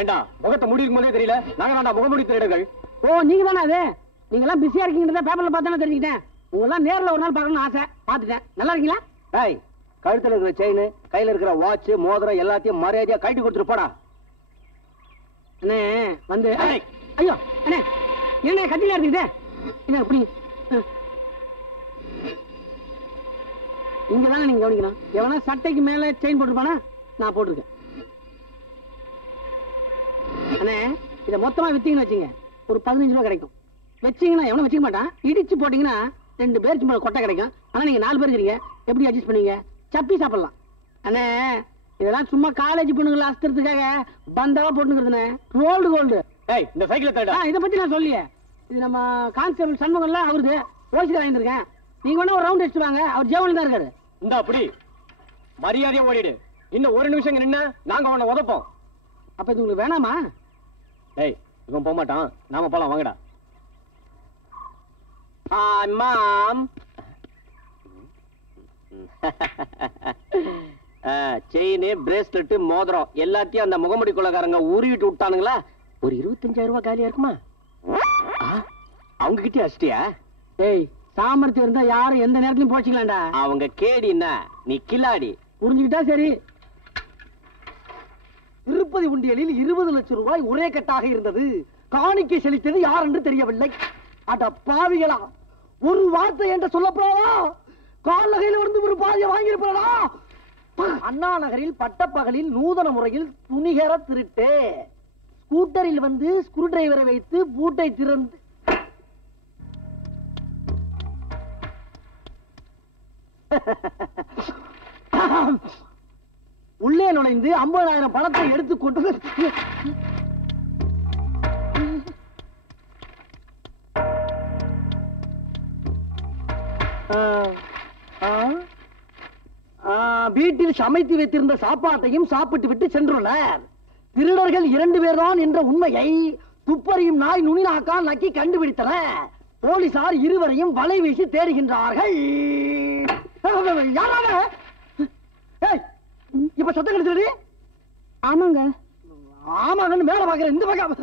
ஏண்டா முகத்தை மூடி இருக்கும் போதே தெரியல. நாங்க வேண்டா முகமூடி திருடர்கள். ஓ நீங்க தானே அது? நீங்க எல்லாம் பிஸியா இருக்கீங்கன்றத பேப்பர்ல பார்த்தானே தெரிஞ்சுக்கிட்டேன். உங்களெல்லாம் நேர்ல ஒரு நாள் பார்க்கணும்னு ஆசை, பார்த்துட்டேன். நல்லா இருக்கீங்களா? ஏய், கழுத்துல இருக்கிற செயின், கையில இருக்கிற வாட்ச், மோதிரம் எல்லாத்தையும் மரியாதையா கழட்டி கொடுத்துட்டு போடா. அண்ணே வந்து ஐயோ அண்ணே என்ன கத்தியா இருக்குதே? என்ன அப்படி இங்க தானே நீங்க கவனிக்கணும். எவனா சட்டைக்கு மேல செயின் போட்டுருப்பானா? நான் போட்டிருக்கேன். அண்ணே இதை மொத்தமா வித்தீங்கன்னு வச்சுங்க, ஒரு 15 ரூபா கிடைக்கும். வச்சீங்கன்னா எவனும் வச்சுக்க மாட்டான். இடிச்சு போட்டீங்கன்னா 2 பேர் சும்மா கொட்டை கிடைக்கும். ஆனா நீங்க 4 பேர் இருக்கீங்க, எப்படி அட்ஜஸ்ட் பண்ணீங்க? சப்பி சாப்பிடலாம். அண்ணே இதெல்லாம் சும்மா காலேஜ் பொண்ணுங்களை அஸ்திரத்துக்காக பந்தாவா போட்டுக்கிறதுனே. Rolled gold. ஏய், இந்த சைக்கிளை தேடா. இதை பத்தி நான் சொல்லியே. இது நம்ம கான்ஸ்டபிள் சண்முகம்ல அவருக்கு ஓசில வாங்கியிருக்கேன். நீங்க வேணா ஒரு ரவுண்ட் அடிச்சு வாங்க, அவர் ஜெவனில் தான் இருக்காரு. இந்த அப்படி மரியாதையா ஓடிடு. இன்னும் ஒரு நிமிஷம் நின்னா நாங்க அவனை உதப்போம். அப்ப இது உங்களுக்கு வேணாமா? ஏய், இவன் போக மாட்டான், நாம போலாம் வாங்கடா. மாம் செயின், பிரேஸ்லெட், மோதிரம் எல்லாத்தையும் அந்த முகமுடி கொள்ளக்காரங்க உருவிட்டு விட்டானுங்களா? ஒரு 25,000 ரூபாய் காலியா இருக்குமா? அவங்க கிட்டே அஷ்டியா? ஏய், சாமர்த்தியம் இருந்தா யாரும் எந்த நேரத்திலும் போச்சுக்கலாம்டா. அவங்க கேடினா நீ கில்லாடி. புரிஞ்சுக்கிட்டா சரி. திருப்பதி உண்டியலில் 20 லட்சம் ரூபாய் ஒரே கட்டாக இருந்தது. காணிக்கை செலுத்தது யார் என்று தெரியவில்லை. அட பாவிகளா, ஒரு வார்த்தை என்று சொல்லப்படாதா? கால் நகையில் வந்து ஒரு பாதியை வாங்கியிருப்பா. அண்ணா நகரில் பட்டப்பகலில் நூதன முறையில் துணிகர திருட்டு. ஸ்கூட்டரில் வந்து ஸ்க்ரூ டிரைவரை வைத்து பூட்டை திறந்து உள்ளே நுழைந்து 50,000 பணத்தை எடுத்துக்கொண்டு வீட்டில் சமைத்து வைத்திருந்த சாப்பாட்டையும் சாப்பிட்டு விட்டு சென்றுள்ளனர். திருடர்கள் 2 பேர் தான் என்ற உண்மையை துப்பறியும் நாய் நுனிநாக்கால் நக்கி கண்டுபிடித்தனர். போலீசார் இருவரையும் வலை வீசி தேடுகின்றார்கள். இப்ப சத்தம் கிடைச்சது? ஆமாங்க. ஆமாங்கன்னு மேல பாக்குறேன். இந்த பக்கம்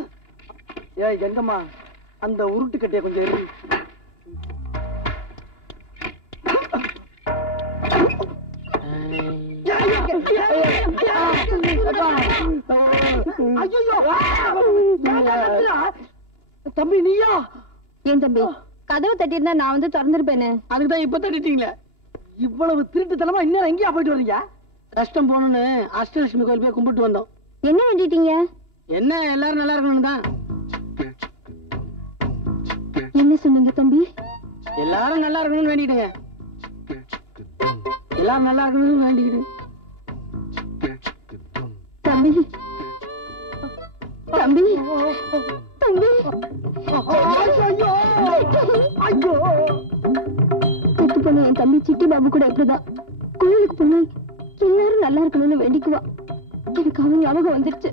ஏய் எங்கம்மா அந்த உருட்டு கட்டிய கொஞ்சம் எரி. தம்பி நீயா? ஏன் தம்பி, கதவு தட்டியிருந்தா நான் வந்து திறந்துருப்பேனே. அதுக்குதான் இப்ப தட்டிட்டீங்களே. இவ்வளவு திருட்டுத்தனமா இன்னும் எங்கேயா போயிட்டு வரீங்க? கஷ்டம் போகணும்னு அஷ்டலட்சுமி கோயில் போய் கும்பிட்டு வந்தோம். என்ன வேண்டிட்டீங்க? என்ன எல்லாரும் நல்லா இருக்கணும் தான். என்ன சொன்னீங்க தம்பி? எல்லாரும் நல்லா இருக்கணும்னு வேண்டிக்கிட்டுங்க. எல்லாரும் நல்லா இருக்கணும்னு வேண்டிக்கிட்டு. தம்பி தம்பி தம்பி செத்து போன என் தம்பி சிட்டி பாபு கூட இப்படிதான். கோயிலுக்கு போனா எல்லாரும் நல்லா இருக்கணும்னு வேண்டிக்குவா. எனக்கு அவன் ஞாபகம் வந்துருச்சு.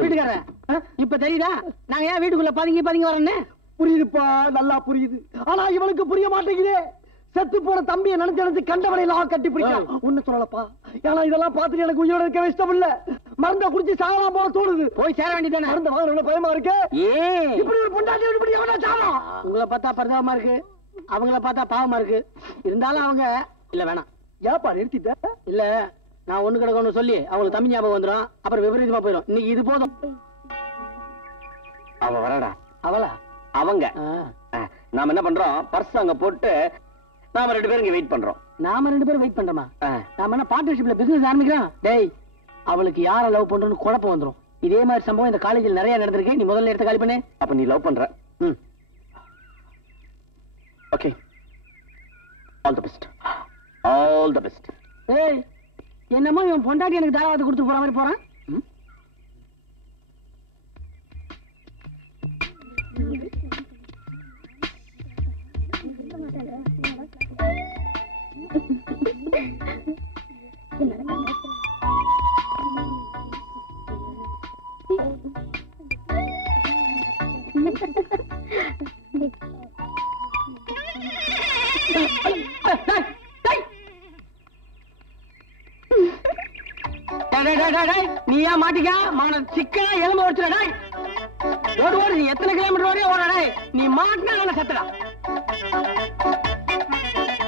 வீட்டுக்காரன் இப்ப தெரியுதா நாங்க ஏன் வீட்டுக்குள்ள பதுங்கி வரேன்னு? புரியுதுப்பா, நல்லா புரியுது. ஆனா இவனுக்கு புரிய மாட்டேங்குது. செத்து போன தம்பியை நினைச்சு கண்டவனையெல்லாம் கட்டி பிடிக்க ஒண்ணு சொல்லலப்பா. ஏன்னா இதெல்லாம் பார்த்துட்டு எனக்கு உயிரோட இருக்க இஷ்டம் இல்ல. மருந்த குடிச்சு சாகலாம் போல தோணுது. போய் சேர வேண்டியதானே. மருந்து வாங்க பயமா இருக்கு. இப்படி ஒரு பொண்டாட்டி இப்படி எவனா சாவா? உங்களை பார்த்தா பரிதாபமா இருக்கு, அவங்கள பார்த்தா பாவமா இருக்கு. இருந்தாலும் அவங்க இல்ல வேணாம். ஏப்பா நிறுத்திட்ட? இல்ல நான் ஒண்ணு கிடக்கணும்னு சொல்லி அவங்களுக்கு தமிழ் ஞாபகம் வந்துடும். அப்புறம் விபரீதமா போயிடும். இன்னைக்கு இது போதும். அவ வரடா. அவளா? அவங்க. நாம என்ன பண்றோம், பர்ஸ் அங்க போட்டு நாம 2 பேரும் இங்க வெயிட் பண்றோம். நாம 2 பேரும் வெயிட் பண்றோமா? நாம என்ன பார்ட்னர்ஷிப்ல பிசினஸ் ஆரம்பிக்கிறோம்? டேய், அவளுக்கு யார லவ் பண்றோம்னு குழப்பம் வந்துரும். இதே மாதிரி சம்பவம் இந்த காலேஜில் நிறைய நடந்திருக்கு. நீ முதல்ல எடுத்து காலி பண்ணு. அப்ப நீ லவ் பண்ற. Okay, all the best. All the best. ஏய், என்னமோ இவன் பொண்டாட்டி எனக்கு தாராவாத்து கொடுத்து போற மாதிரி போறான். நீ ஏன் மாட்டிக்க மான சிக்கனா எலும்பு வச்சுடா டேய். ஓடு ஓடு, நீ எத்தனை கிலோமீட்டர் ஓடி ஓட டேய். நீ மாட்டினா நான் செத்துடா.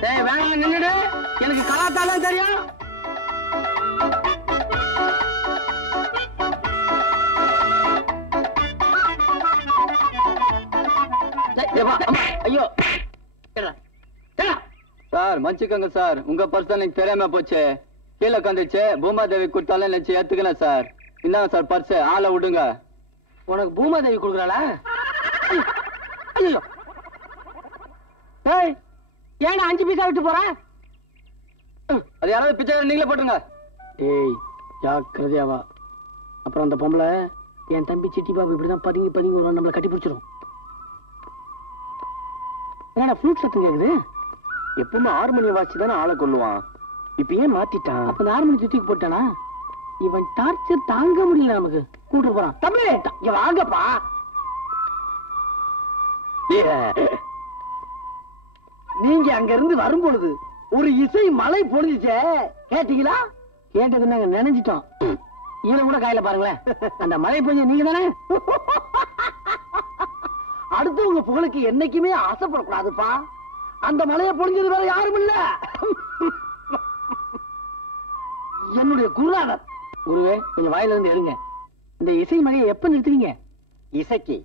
டேய் வேணாம் நின்னுடு, எனக்கு கலாத்தாலாம் தெரியும். ஐயோ சார் மன்னிச்சுக்கோங்க சார், உங்க பர்ஸ் எனக்கு தெரியாம போச்சு. கீழே கந்துச்சு, பூமாதேவி கொடுத்தாலும் நினைச்சு ஏத்துக்கல சார். இந்தாங்க சார் பர்ஸ், ஆளை விடுங்க. உனக்கு பூமாதேவி கொடுக்குறாளா? ஐயோ ஏய், ஏன்னா 5 பைசா விட்டு போற? அது யாராவது பிச்சை நீங்களே போட்டுருங்க. ஏய் ஜாக்கிரதையாவா, அப்புறம் அந்த பொம்பளை என் தம்பி சிட்டி பாபு இப்படிதான் பதுங்கி பதுங்கி ஒரு நம்மளை கட்டி பிடிச்சிரும். என்னடா ஃப்ளூட் சத்தம் கேக்குது? எப்பவுமே 6 மணி வாட்சி தானே ஆளை கொள்ளுவான், இப்ப ஏன் மாத்திட்டான்? அப்ப இந்த 6 மணி சுத்திக்கு போட்டானா? இவன் டார்ச்சர் தாங்க முடியல, நமக்கு கூட்டு போறான். தம்பி இங்க வாங்கப்பா. நீங்க அங்க இருந்து வரும் பொழுது ஒரு இசை மலை பொழிஞ்சுச்சே, கேட்டீங்களா? கேட்டது நாங்க நினைச்சிட்டோம். ஈர கூட காயில பாருங்களேன். அந்த மழை பெஞ்ச நீங்க தானே? அடுத்தவங்க புகழுக்கு என்னைக்குமே ஆசைப்படக்கூடாதுப்பா. அந்த மலையை பொழிஞ்சது வேற யாரும் இல்ல, என்னுடைய குருநாதர். குருவே கொஞ்சம் வாயில இருந்து எழுங்க. இந்த இசை மழையை எப்ப நிறுத்துவீங்க? இசைக்கு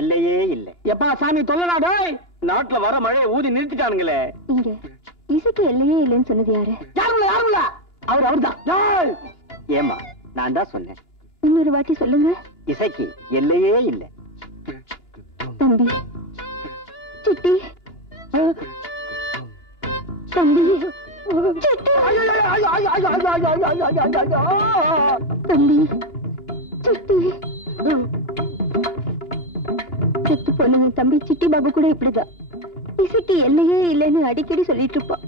எல்லையே இல்ல. எப்பா சாமி தொல்லடா டேய். நாட்டுல வர மழையை ஊதி நிறுத்திட்டானுங்களே. இங்க இசைக்கு எல்லையே இல்லைன்னு சொன்னது யாரு? யாருமில்ல அவர்தான். ஏமா நான் தான் சொன்னேன். இன்னொரு வாட்டி சொல்லுங்க. இசைக்கு எல்லையே இல்ல. தம்பி சிட்டி, தம்பி சிட்டி, தம்பி சிட்டி. செத்து போனவங்க தம்பி சிட்டி பாபு கூட இப்படிதான் இசைக்கு எல்லையே இல்லைன்னு அடிக்கடி சொல்லிட்டு இருப்பான்.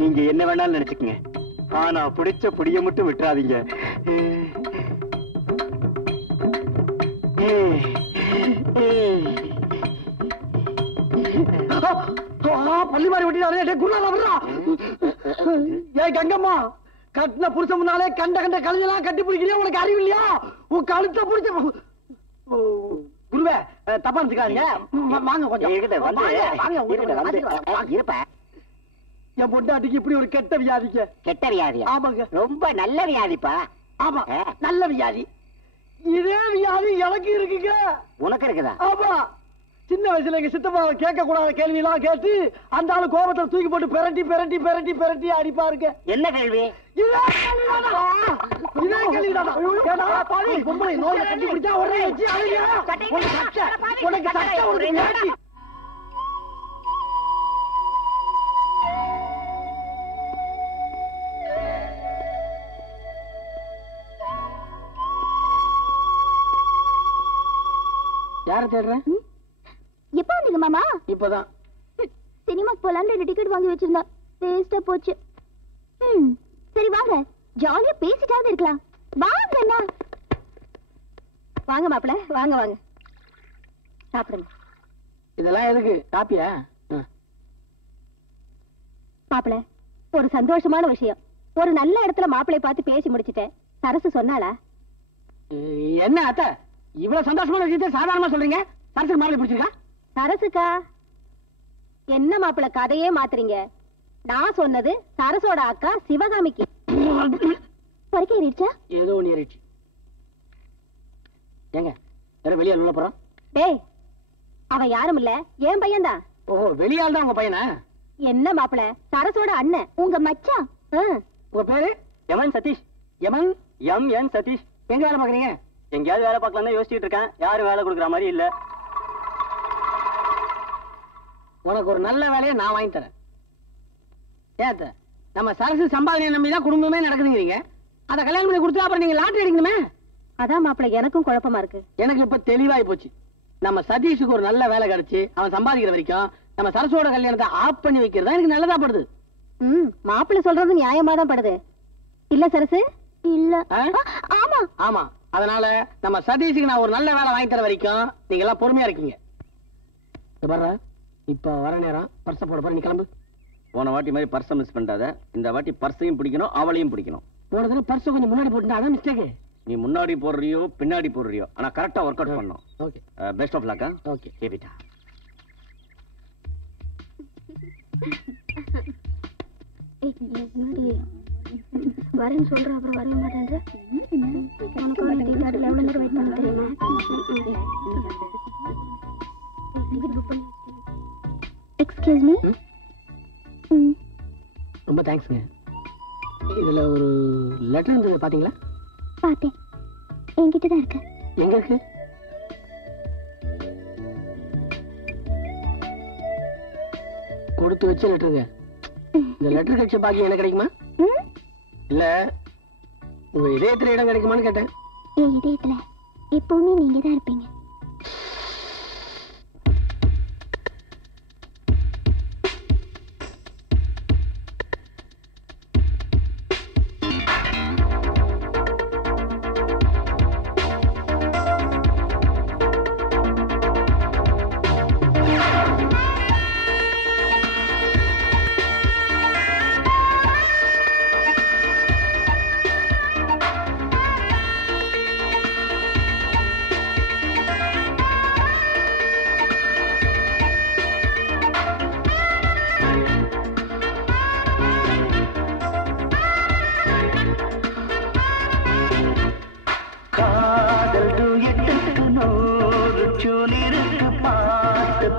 நீங்க என்ன வேணாலும் நினைச்சுக்கங்க, ஆனா பிடிச்ச புடிய மட்டும் விட்டுறாதீங்க. பள்ளிமாரி வெட்டி குருநாதா. ஏன் கங்கம்மா, கட்டின புருஷன் முன்னாலே கண்ட கண்ட கலைஞெல்லாம் கட்டி பிடிக்கிறியா? உனக்கு அறிவு இல்லையா? உன் கழுத்த பிடிச்ச குருவே தப்பா நினைச்சுக்காதீங்க. வாங்க கொஞ்சம் என் பொண்டாட்டிக்கு இப்படி ஒரு கெட்ட வியாதிக்க. கெட்ட வியாதியா? ஆமாங்க, ரொம்ப நல்ல வியாதிப்பா. ஆமா நல்ல வியாதி. இதே வியாதி எனக்கு இருக்குங்க. உனக்கு இருக்குதா? ஆமா, சின்ன வயசுல எங்க சித்தப்பா கேட்க கூடாத கேள்வி எல்லாம் கேட்டு அந்த ஆளு கோபத்தை தூக்கி போட்டு பெரட்டி பெரட்டி பெரட்டி பெரட்டி அடிப்பாருங்க. என்ன கேள்வி? இதே கேள்விதானா? பொம்பளை நோயை கட்டி பிடிச்சா உடனே வச்சு அழுகியா? உனக்கு சட்டை ஒரு வியாதி. யார தேடுறேன்? எப்ப வந்தீங்க மாமா? இப்பதான். சினிமாக்கு போலான்னு 2 டிக்கெட் வாங்கி வச்சிருந்தேன், வேஸ்டா போச்சு. சரி வாங்க, ஜாலியா பேசிட்டாவது இருக்கலாம். வாங்க அண்ணா. வாங்க மாப்பிள்ள, வாங்க வாங்க சாப்பிடுங்க. இதெல்லாம் எதுக்கு? காப்பியா? மாப்பிள்ள, ஒரு சந்தோஷமான விஷயம். ஒரு நல்ல இடத்துல மாப்பிள்ளைய பார்த்து பேசி முடிச்சிட்டேன். சரசு சொன்னாளா? என்ன அத்தை இவ்வளவு சந்தோஷமான விஷயத்தை சாதாரணமா சொல்றீங்க? சரசுக்கு மாப்பிள்ளை பிடிச்சிருக்கா? சரசுக்கா? என்ன மாப்பிள்ள கதையே மாத்துறீங்க? நான் சொன்னது சரசோட அக்கா சிவகாமிக்கு. பறிக்க ஏறிடுச்சா? ஏதோ ஒண்ணு ஏறிடுச்சு. ஏங்க வேற வெளியால் உள்ள போறோம்? டேய், அவன் யாரும் இல்ல, என் பையன்தான். ஓஹோ, வெளியால் தான் உங்க பையனா? என்ன மாப்பிள்ள, சரசோட அண்ணன், உங்க மச்சான். உங்க பேரு? யமன் சதீஷ். யமன்? என் சதீஷ். எங்க வேலை பாக்குறீங்க? எங்கேயாவது வேலை பார்க்கலாம் தான் யோசிச்சுட்டு இருக்கேன். யாரும் வேலை கொடுக்குற மாதிரி இல்ல. உனக்கு ஒரு நல்ல வேலையை நான் வாங்கி தரேன். ஏத்த நம்ம சரசு சம்பாதனையை நம்பிதான் குடும்பமே நடக்குதுங்கிறீங்க. அத கல்யாணம் பண்ணி கொடுத்தா அப்புறம் நீங்க லாட்டரி அடிக்கணுமே. அதான் மாப்பிள்ள எனக்கும் குழப்பமா இருக்கு. எனக்கு இப்ப தெளிவாய் போச்சு. நம்ம சதீஷுக்கு ஒரு நல்ல வேலை கிடைச்சு அவன் சம்பாதிக்கிற வரைக்கும் நம்ம சரசோட கல்யாணத்தை ஆஃப் பண்ணி வைக்கிறதா எனக்கு நல்லதா படுது. மாப்பிள்ள சொல்றது நியாயமா தான் படுது. இல்ல சரசு? இல்ல. ஆமா ஆமா. அதனால நம்ம சதீஷுக்கு நான் ஒரு நல்ல வேலை வாங்கி தர வரைக்கும் நீங்க எல்லாம் பொறுமையா இருக்கீங்க. இப்ப வர நேரம் பர்ஸ போட போற, நீ கிளம்பு. போன வாட்டி மாதிரி பர்ஸை மிஸ் பண்ணாத. இந்த வாட்டி பர்ஸையும் பிடிக்கணும், அவளையும் பிடிக்கணும். போன தடவை பர்ஸை கொஞ்சம் முன்னாடி போட்டுட்டா அதான் மிஸ்டேக்கு. நீ முன்னாடி போடுறியோ பின்னாடி போடுறியோ ஆனா கரெக்டா ஒர்க் அவுட் பண்ணும். Okay best of luck. Okay கேபிட்டா. வரேன்னு சொல்ற அப்புறம் வரவே மாட்டேன்ற. எவ்வளவு நேரம் வெயிட் பண்ண தெரியுமா? Excuse me. ரொம்ப தேங்க்ஸ்ங்க. இதுல ஒரு லெட்டர் இருந்தது பாத்தீங்களா? பார்த்தேன். என்கிட்ட தான் இருக்கு. எங்க இருக்கு? கொடுத்து வச்ச லெட்டருங்க. இந்த லெட்டர் கட்சி பாக்கி எனக்கு கிடைக்குமா? இல்ல உங்க இதயத்துல இடம் கிடைக்குமான்னு கேட்டேன். என் இதயத்துல எப்பவுமே நீங்க தான் இருப்பீங்க.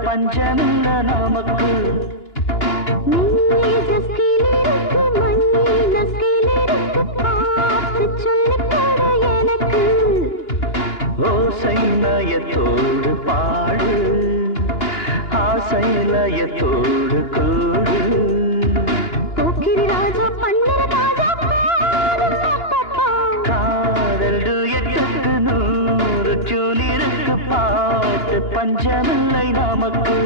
பஞ்சமில்ல நமக்கு ஓசைலயத்தோடு பாடு ஆசைலயத்தோடு கூடு காதல் எட்டுக்கு 100 சூனிருக்கு பாட்டு பஞ்சமில்லை நமக்கு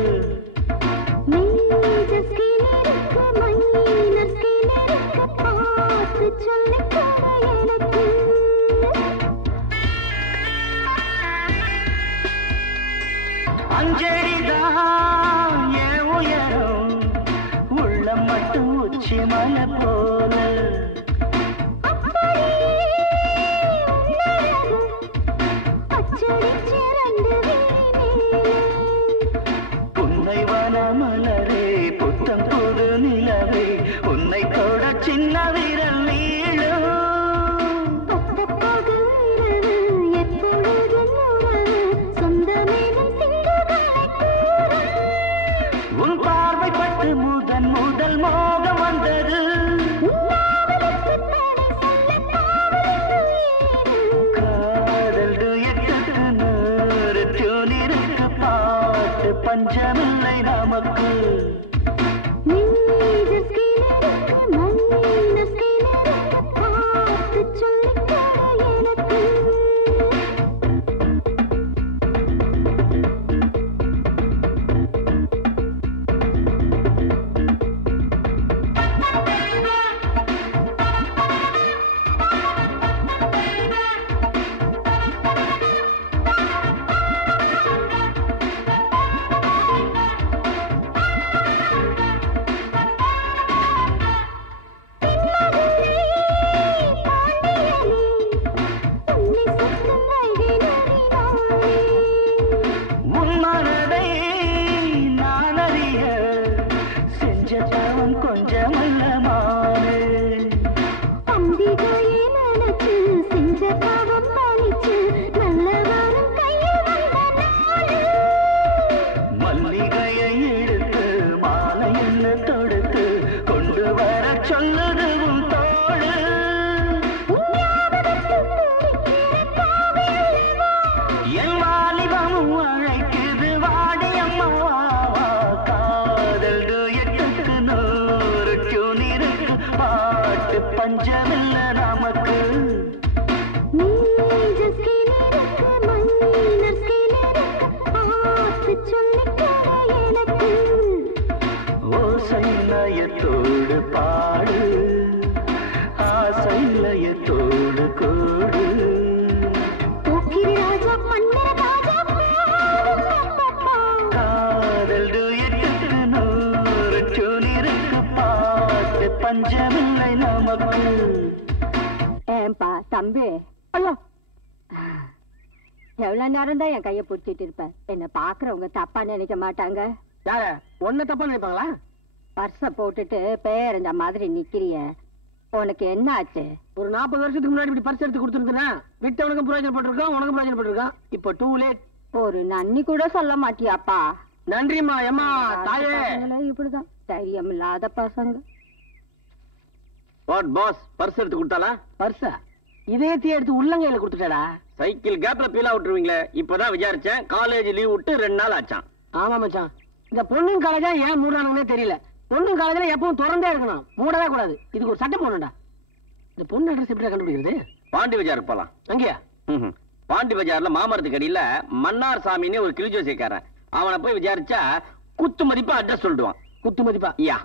அஞ்சடிதான் ஏன் உயரும் உள்ளம் மட்டும் உச்சி மலை போல புன்னை வனமலரே புத்தம் புது நிலவே உன்னை கூட சின்ன விரல் நீளும் உன் பார்வைப்பட்டு முதல் முதல் மோகம் வந்தது காதல் எட்டுக்கு 100 சூனிருக்கு பாட்டு பஞ்சமில்லை நமக்கு பஞ்சமில்ல நமக்கு ஓசைலயத்தோடு பாடு ஆசைலயத்தோடு கூடு காதல் எட்டுக்கு 100 சூனிருக்கு பாட்டு பஞ்சமில்லை நமக்கு ஏன்பா தம்பி, ஐயோ எவ்வளவு நேரம் தான் என் கைய பிடிச்சிட்டு இருப்ப? என்ன பாக்குறவங்க தப்பா நினைக்க மாட்டாங்க? யார ஒன்ன தப்பா நினைப்பாங்களா? பர்ஸ போட்டுட்டு பேரஞ்ச மாதிரி நிக்கிறிய, உனக்கு என்ன ஆச்சு? ஒரு 40 வருஷத்துக்கு முன்னாடி இப்படி பரிசு எடுத்து கொடுத்துருந்தா விட்டவனுக்கும் பிரயோஜனப்பட்டிருக்கான், உனக்கும் பிரயோஜனப்பட்டிருக்கான். இப்போ டூ லேட். ஒரு நன்றி கூட சொல்ல மாட்டியாப்பா? நன்றிம்மா எம்மா தாயே. இப்படிதான் தைரியம் இல்லாத பசங்க. வாட் பாஸ், பர்ஸ் எடுத்து கொடுத்தாளா? பர்ஸா? இதயத்தையே எடுத்து உள்ளங்கையில கொடுத்துட்டாடா. சைக்கிள் கேப்ல பீலா விட்டுருவீங்களே, இப்பதான் விசாரிச்சேன். காலேஜ் லீவ் விட்டு 2 நாள் ஆச்சான். ஆமா மச்சான், இந்த பொண்ணும் காலேஜா ஏன் மூடானுங்கன்னே தெரியல. பொண்ணும் காலேஜ்ல எப்பவும் திறந்தே இருக்கணும், மூடவே கூடாது. இதுக்கு ஒரு சட்டம் போடணும்டா. இந்த பொண்ணு அட்ரஸ் எப்படி கண்டுபிடிக்கிறது? பாண்டி பஜார் போலாம். அங்கேயா? பாண்டி பஜார்ல மாமரத்துக்கு அடியில மன்னார் சாமின்னு ஒரு கிளிஜோசிக்காரன், அவனை போய் விசாரிச்சா குத்து மதிப்பா அட்ரஸ் சொல்லிடுவான். குத்து மதிப்பா? யா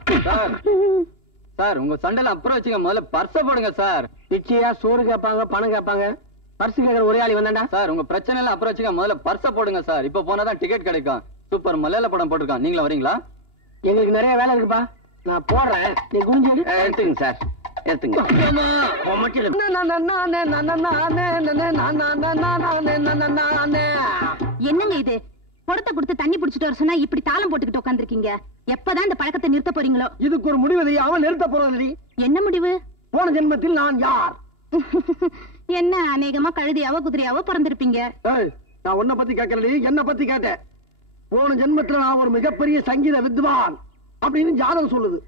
சார் உங்க சண்டையில அப்புறம் வச்சுங்க, முதல்ல பர்ஸ போடுங்க சார். நிச்சயா சோறு கேட்பாங்க, பணம் கேட்பாங்க. பர்ஸ் கேட்கற ஒரே ஆளி வந்தாண்டா. சார் உங்க பிரச்சனை எல்லாம் அப்புறம் வச்சுங்க, முதல்ல பர்ஸ போடுங்க சார். இப்ப போனாதான் டிக்கெட் கிடைக்கும். சூப்பர் மலையாள படம் போட்டிருக்கான், நீங்களும் வரீங்களா? எங்களுக்கு நிறைய வேலை இருக்குப்பா, நான் போடுறேன். நீ குனிஞ்சு எடுத்துங்க சார், எடுத்துங்க. என்னங்க இது? குடத்தை கொடுத்து தண்ணி புடிச்சிட்டு வர சொன்னா இப்படி தாளம் போட்டுக்கிட்டு உட்காந்துருக்கீங்க. எப்பதான் இந்த பழக்கத்தை நிறுத்த போறீங்களோ? இதுக்கு ஒரு முடிவு அவன் நிறுத்த போறது. என்ன முடிவு? போன ஜென்மத்தில் நான் யார்? என்ன அநேகமா கழுதியாவோ குதிரையாவோ பிறந்திருப்பீங்க. நான் உன்னை பத்தி கேட்கல, என்ன பத்தி கேட்டேன். போன ஜென்மத்துல நான் ஒரு மிகப்பெரிய சங்கீத வித்வான் அப்படின்னு ஜாதகம் சொல்லுது.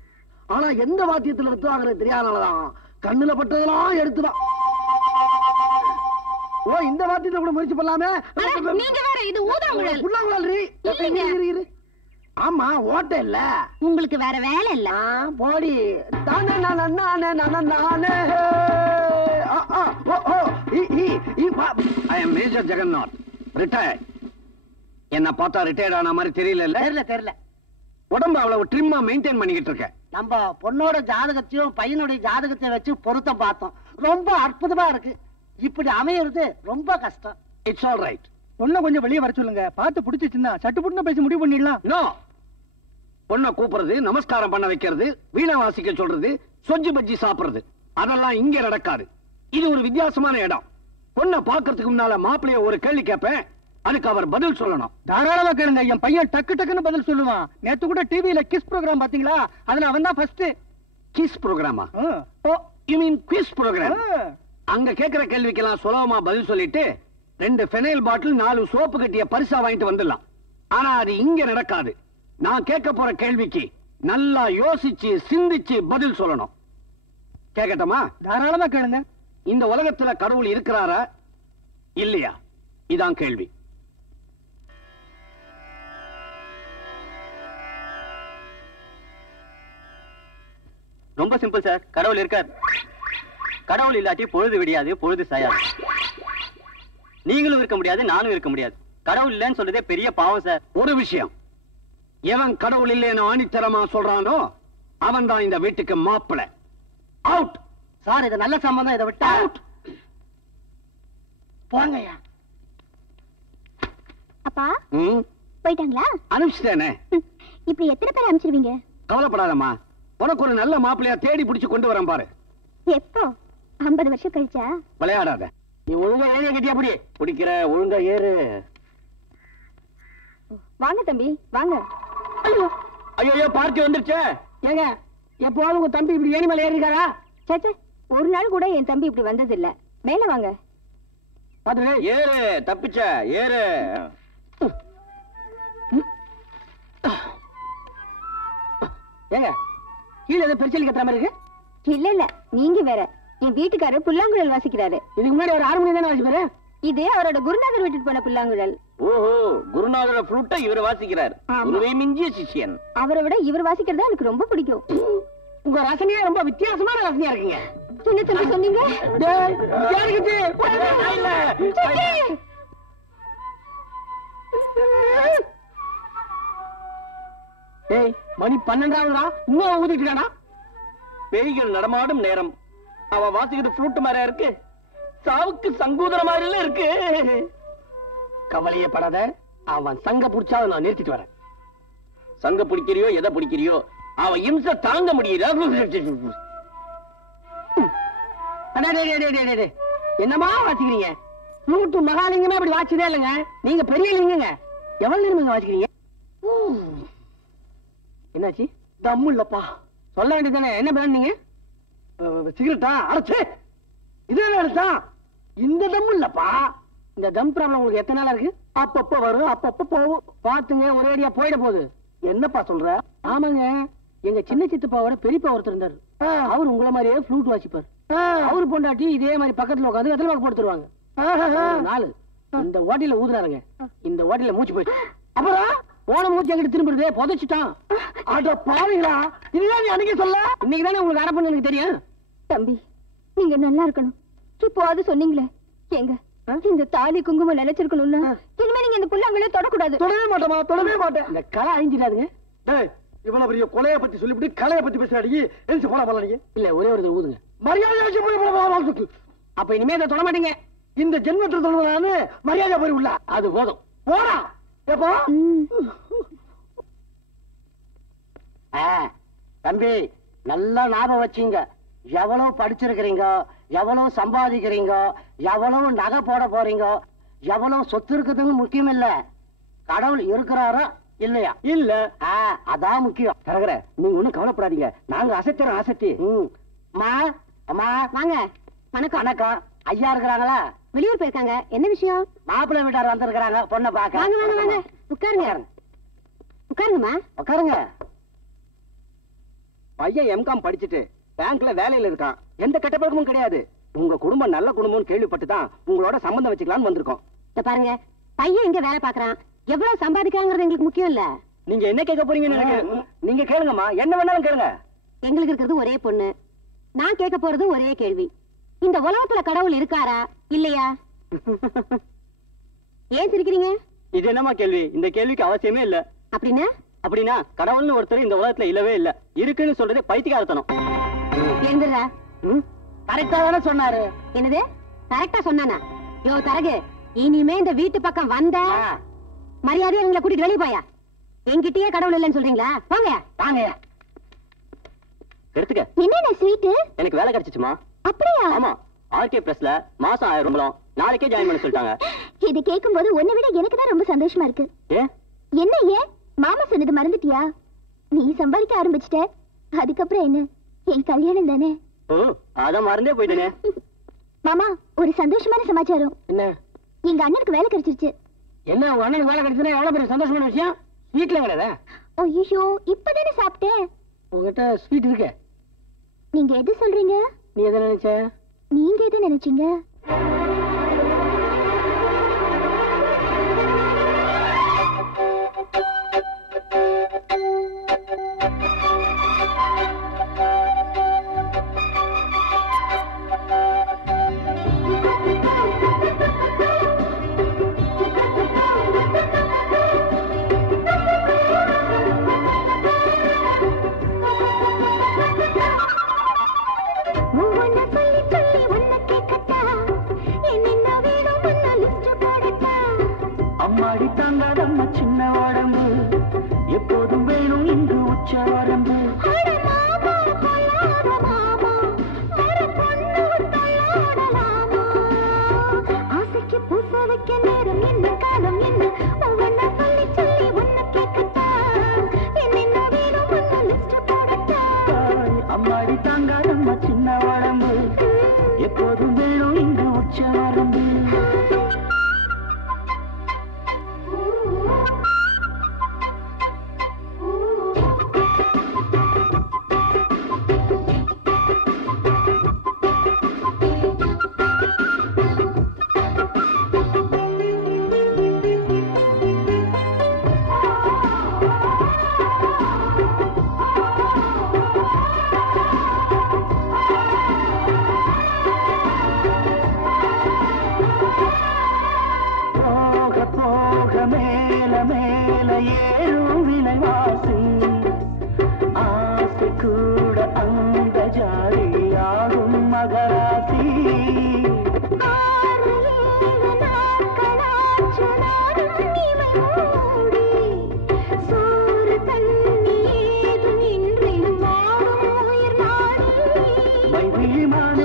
ஆனா எந்த வாத்தியத்துல வித்வாங்கிறது தெரியாதனாலதான் கண்ணுல பட்டதெல்லாம் எடுத்துதான். ஓ, இந்த வாத்தியத்தை கூட முயற்சி பண்ணலாமே. நீங்க வேற, இது ஊதாங்குழல். புல்லாங்குழல். ஆமா, ஓட்ட இல்ல. உங்களுக்கு வேற வேலை இல்ல. போடி. I am Major Jagannath, retired. என்ன பார்த்தா ரிட்டையர்ட் ஆன மாதிரி தெரியல. தெரியல. உடம்பு அவ்வளவு ட்ரிம்மா மெயின்டைன் பண்ணிக்கிட்டு இருக்கேன். நம்ம பொண்ணோட ஜாதகத்தையும் பையனுடைய ஜாதகத்தையும் வச்சு பொருத்தம் பார்த்தோம். ரொம்ப அற்புதமா இருக்கு. இப்படி அமையிறது ரொம்ப கஷ்டம். It's all right. பொண்ணை கொஞ்சம் வெளியே வர சொல்லுங்க. பார்த்து பிடிச்சிச்சுன்னா சட்டு புட்டுன்னு பேசி முடிவு பண்ணிடலாம். நோ, பொண்ணை கூப்பிடுறது, நமஸ்காரம் பண்ண வைக்கிறது, வீணை வாசிக்க சொல்றது, சொஜ்ஜி பஜ்ஜி சாப்பிடுறது, அதெல்லாம் இங்க நடக்காது. இது ஒரு வித்தியாசமான இடம். பொண்ணை பாக்குறதுக்கு முன்னால மாப்பிள்ளைய ஒரு கேள்வி கேட்பேன், அதுக்கு அவர் பதில் சொல்லணும். தாராளமா கேளுங்க. என் பையன் டக்கு டக்குன்னு பதில் சொல்லுவான். நேத்து கூட டிவியில கிஸ் ப்ரோகிராம் பாத்தீங்களா? அதுல அவன் தான் ஃபர்ஸ்ட். கிஸ் ப்ரோகிராமா? Oh, you mean quiz program. அங்க கேக்குற கேள்விக்கெல்லாம் சுலபமா பதில் சொல்லிட்டு 2 ஃபெனைல் பாட்டில் 4 சோப்பு கட்டிய பரிசா வாங்கிட்டு வந்துடலாம். ஆனா அது இங்க நடக்காது. நான் கேட்க போற கேள்விக்கு நல்லா யோசிச்சு சிந்திச்சு பதில் சொல்லணும். கேட்கட்டுமா? தாராளமா கேளுங்க. இந்த உலகத்துல கடவுள் இருக்கிறாரா இல்லையா? இதான் கேள்வி. ரொம்ப சிம்பிள் சார், கடவுள் இருக்கார். கடவுள் இல்லாட்டி பொழுது விடியாது, பொழுது சாயாது. நீங்களும் இருக்க முடியாது, நானும் இருக்க முடியாது. கடவுள் இல்லைன்னு சொல்றதே பெரிய பாவம் சார். ஒரு விஷயம், எவன் கடவுள் இல்லைன்னு ஆணித்தரமா சொல்றானோ அவன் தான் இந்த வீட்டுக்கு மாப்பிள்ளை. அவுட். சார், இது நல்ல சம்பந்தம், இதை விட்டு அவுட். போங்கய்யா. அப்பா போயிட்டாங்களா? அனுப்பிச்சிட்டேனே. இப்படி எத்தனை பேர் அனுப்பிச்சிருவீங்க? கவலைப்படாதம்மா, உனக்கு ஒரு நல்ல மாப்பிள்ளையா தேடி பிடிச்சு கொண்டு வரேன் பாரு. எப்போ? 50 வருஷம் கழிச்சா? விளையாடாத. நீ ஒழுங்கா ஏறிய கட்டியா அப்படி பிடிக்கிற, ஒழுங்கா ஏறு. வாங்க தம்பி வாங்க. ஐயோ, பார்ட்டி வந்துருச்சே. ஏங்க, எப்போது உங்க தம்பி இப்படி ஏணி மேல ஏறிருக்காரா? சேச்சே, ஒரு நாள் கூட என் தம்பி இப்படி வந்தது இல்ல. மேல வாங்க. ஏறு, தப்பிச்ச ஏறு. ஏங்க, கீழே ஏதோ பெருச்சலி கத்துற மாதிரி இருக்கு. இல்ல இல்ல, நீங்க வேற. என் வீட்டுக்காரர் புல்லாங்குழல் வாசிக்கிறாரு. இதுக்கு முன்னாடி ஒரு ஹார்மோனியம் தானே வாசிப்பாரு. இது அவரோட குருநாதர் விட்டுட்டு போன புல்லாங்குழல். ஓஹோ, குருநாதர ஃப்ளூட்டை இவர் வாசிக்கிறார். குருவே மிஞ்சிய சிஷ்யன். அவரை விட இவர் வாசிக்கிறது எனக்கு ரொம்ப பிடிக்கும். உங்க ரசனையே ரொம்ப வித்தியாசமான ரசனையா இருக்குங்க. என்ன தம்பி சொன்னீங்க? மணி 12ஆவதுடா, இன்னும் ஊதிட்டு இருக்கானா? பேய்கள் நடமாடும் நேரம். அவ வாசிக்கிறது ஃப்ளூட் மாதிரியா இருக்கு, சாவுக்கு சங்கூதர மாதிரி இருக்கு. கவலையே படாத, அவன் சங்க புடிச்சா நான் நிறுத்திட்டு வரேன். சங்க பிடிக்கிறியோ எதை பிடிக்கிறியோ, அவன் இம்சை தாங்க முடியல. என்னமா வாசிக்கிறீங்க? ஃப்ளூட் மகாலிங்கமே அப்படி வாசிச்சதே இல்லைங்க. நீங்க பெரிய லிங்கங்க. எவ்வளவு நேரம் வாசிக்கிறீங்க? என்னாச்சு? தம்மு இல்லப்பா. சொல்ல வேண்டியதானே. என்ன பண்ணீங்க? சிகரெட்டா? அரைச்சு இது என்ன? இந்த தம்மு இல்லப்பா. இந்த தம் ப்ராப்ளம் உங்களுக்கு எத்தனை நாளா இருக்கு? அப்பப்ப வரும், அப்பப்ப போகும். பாத்துங்க, ஒரே அடியா போயிட போகுது. என்னப்பா சொல்ற? ஆமாங்க, எங்க சின்ன சித்தப்பாவோட பெரியப்பா ஒருத்தர் இருந்தாரு. அவர் உங்களை மாதிரியே ஃப்ளூட் வாசிப்பார். அவரு பொண்டாட்டி இதே மாதிரி பக்கத்துல உட்காந்து வெத்தலை பாக்கு போட்டுருவாங்க. நாலு இந்த ஓட்டில ஊதுறாருங்க. இந்த ஓட்டில மூச்சு போயிடுச்சு. அப்புறம் போன மூச்சு எங்கிட்ட திரும்பிடுதே, புதைச்சிட்டான். அட பாவிங்களா, இதுதான் நீ அன்னைக்கு சொல்ல. இன்னைக்கு தானே உங்களுக்கு அரை பண்ண எனக்கு தெரியும். தம்பி, நீங்க நல்லா இருக்கணும். இப்போ அது சொன்னீங்களே, எங்க இந்த தாலி குங்குமம் நினைச்சிருக்கணும்னா இனிமே நீங்க இந்த புல்லாங்களே தொடக்கூடாது. தொடவே மாட்டோமா? தொடவே மாட்டேன். இந்த களை அழிஞ்சிடாதுங்க. டேய், இவ்வளவு பெரிய கொலையை பத்தி சொல்லிவிட்டு கலையை பத்தி பேசுறாடி. எழுந்து போனா போல நீங்க. இல்ல, ஒரே ஒரு தடவை ஊதுங்க. மரியாதை வச்சு போய் அப்ப இனிமே இதை தொட மாட்டீங்க. இந்த ஜென்மத்தில் சொல்லுவானு மரியாதை போய் உள்ள. அது போதும். போடா. எப்போ தம்பி, நல்லா ஞாபகம் வச்சுங்க. எவ்வளவு படிச்சிருக்கிறீங்க, எவ்வளவு சம்பாதிக்கிறீங்க, எவ்வளவு நகை போட போறீங்க, எவ்வளவு சொத்து இருக்குதுன்னு முக்கியம் இல்ல. கடவுள் இருக்கிறாரா இல்லையா? இல்ல, அதான் முக்கியம். தரகர, நீங்க ஒண்ணும் கவலைப்படாதீங்க. நாங்க அசைக்கிறோம், அசத்தி. அம்மா, அம்மா வாங்க. வணக்கம். வணக்கம். ஐயா இருக்கிறாங்களா? வெளியூர் போயிருக்காங்க. என்ன விஷயம்? மாப்பிள்ளை வீட்டார் வந்திருக்கிறாங்க பொண்ணை பார்க்க. வாங்க வாங்க வாங்க, உட்காருங்க. உட்காருங்கம்மா. உட்காருங்க. பையன் எம்காம் படிச்சுட்டு பேங்க்ல வேலையில இருக்கான். எந்த கெட்ட பழக்கமும் கிடையாது. உங்க குடும்பம் நல்ல குடும்பம்னு கேள்விப்பட்டு தான் உங்களோட சம்பந்தம் வச்சுக்கலாம்னு வந்திருக்கோம். இத பாருங்க, பையன் எங்க வேலை பாக்குறான், எவ்வளவு சம்பாதிக்கிறாங்கிறது எங்களுக்கு முக்கியம் இல்ல. நீங்க என்ன கேட்க போறீங்கன்னு எனக்கு நீங்க கேளுங்கம்மா, என்ன வேணாலும் கேளுங்க. எங்களுக்கு இருக்கிறது ஒரே பொண்ணு. நான் கேட்க போறது ஒரே கேள்வி. இந்த உலகத்துல கடவுள் இருக்காரா இல்லையா? ஏன் சிரிக்கிறீங்க? இது என்னமா கேள்வி? இந்த கேள்விக்கு அவசியமே இல்ல. அப்படின்னா அப்படின்னா கடவுள்னு ஒருத்தர் இந்த உலகத்துல இல்லவே இல்ல. இருக்குன்னு சொல்றதே பைத்தியக்காரத்தனம். எழுந்துடா. கரெக்டா தானே சொன்னாரு. என்னது கரெக்டா சொன்னானா? யோ தரகு, இனிமே இந்த வீட்டு பக்கம் வந்த மரியாதையா எங்களை கூட்டிட்டு வெளியே போயா. என்கிட்டயே கடவுள் இல்லைன்னு சொல்றீங்களா? போங்க. வாங்க. எடுத்துக்க. என்னென்ன ஸ்வீட்? எனக்கு வேலை கிடைச்சிச்சுமா. அப்படியா? ஆமா, ஆர்கே பிரஸ்ல மாசம் 1000 ரூபாய். நாளைக்கே ஜாயின் பண்ண சொல்லிட்டாங்க. இது கேட்கும்போது உன்னை விட எனக்கு தான் ரொம்ப சந்தோஷமா இருக்கு. என்ன ஏன் மாமா சொன்னது மறந்துட்டியா? நீ சம்பாதிக்க ஆரம்பிச்சிட்ட, அதுக்கப்புறம் என்ன, என் கல்யாணம் தானே. ஓ, அதான் மறந்தே போயிட்டேனே. மாமா, ஒரு சந்தோஷமான சமாச்சாரம். என்ன? எங்க அண்ணனுக்கு வேலை கிடைச்சிருச்சு. என்ன உங்க அண்ணனுக்கு வேலை கிடைச்சதுன்னா எவ்வளவு பெரிய சந்தோஷமான விஷயம். ஸ்வீட்ல கிடையாதா? ஐயோ, இப்பதானே சாப்பிட்டேன். உங்ககிட்ட ஸ்வீட் இருக்கு. நீங்க எது சொல்றீங்க? நீ எதை நினைச்ச? நீங்க எது நினைச்சீங்க? அம்மாடி தாங்காதம்மா சின்ன உடம்பு, எப்போதும் வேணும் இங்கு உச்ச வரம்பு. ஆசைக்கு பூச வைக்க நேரம் என்ன, காலம் என்ன, ஒவ்வொன்னா சொல்லி சொல்லி ஒன்ன கேட்கட்டா. என்னென்ன வேணும் ஒன்ன லிஸ்ட் போடட்டா. அம்மாடி தாங்காதம்மா சின்ன உடம்பு, எப்போதும் வேணும் இங்கு உச்ச வரம்பு. மேல மேல ஏறும் விலைவாசி, ஆசை கூட அந்த ஜாலியாகும் மகராசி. மாமி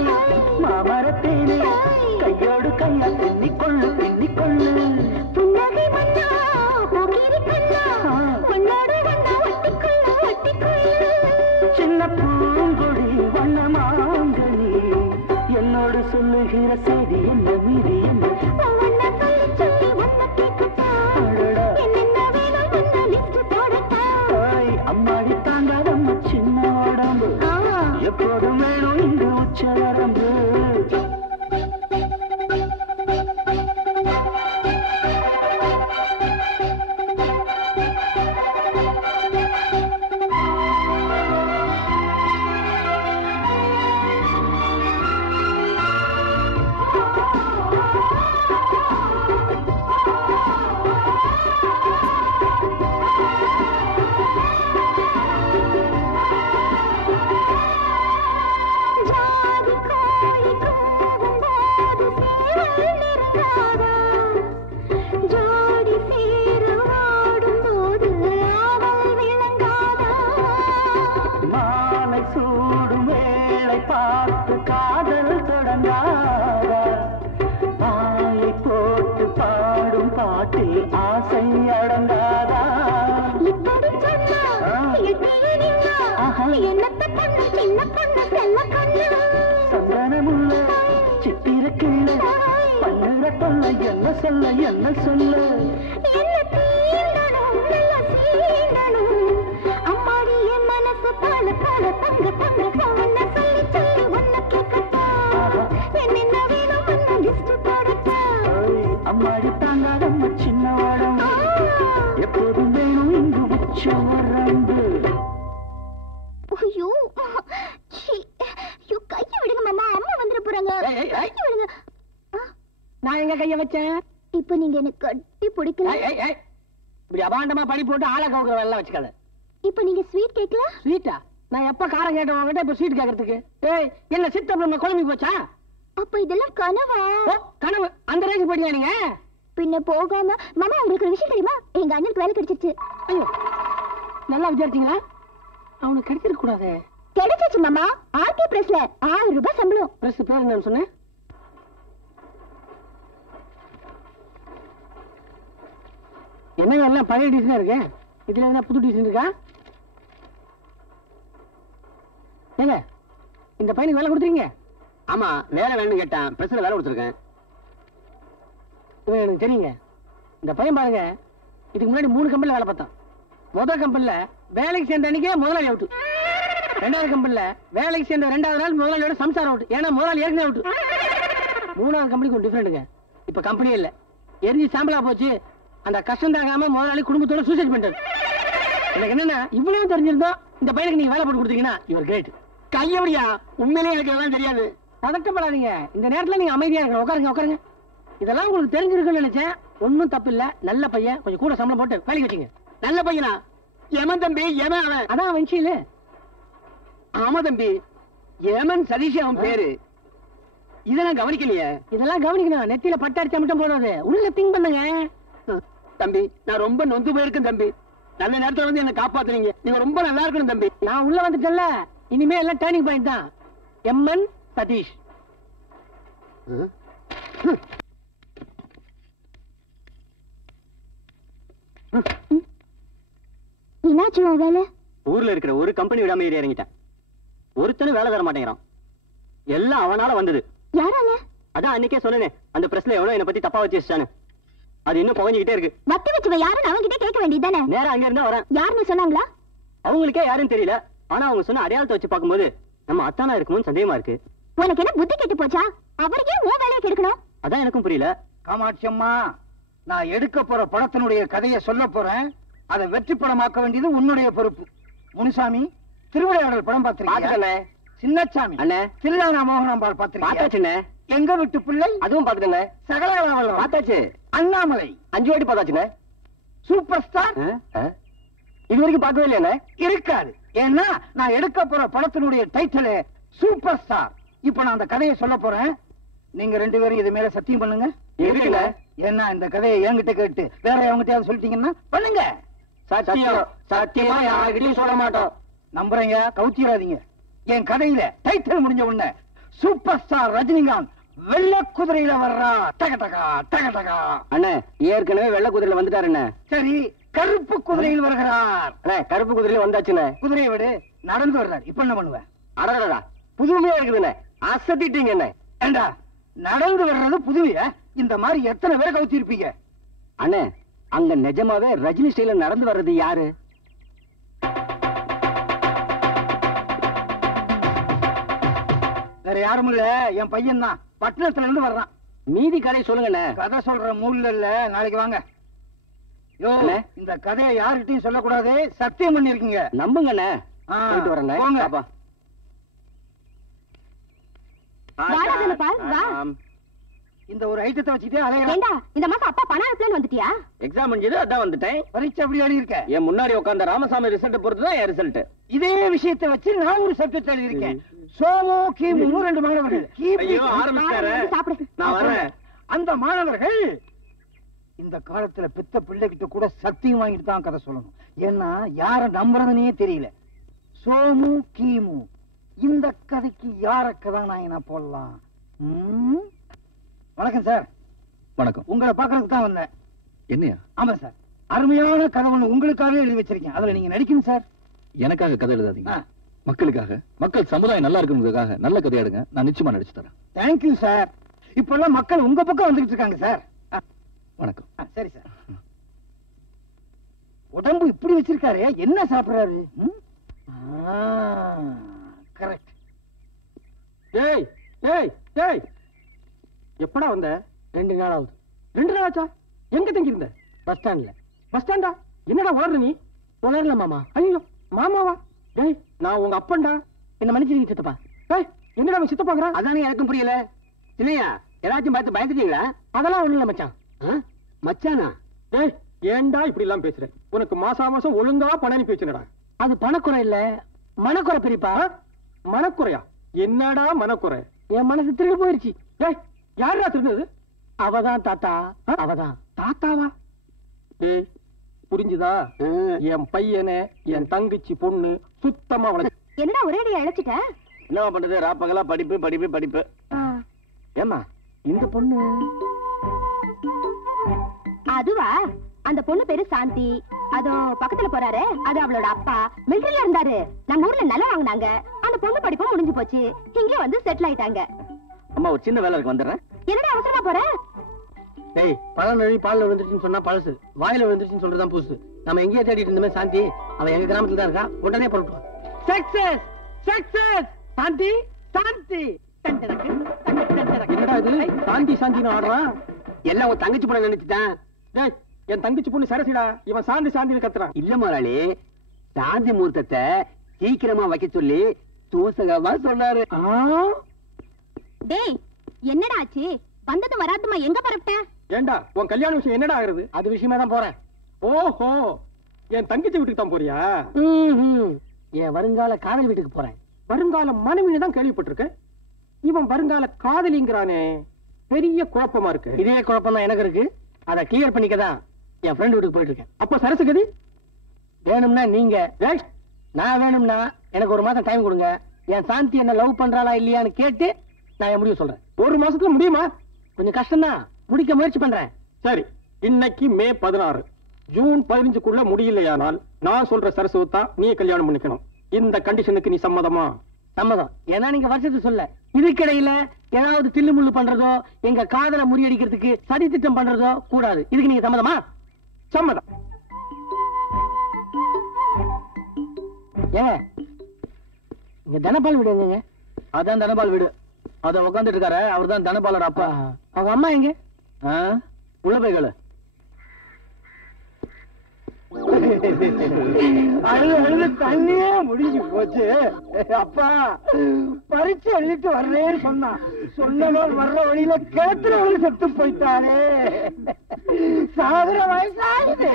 எப்போதும் வேணும் இங்கு உச்சவரம்பு. பார்த்து காதல் தொடங்காத ஆயை போட்டு பாடும் பாட்டில் ஆசை அடங்காதா? சந்தனமுள்ள சித்திரக்கிள்ள பண்ணுற தொல்ல என்ன சொல்ல என்ன சொல்ல அம்மாடி என் மனசு பால பால தங்க தங்க பவன சொல்லி சொல்லி ஒன்ன கேட்கட்டா என்ன வேணும் ஒன்ன லிஸ்ட் போடட்டா அம்மாடி தாங்காதம்மா சின்ன வாடம் எப்போதும் வேணும் இங்கு உச்ச வரம்பு. ஐயோ கைய விடுங்க மாமா, அம்மா வந்துட போறாங்க. கைய விடுங்க. நான் எங்க கைய வச்சேன்? இப்போ நீங்க எனக்கு கட்டி பிடிக்கல. இப்படி அபாண்டமா படி போட்டு ஆளை கவுக்குற வேலை வச்சுக்காத. இப்போ நீங்க ஸ்வீட் கேட்கல? ஸ்வீட்டா? நான் எப்ப காரம் கேட்டவங்கிட்ட இப்ப ஸ்வீட் கேட்கறதுக்கு? ஏய் என்ன சித்தப்ப குழம்பி போச்சா? அப்ப இதெல்லாம் கனவா? கனவு அந்த ரேஞ்சுக்கு போடியா நீங்க? பின்ன போகாம மாமா உங்களுக்கு ஒரு விஷயம் தெரியுமா? எங்க அண்ணனுக்கு வேலை கிடைச்சிருச்சு. ஐயோ நல்லா விசாரிச்சீங்களா? அவனுக்கு கிடைச்சிருக்க கூடாது. கிடைச்சிச்சு மாமா. ஆர்கே பிரஸ்ல 1000 ரூபாய் சம்பளம். பிரஸ் பேர் என்னன்னு சொன்னேன்? என்னங்க எல்லாம் பழைய டிசைன் இருக்கு, இதுல என்ன புது டிசைன் இருக்கா? ஏங்க இந்த பையனுக்கு வேலை கொடுத்துருங்க. ஆமா வேலை வேணும்னு கேட்டான், பிரச்சனை வேலை கொடுத்துருக்கேன். இவன் எனக்கு தெரியுங்க. இந்த பையன் பாருங்க, இதுக்கு முன்னாடி 3 கம்பெனில வேலை பார்த்தான். முதல் கம்பெனில வேலைக்கு சேர்ந்த அன்னைக்கே முதலாளி அவுட்டு. 2வது கம்பெனில வேலைக்கு சேர்ந்த 2வது நாள் முதலாளியோட சம்சாரம் அவுட்டு. ஏன்னா முதலாளி ஏற்கனவே அவுட்டு. 3வது கம்பெனிக்கு ஒரு டிஃபரெண்ட்டுங்க. இப்ப கம்பெனியே இல்ல, எரிஞ்சு சாம்பலா போச்சு. அந்த கஷ்டம் தாங்காம முதலாளி குடும்பத்தோட சூசைட் பண்ணிட்டாரு. எனக்கு என்னன்னா இவ்வளவு தெரிஞ்சிருந்தோம் இந்த பையனுக்கு நீங்க வேலை போட்டு கொடுத்தீங்கன்னா யுவர் கிரேட். கையபடியா உண்மையிலேயே எனக்கு இதெல்லாம் தெரியாது. பதட்டப்படாதீங்க, இந்த நேரத்துல நீங்க அமைதியா இருக்கணும். உட்காருங்க உட்காருங்க. இதெல்லாம் உங்களுக்கு தெரிஞ்சிருக்குன்னு நினைச்சேன். ஒன்னும் தப்பு இல்ல, நல்ல பையன். கொஞ்சம் கூட சம்பளம் போட்டு வேலைக்கு வச்சுங்க. நல்ல பையனா? ஏமன் தம்பி, ஏமன் அவன். அதான் வஞ்சியில. ஆமா தம்பி, ஏமன் சதீஷ் அவன் பேரு. இதெல்லாம் கவனிக்கலையே. இதெல்லாம் கவனிக்கணும். நெத்தியில பட்டு அடிச்சா மட்டும் போடாது, உள்ள திங்க் பண்ணுங்க. தம்பி நான் ரொம்ப நொந்து போயிருக்கேன் தம்பி. நல்ல நேரத்துல வந்து என்ன காப்பாத்துறீங்க. நீங்க ரொம்ப நல்லா இருக்கணும் தம்பி. நான் உள்ள வந்துட்டேன்ல, இனிமே எல்லாம் டர்னிங் பாயிண்ட் தான். எம்என் சதீஷ். என்னாச்சு வேலை? ஊர்ல இருக்கிற ஒரு கம்பெனி விடாம ஏறி இறங்கிட்டேன். ஒருத்தனும் வேலை தர மாட்டேங்கிறான். எல்லாம் அவனால வந்தது. யாரால? அதான் அன்னைக்கே சொன்னேன், அந்த பிரஸ்ல எவ்வளவு என்ன பத்தி தப்பா வச்சு வச்சானு. அது இன்னும் புகஞ்சுக்கிட்டே இருக்கு. வட்டி வச்சுவ யாருன்னு அவங்க கிட்ட கேட்க வேண்டியதானே? நேரா அங்க இருந்தா வரேன். யாருன்னு சொன்னாங்களா? அவங்களுக்கே யாருன்னு தெரியல. ஆனா அவங்க சொன்ன அடையாளத்தை வச்சு பார்க்கும்போது நம்ம அத்தானா இருக்குமோன்னு சந்தேகமா இருக்கு. உனக்கு என்ன புத்தி கெட்டு போச்சா? அவருக்கே உன் வேலையை கெடுக்கணும்? அதான் எனக்கும் புரியல. காமாட்சி அம்மா, நான் எடுக்க போற படத்தினுடைய கதையை சொல்ல போறேன். அதை வெற்றி படமாக்க வேண்டியது உன்னுடைய பொறுப்பு. முனுசாமி, திருவிளையாடல் படம் பாத்திருக்கீங்க? சின்னச்சாமி அண்ணே, தில்லானா மோகனாம்பாள் பாத்திருக்கீங்க? பாத்தாச்சுண்ணே. எங்க வீட்டு பிள்ளை அதுவும் பாத்துட்டேங்க. சகலகலாவல்லம் பாத்தாச்சு. அண்ணாமலை 5 வாட்டி பாத்தாச்சுண்ணே. சூப்பர் ஸ்டார் இது வரைக்கும் பார்க்கவே இல்லையாண்ணே? இருக்காது. ஏன்னா நான் எடுக்க போற படத்தினுடைய டைட்டில் சூப்பர் ஸ்டார். இப்ப நான் அந்த கதையை சொல்ல போறேன். நீங்க 2 பேரும் இது மேல சத்தியம் பண்ணுங்க. இருக்குங்க. ஏன்னா இந்த கதையை என்கிட்ட கேட்டு வேற எவங்கிட்டயாவது சொல்லிட்டீங்கன்னா பண்ணுங்க. சத்தியம். சத்தியமா யார்கிட்டயும் சொல்ல மாட்டோம். நம்புறீங்க, கவுத்திராதீங்க. என் கதையில டைட்டில் முடிஞ்ச உடனே சூப்பர் ஸ்டார் ரஜினிகாந்த் வெள்ள குதிரையில வர்றா. டக டகா டக டகா. அண்ணே ஏற்கனவே வெள்ளை குதிரையில வந்துட்டாருண்ணே. சரி, கருப்பு குதிரையில் வருகிறார். அண்ணே கருப்பு குதிரையில வந்தாச்சுண்ணே. குதிரையை விடு, நடந்து வர்றார். இப்ப என்ன பண்ணுவேன்? அடடா புதுமையா இருக்குதுண்ணே. அசத்திட்டீங்க என்ன? ஏண்டா நடந்து வர்றது புதுமையா? இந்த மாதிரி எத்தனை பேரை கவுத்தி இருப்பீங்க? அண்ணே அங்க நிஜமாவே ரஜினி ஸ்டைல நடந்து வர்றது யாரு? வேற யாரும் இல்ல, என் பையன் தான். பட்டணத்துல இருந்து வர்றான். மீதி கதை சொல்லுங்கண்ணே. கதை சொல்ற மூல்ல இல்ல, நாளைக்கு வாங்க. யோ, இந்த கதையை யார்கிட்டயும் சொல்லக்கூடாது, சத்தியம் பண்ணிருக்கீங்க. நம்புங்கண்ணே. போயிட்டு வரேன். போங்க. இந்த ஒரு ஐட்டத்தை வச்சுட்டே அலையறா. ஏண்டா இந்த மாசம் அப்பா பணம் அனுப்பலன்னு வந்துட்டியா? எக்ஸாம் முடிஞ்சது, அதான் வந்துட்டேன். பரீட்சை எப்படி எழுதி இருக்க? என் முன்னாடி உட்கார்ந்த ராமசாமி ரிசல்ட் பொறுத்து தான் என் ரிசல்ட். இதே விஷயத்தை வச்சு நான் ஒரு சப்ஜெக்ட் எழுதி இருக்கேன். சோமோ கீமு 2 மாணவர்கள். ஐயோ, ஆரம்பிச்சாரு. சாப்பிடு. நான் வரேன். அந்த மாணவர்கள் இந்த காலத்துல பெத்த பிள்ளைகிட்ட கூட சத்தியம் வாங்கிட்டு தான் கதை சொல்லணும். ஏன்னா யார நம்புறதுன்னே தெரியல. சோமு கீமு, இந்த கதைக்கு யார கதாநாயகனா போடலாம்? வணக்கம் சார். வணக்கம். உங்களை பாக்குறதுக்கு தான் வந்தேன். என்னையா? ஆமா சார், அருமையான கதை ஒண்ணு உங்களுக்காகவே எழுதி வச்சிருக்கேன். அதுல நீங்க நடிக்கணும் சார். எனக்காக கதை எழுதாதீங்க, மக்களுக்காக, மக்கள் சமுதாயம் நல்லா இருக்கணுங்கிறதுக்காக நல்ல கதை எடுங்க. நான் நிச்சயமா நடிச்சு தரேன். Thank you sir. இப்ப எல்லாம் மக்கள் உங்க பக்கம் வந்துகிட்டு இருக்காங்க சார். வணக்கம். சரி சார். உடம்பு இப்படி வச்சிருக்காரு, என்ன சாப்பிடுறாரு? கரெக்ட். டேய் டேய் டேய், எப்படா வந்த? 2 நாள் ஆகுது. 2 நாள் ஆச்சா? எங்க தங்கி இருந்த? பஸ் ஸ்டாண்ட்ல. பஸ் ஸ்டாண்டா? என்னடா உளற நீ? உளறல மாமா. ஐயோ, மாமாவா? டேய், நான் உங்க அப்பன்டா. என்ன மன்னிச்சிருங்க சித்தப்பா. டேய், என்னடா அவன் சித்தப்பாங்கறான்? அதானே எனக்கும் புரியல. இல்லையா, ஏதாச்சும் பார்த்து பயந்துட்டீங்களா? அதெல்லாம் ஒண்ணு இல்ல மச்சான். மச்சானா? டேய், ஏன்டா இப்படி எல்லாம் பேசுற? உனக்கு மாசம் ஒழுங்கா பணம் அனுப்பி வச்சுனடா. அது பணக்குறை இல்ல, மனக்குறை பெரியப்பா. மனக்குறையா? என்னடா மனக்குறை? என் மனசு திருடி போயிருச்சு. டேய், யாரா திருடுது? அவதான் தாத்தா. அவதான். தாத்தாவா? டேய், புரிஞ்சுதா? என் பையனை என் தங்கச்சி பொண்ணு சுத்தமா வளர்ச்சி. என்னடா ஒரே அடியா இழைச்சிட்ட? என்னவா பண்றது, ராப்பகலா படிப்பு படிப்பு படிப்பு. ஏமா இந்த பொண்ணு? அதுவா? அந்த பொண்ணு பேரு சாந்தி. அதோ பக்கத்துல போறாரு, அது அவளோட அப்பா. மிலிட்டரியில இருந்தாரு. நம்ம ஊர்ல நிலம் வாங்கினாங்க. அந்த பொண்ணு படிப்பும் முடிஞ்சு போச்சு. இங்க வந்து செட்டில் ஆயிட்டாங்க. அம்மா, ஒரு சின்ன வேலை இருக்கு, வந்துடுறேன். என்னடா அவசரமா போற? டேய், பழம் நழுவி பால்ல விழுந்துருச்சுன்னு சொன்னா பழசு, வாயில விழுந்துருச்சுன்னு சொல்றதான் புதுசு. நம்ம எங்கேயே தேடிட்டு இருந்தோமே சாந்தி, அவன் எங்க கிராமத்துல தான் இருக்கா. உடனே புறப்பட்டு சக்சஸ் சக்சஸ். சாந்தி சாந்தி. என்னடா இது சாந்தி சாந்தின்னு ஆடுறான்? எல்லாம் உன் தங்கச்சி பொண்ணு நினைச்சுட்டான். டேய், என் தங்கச்சி பொண்ணு சரசிடா. இவன் சாந்தி சாந்தின்னு கத்துறான். இல்ல முதலாளி, சாந்தி முகூர்த்தத்தை சீக்கிரமா வைக்க சொல்லி தூசகமா சொன்னாரு. டேய், என்னடா ஆச்சு? வந்தது வராதுமா எங்க பரப்பிட்ட? ஏண்டா, உன் கல்யாண விஷயம் என்னடா ஆகுறது? அது விஷயமா தான் போறேன். ஓஹோ, என் தங்கச்சி வீட்டுக்கு தான் போறியா? என் வருங்கால காதலி வீட்டுக்கு போறேன். வருங்கால மனைவின்னு தான் கேள்விப்பட்டிருக்கேன். இவன் வருங்கால காதலிங்கிறானே, பெரிய குழப்பமா இருக்கு. இதே குழப்பம் தான் எனக்கு இருக்கு. அதை கிளியர் பண்ணிக்கதான் என் ஃப்ரெண்ட் வீட்டுக்கு போயிட்டு இருக்கேன். அப்ப சரசுகதி வேணும்னா நீங்க, நான் வேணும்னா எனக்கு 1 மாசம் டைம் கொடுங்க. என் சாந்தி என்ன லவ் பண்றாளா இல்லையான்னு கேட்டு நான் என் முடிவு சொல்றேன். 1 மாசத்துல முடியுமா? கொஞ்சம் கஷ்டம்தான், முடிக்க முயற்சி பண்றேன். சரி, இன்னைக்கு மே 16, ஜூன் 15க்குள்ள முடியலையானால் நான் சொல்ற சரசு தான் நீ கல்யாணம் பண்ணிக்கணும். இந்த கண்டிஷனுக்கு நீ சம்மதமா? சம்மதம். ஏன்னா நீங்க வருஷத்துக்கு சொல்ல, இதுக்கிடையில ஏதாவது தில்லு முள்ளு பண்றதோ, எங்க காதலை முறியடிக்கிறதுக்கு சதி திட்டம் பண்றதோ கூடாது. இதுக்கு நீங்க சம்மதமா? சம்மதம். ஏங்க, இங்க தனபால் வீடு எங்க? அதான் தனபால் வீடு. அத உட்காந்துட்டு இருக்காரு, அவர் தான் தனபாலோட அப்பா. அவங்க அம்மா எங்க? உள்ள போய்களு. அழுது அழுது தண்ணியே முடிஞ்சு போச்சு. அப்பா, பரீட்சை எழுதிட்டு வர்றேன்னு சொன்னான். சொன்னவன் வர்ற வழியில கேட்டுறவங்க செத்து போயிட்டானே. சாகுற வயசாகுது.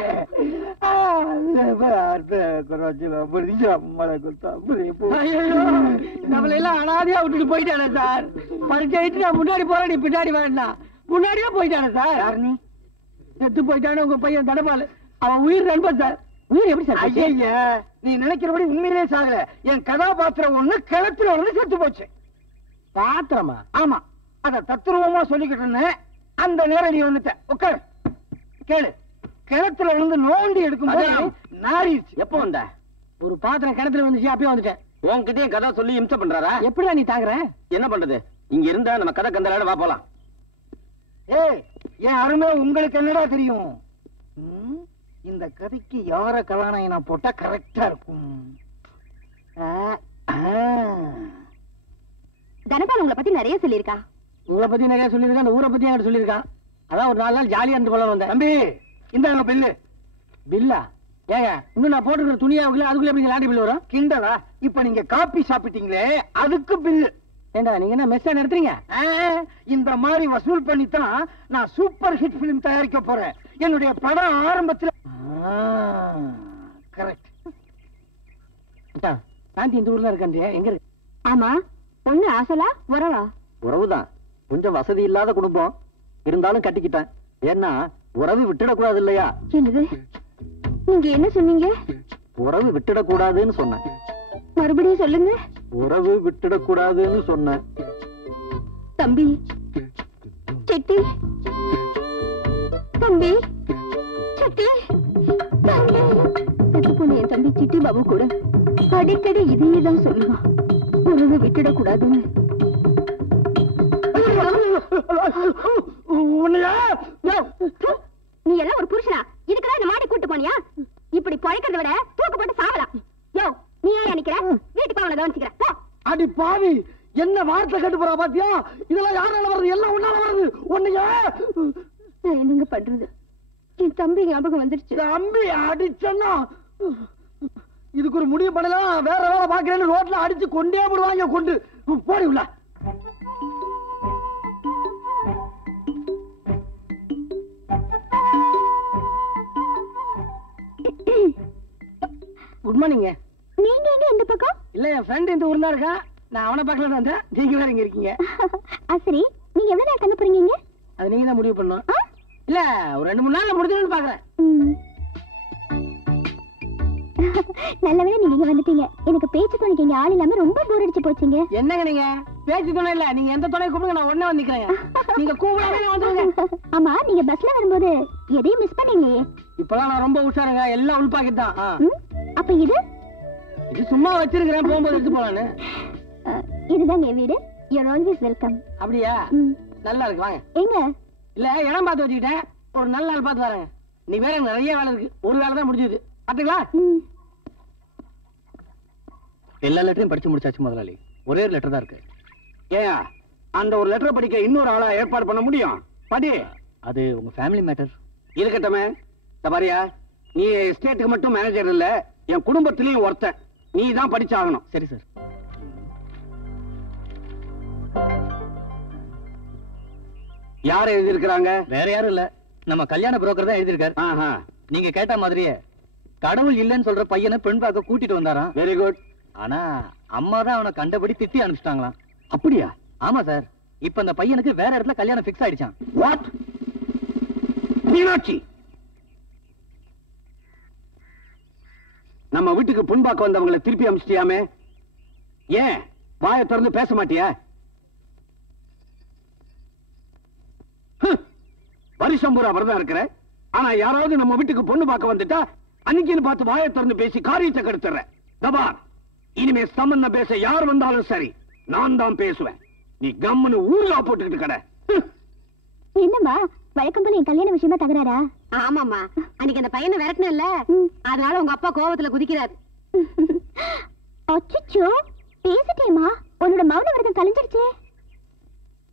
நம்மள எல்லாம் அனாதையா விட்டுட்டு போயிட்டானே சார். பரீட்சை எழுதிட்டு நான் முன்னாடி போறேன், நீ பின்னாடி வேண்டாம். முன்னாடியே போயிட்டானே சார். யார் நீ? செத்து போயிட்டானே உங்க பையன் தனபால். அவன் உயிர் நண்பன் சார். உயிர் எப்படி சார்? ஐயா, நீ நினைக்கிறபடி உண்மையிலே சாகல. என் கதாபாத்திரம் ஒண்ணு கிணத்துல வந்து செத்து போச்சு. பாத்திரமா? ஆமா, அத தத்துருவமா சொல்லிக்கிட்டு இருந்தேன். அந்த நேரம் நீ வந்துட்ட. உட்கார், கேளு. கிணத்துல விழுந்து நோண்டி எடுக்கும்போது நாரிடுச்சு. எப்ப வந்த? ஒரு பாத்திரம் கிணத்துல வந்துச்சு, அப்பயே வந்துட்டேன். உன்கிட்டயே கதை சொல்லி இம்சை பண்றாரா? எப்படிடா நீ தாங்குற? என்ன பண்றது, இங்க இருந்தா நம்ம கதை கந்தலாட. வா போலாம். ஏய், என் அருமை உங்களுக்கு என்னடா தெரியும்? இந்த கதைக்கு யார கதாநாயகனா போட்டா கரெக்டா இருக்கும்? தனபால் உங்களை பத்தி நிறைய சொல்லியிருக்கா. உங்களை பத்தி நிறைய சொல்லியிருக்கா, அந்த ஊரை பத்தி என்கிட்ட சொல்லியிருக்கா. அதான் ஒரு 4 நாள் ஜாலியா இருந்து போல வந்தேன். தம்பி இந்த பில்லு. பில்லா? ஏங்க இன்னும் நான் போட்டுக்கிற துணியாவுக்குள்ள அதுக்குள்ள எப்படி லாண்டி பில் வரும்? கிண்டலா? இப்ப நீங்க காப்பி சாப்பிட்டீங்களே அதுக்கு பில்லு. ஏண்டா நீங்க என்ன மெஸ்ஸா நடத்துறீங்க? இந்த மாதிரி வசூல் பண்ணித்தான் நான் சூப்பர் ஹிட் பிலிம் தயாரிக்க போறேன். என்னுடைய படம் ஆரம்பத்துல கரெக்ட். சாந்தி இந்த ஊர்ல இருக்காண்டியா? எங்க இருக்கு? ஆமா, பொண்ணு ஆசலா உறவா? உறவுதான். கொஞ்சம் வசதி இல்லாத குடும்பம் இருந்தாலும் கட்டிக்கிட்டேன். ஏன்னா உறவு விட்டுடக்கூடாது இல்லையா? என்னது நீங்க என்ன சொன்னீங்க? உறவு விட்டுடக்கூடாதுன்னு சொன்னேன். மறுபடியும் சொல்லுங்க. உறவு விட்டுடக்கூடாதுன்னு சொன்னேன். தம்பி செட்டி, தம்பி செட்டி, தம்பி செத்து போன என் தம்பி சிட்டி பாபு கூட அடிக்கடி இதையேதான் சொல்லுவான், உறவு விட்டுடக்கூடாதுன்னு. நீ எல்லாம் ஒரு புருஷனா? இதுக்குதான் இந்த மாடி கூட்டு போனியா? இப்படி பழைக்கிறத விட தூக்கு போட்டு சாவலாம். யோ நீ ஏன் நிக்கிற? வீட்டுக்கு அவனை கவனிச்சுக்கிறேன். அடி பாவி, என்ன வார்த்தை கட்டு போறா பாத்தியா? இதெல்லாம் யாரால வருது? எல்லாம் உன்னால வருது. ஒண்ணுங்க நான் என்னங்க பண்றது? என் தம்பி ஞாபகம் வந்துருச்சு. தம்பி அடிச்சன்னா இதுக்கு ஒரு முடிவு பண்ணலாம். வேற வேலை பாக்குறேன்னு ரோட்ல அடிச்சு கொண்டே போடுவாங்க. கொண்டு போடி உள்ள. Good morning. நீங்க எங்க இந்த பக்கம்? இல்ல என் ஃப்ரெண்ட் இந்த ஊர்ல இருக்கா, நான் அவனை பார்க்கல வந்தேன். நீங்க வேற இங்க இருக்கீங்க. சரி, நீங்க எவ்வளவு நாள் தங்க போறீங்க? அது நீங்க தான் முடிவு பண்ணணும். இல்ல ஒரு 2-3 நாள்ல முடிஞ்சிடும்னு பாக்குறேன். நல்ல வேளை நீங்க இங்க வந்துட்டீங்க. எனக்கு பேச்சு துணைக்கு இங்க ஆள் இல்லாம ரொம்ப போர் அடிச்சு போச்சுங்க. என்னங்க நீங்க பேச்சு துணை இல்ல, நீங்க எந்த துணை கூப்பிடுங்க, நான் உடனே வந்து நிக்கிறேன். நீங்க கூப்பிடாம நான் வந்துருங்க. ஆமா, நீங்க பஸ்ல வரும்போது எதையும் மிஸ் பண்ணீங்களே? இப்பலாம் நான் ரொம்ப உஷாருங்க, எல்லாம் உள் பாக்கெட் தான். அப்ப இது இது சும்மா வச்சிருக்கிறேன், போகும்போது எடுத்து போலான்னு. இதுதான் என் வீடு. You're always welcome. அப்படியா? நல்லா இருக்கு, வாங்க. எங்க? இல்ல இடம் பார்த்து வச்சுக்கிட்டேன், ஒரு நல்ல நாள் பார்த்து வரேங்க. நீ வேற நிறைய வேலை இருக்கு, ஒரு வேலை தான் முடிஞ்சது. பாத்துங்களா? எல்லா லெட்டரையும் படிச்சு முடிச்சாச்சு முதலாளி. ஒரே ஒரு லெட்டர் தான் இருக்கு. ஏன் அந்த ஒரு லெட்டர் படிக்க இன்னொரு ஆளா ஏற்பாடு பண்ண முடியும்? படி. அது உங்க ஃபேமிலி மேட்டர். இருக்கட்டுமே. தபாரியா, நீ எஸ்டேட்டுக்கு மட்டும் மேனேஜர் இல்ல, என் குடும்பத்திலையும் ஒருத்தன். நீ தான் படிச்சாகணும். சரி சார். யார் எழுதியிருக்கிறாங்க? வேற யாரும் இல்ல, நம்ம கல்யாண புரோக்கர் தான் எழுதியிருக்காரு. நீங்க கேட்ட மாதிரியே கடவுள் இல்லைன்னு சொல்ற பையனை பெண் பார்க்க கூட்டிட்டு வந்தாராம். Very good. ஆனா அம்மா தான் அவனை கண்டபடி திட்டி அனுப்பிச்சிட்டாங்களாம். அப்படியா? ஆமா சார். இப்ப அந்த பையனுக்கு வேற இடத்துல கல்யாணம் பிக்ஸ் ஆயிடுச்சான். வாட்? மீனாட்சி, நம்ம வீட்டுக்கு பொன் பார்க்க வந்தவங்களை திருப்பி அனுப்பிச்சிட்டியாமே, ஏன் வாயை திறந்து பேச மாட்டியா? வருஷம் பூரா வரதா இருக்கிற, ஆனா யாராவது நம்ம வீட்டுக்கு பொண்ணு பார்க்க வந்துட்டா அன்னைக்குன்னு பார்த்து வாயை திறந்து பேசி காரியத்தை கெடுத்துற. தபார், இனிமே சம்பந்தம் பேச யார் வந்தாலும் சரி, நான் தான் பேசுவேன். நீ கம்முன்னு ஊர்லா போட்டுக்கிட்டு கடை. என்னம்மா வழக்கம் போல என் கல்யாண விஷயமா தகராறா? ஆமாமா, அன்னைக்கு அந்த பையனை விரட்டணும்ல, அதனால உங்க அப்பா கோவத்துல குதிக்கிறாரு. அச்சச்சோ, பேசிட்டேமா? உன்னோட மௌன விரதம் கலைஞ்சிருச்சே.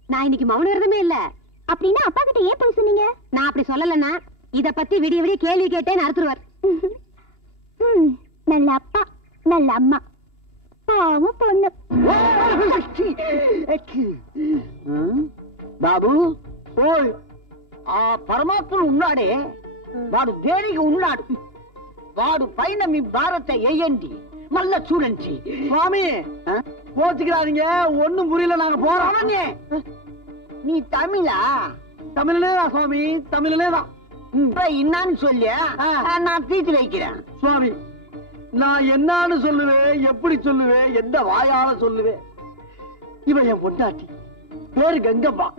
நான் இன்னைக்கு மௌன விரதமே இல்ல. அப்படின்னா அப்பா கிட்ட ஏன் போய் சொன்னீங்க? நான் அப்படி சொல்லலன்னா இத பத்தி விடிய விடிய கேள்வி கேட்டேன்னு அறுத்துருவார். நல்ல அப்பா நல்ல அம்மா, பாவம் பொண்ணு. బాబు ఓయ్ ఆ పరమాత్ముడు ఉన్నాడే, వాడు దేనికి ఉన్నాడు? వాడు పైన మీ భారత వేయండి, మళ్ళా చూడండి. స్వామి கோச்சுக்கிறாதீங்க, ஒண்ணும் புரியல, நாங்க போறோம். நீ தமிழா? தமிழ்லேதான் சுவாமி, தமிழ்லேதான். என்னன்னு சொல்லியா, நான் தீட்டு வைக்கிறேன். சுவாமி, நான் என்னன்னு சொல்லுவேன், எப்படி சொல்லுவேன், எந்த வாயால சொல்லுவேன்? இவன் என் பொண்டாட்டி, பேரு கங்கம்மா.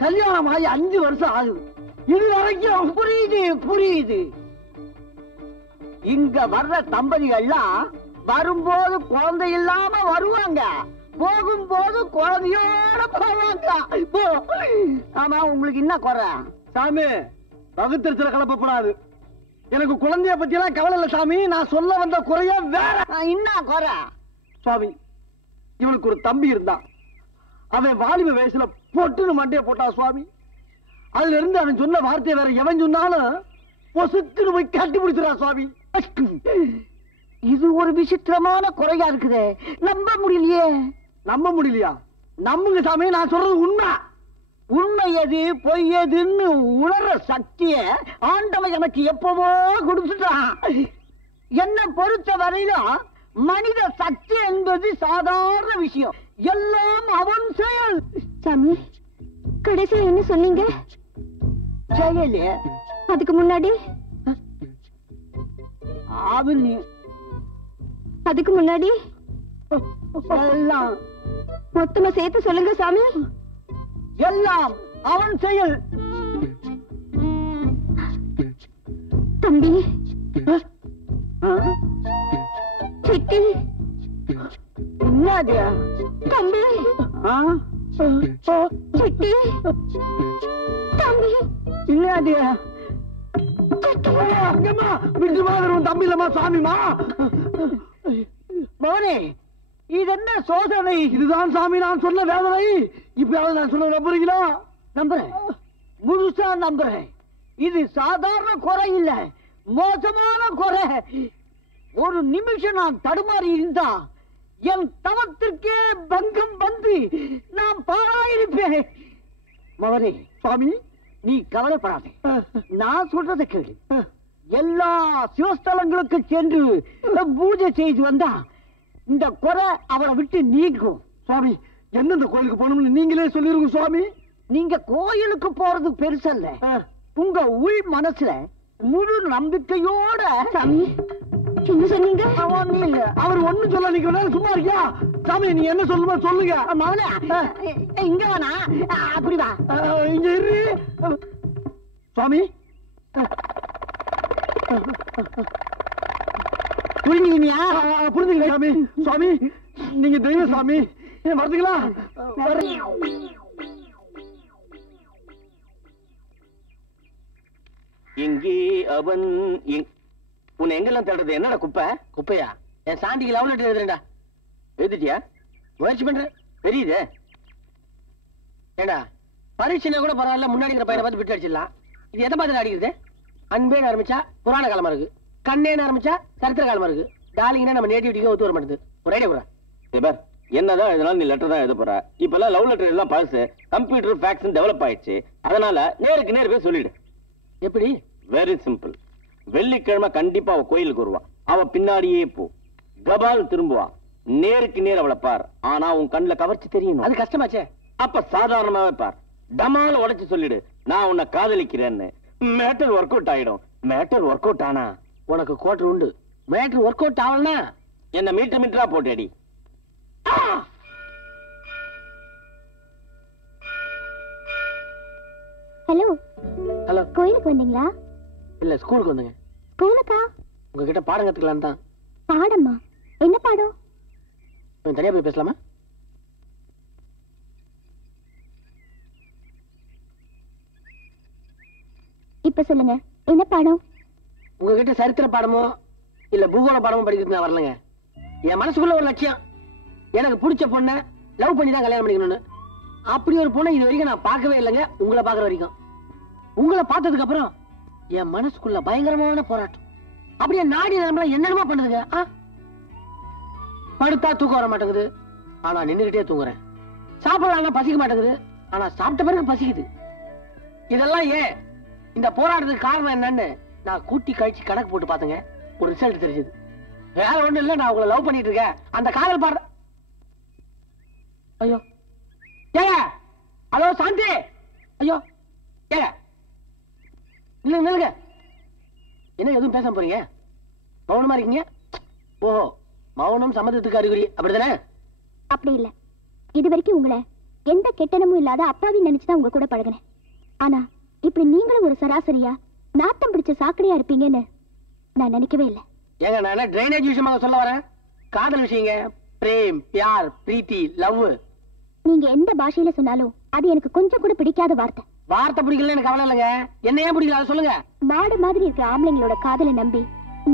கல்யாணம் ஆகி 5 வருஷம் ஆகுது. இது வரைக்கும் புரியுது புரியுது. இங்க வர்ற தம்பதிகள்லாம் வரும்போது குழந்தை இல்லாம வருவாங்க, போகும்போது குழந்தையோட போவாங்க. ஆமா, உங்களுக்கு என்ன குறை? சாமி, வகுத்திருச்சல கலப்பப்படாது. எனக்கு குழந்தைய பத்தி எல்லாம் கவலை இல்ல சாமி, நான் சொல்ல வந்த குறைய வேற. என்ன குறை? சுவாமி, இவனுக்கு ஒரு தம்பி இருந்தான். அவன் வாலிப வயசுல பொட்டுன்னு மண்டைய போட்டா சுவாமி. அதுல இருந்து அவன் சொன்ன வார்த்தையை வேற எவன் சொன்னாலும் பொசுக்குன்னு போய் கட்டி பிடிச்சிடா சுவாமி. இது ஒரு விசித்திரமான குறையா இருக்குதே, நம்ப முடியலையே. நம்ப முடியலையா? நம்புங்க சாமி, நான் சொல்றது உண்மை. உண்மை எது பொய் எதுன்னு உணர்ற சக்திய ஆண்டவன் எனக்கு எப்பவோ கொடுத்துட்டான். என்ன பொறுத்த வரையிலும் மனித சக்தி என்பது சாதாரண விஷயம், எல்லாம் அவன் செயல். சாமி, கடைசியா என்ன சொன்னீங்க? செயல். அதுக்கு முன்னாடி அவன். அதுக்கு முன்னாடி எல்லாம் மொத்தமா சேர்த்து சொல்லுங்க சாமி. எல்லாம் அவன் செயல். தம்பி, சிட்டி, என்னது தம்பி, சிட்டி, தம்பி, என்னது அங்கம்மா விட்டு மாதிரி தம்பி இல்லம்மா சாமிமா. மகனே, இது என்ன சோதனை? இதுதான் சாமி நான் சொன்ன வேதனை. இப்பயாவது நான் சொல்ல நம்புறீங்களா? நம்புறேன், முழுசா நம்புறேன். இது சாதாரண குறை இல்ல, மோசமான குறை. ஒரு நிமிஷம் நான் தடுமாறி இருந்தா என் தவத்திற்கே பங்கம் வந்து நான் பாழாயிருப்பேன். மகனே, சுவாமி நீ கவலைப்படாதே, நான் சொல்றதை கேளு. எல்லா சிவஸ்தலங்களுக்கு சென்று பூஜை செய்து வந்தா இந்த குறை அவளை விட்டு நீக்கும். சுவாமி, எந்தெந்த கோயிலுக்கு போகணும்னு நீங்களே சொல்லிருங்க சுவாமி. நீங்க கோயிலுக்கு போறது பெருசல்ல, உங்க உள் மனசுல முழு நம்பிக்கையோட. என்ன சொன்னீங்க? அவர் ஒண்ணும் சொல்ல, நீங்க சும்மா இருக்கியா? சாமி, நீ என்ன சொல்லுமா சொல்லுங்க. மகனே, இங்க வேணா, அப்படி வா. இங்க இரு சுவாமி. புரிஞ்சுக்கினியா? புரிஞ்சுக்கல சாமி. சுவாமி, நீங்க தெய்வ சாமி, வரதுங்களா? எங்கே அவன்? உன்னை எங்கெல்லாம் தேடுறது? என்னடா குப்பை? குப்பையா? என் சாண்டிக்கு லவ் லெட்டர் எழுதுறேன்டா. எழுதிட்டியா? முயற்சி பண்றேன். தெரியுதே. ஏண்டா, பரீட்சைனா கூட பரவாயில்ல, முன்னாடி இருக்கிற பையனை பார்த்து விட்டு அடிச்சிடலாம். இது எதை பார்த்து அடிக்கிறது? அன்பேன்னு ஆரம்பிச்சா புராண காலமா இருக்கு, கண்ணேன்னு ஆரம்பிச்சா சரித்திர காலமா இருக்கு, டாலிங்னா நம்ம நேட்டிவிட்டிக்கு ஒத்து வர மாட்டேது. ஒரு ஐடியா கூட. பார், என்னதான் எழுதினாலும் நீ லெட்டர் தான் எழுத போற. இப்பெல்லாம் லவ் லெட்டர் எல்லாம் பழசு. கம்ப்யூட்டர் ஃபேக்ஸ் டெவலப் ஆயிடுச்சு. அதனால நேருக்கு நேர் போய் சொல்லிடு. எப்படி? Very simple. வெள்ளிக்கிழமை கண்டிப்பா அவ கோயிலுக்கு வருவா. அவ பின்னாடியே போ, கபால் திரும்புவா. நேருக்கு நேர் அவளை பார். ஆனா உன் கண்ணுல கவர்ச்சி தெரியணும். அது கஷ்டமாச்சே. அப்ப சாதாரணமாவே பார். டமால உடைச்சு சொல்லிடு, நான் உன்னை காதலிக்கிறேன்னு. மேட்டர் ஒர்க் அவுட் ஆயிடும். மேட்டர் ஒர்க் அவுட் ஆனா உனக்கு கோட்டர் உண்டு. மேட்டர் ஒர்க் அவுட் ஆகலனா என்ன மீட்டர் மீட்டரா போட்டேடி. ஹலோ. ஹலோ. கோயிலுக்கு வந்தீங்களா? இல்ல, ஸ்கூலுக்கு வந்துங்க. ஸ்கூலுக்கா? உங்ககிட்ட பாடம் கத்துக்கலாம் தான். பாடமா? என்ன பாடம்? தனியா போய் பேசலாமா? இப்ப சொல்லுங்க, என்ன பாடம்? உங்ககிட்ட சரித்திர பாடமோ இல்ல பூகோள பாடமோ படிக்கிறது நான் வரலங்க. என் மனசுக்குள்ள ஒரு லட்சியம், எனக்கு பிடிச்ச பொண்ணை லவ் பண்ணி தான் கல்யாணம் பண்ணிக்கணும்னு. அப்படி ஒரு பொண்ணை இது வரைக்கும் நான் பார்க்கவே இல்லைங்க. உங்களை பார்க்குற வரைக்கும். உங்களை பார்த்ததுக்கு அப்புறம் என் மனசுக்குள்ள பயங்கரமான போராட்டம். அப்படியே நாடி நம்மள என்னென்னமா பண்ணுதுங்க. படுத்தா தூக்கம் வர மாட்டேங்குது, ஆனா நின்றுகிட்டே தூங்குறேன். சாப்பிடலாம் பசிக்க மாட்டேங்குது, ஆனா சாப்பிட்ட பிறகு பசிக்குது. இதெல்லாம் ஏன்? இந்த போராட்டத்துக்கு காரணம் என்னன்னு நான் கூட்டி கழிச்சு கணக்கு போட்டு பார்த்தேங்க. ஒரு ரிசல்ட் தெரிஞ்சது. வேற ஒண்ணும் இல்ல, நான் உங்களை லவ் பண்ணிட்டு இருக்கேன். அந்த காதல் பாடுற. ஐயோ ஏங்க, ஹலோ சாந்தி. ஐயோ ஏங்க, நில்லுங்க. என்ன எதுவும் பேச போறீங்க? மௌனமா இருக்கீங்க. ஓஹோ, மௌனம் சம்மதத்துக்கு அறிகுறி, அப்படிதானே? அப்படி இல்ல, இது வரைக்கும் உங்களை எந்த கெட்டனமும் இல்லாத அப்பாவின்னு நினைச்சுதான் உங்க கூட பழகினேன். ஆனா இப்படி நீங்களும் ஒரு சராசரியா நாத்தம் பிடிச்ச சாக்கடையா இருப்பீங்கன்னு நான் நினைக்கவே இல்லை. ஏங்க, நான் என்ன ட்ரைனேஜ் விஷயமாக சொல்ல வரேன்? காதல் விஷயங்க. பிரேம், பியார், பிரீத்தி, லவ். நீங்க எந்த பாஷையில சொன்னாலும் அது எனக்கு கொஞ்சம் கூட பிடிக்காத வார்த்தை. வார்த்தை பிடிக்கல எனக்கு கவலை இல்லைங்க. என்ன ஏன் பிடிக்கல அதை சொல்லுங்க. மாடு மாதிரி இருக்கிற ஆம்பளைங்களோட காதலை நம்பி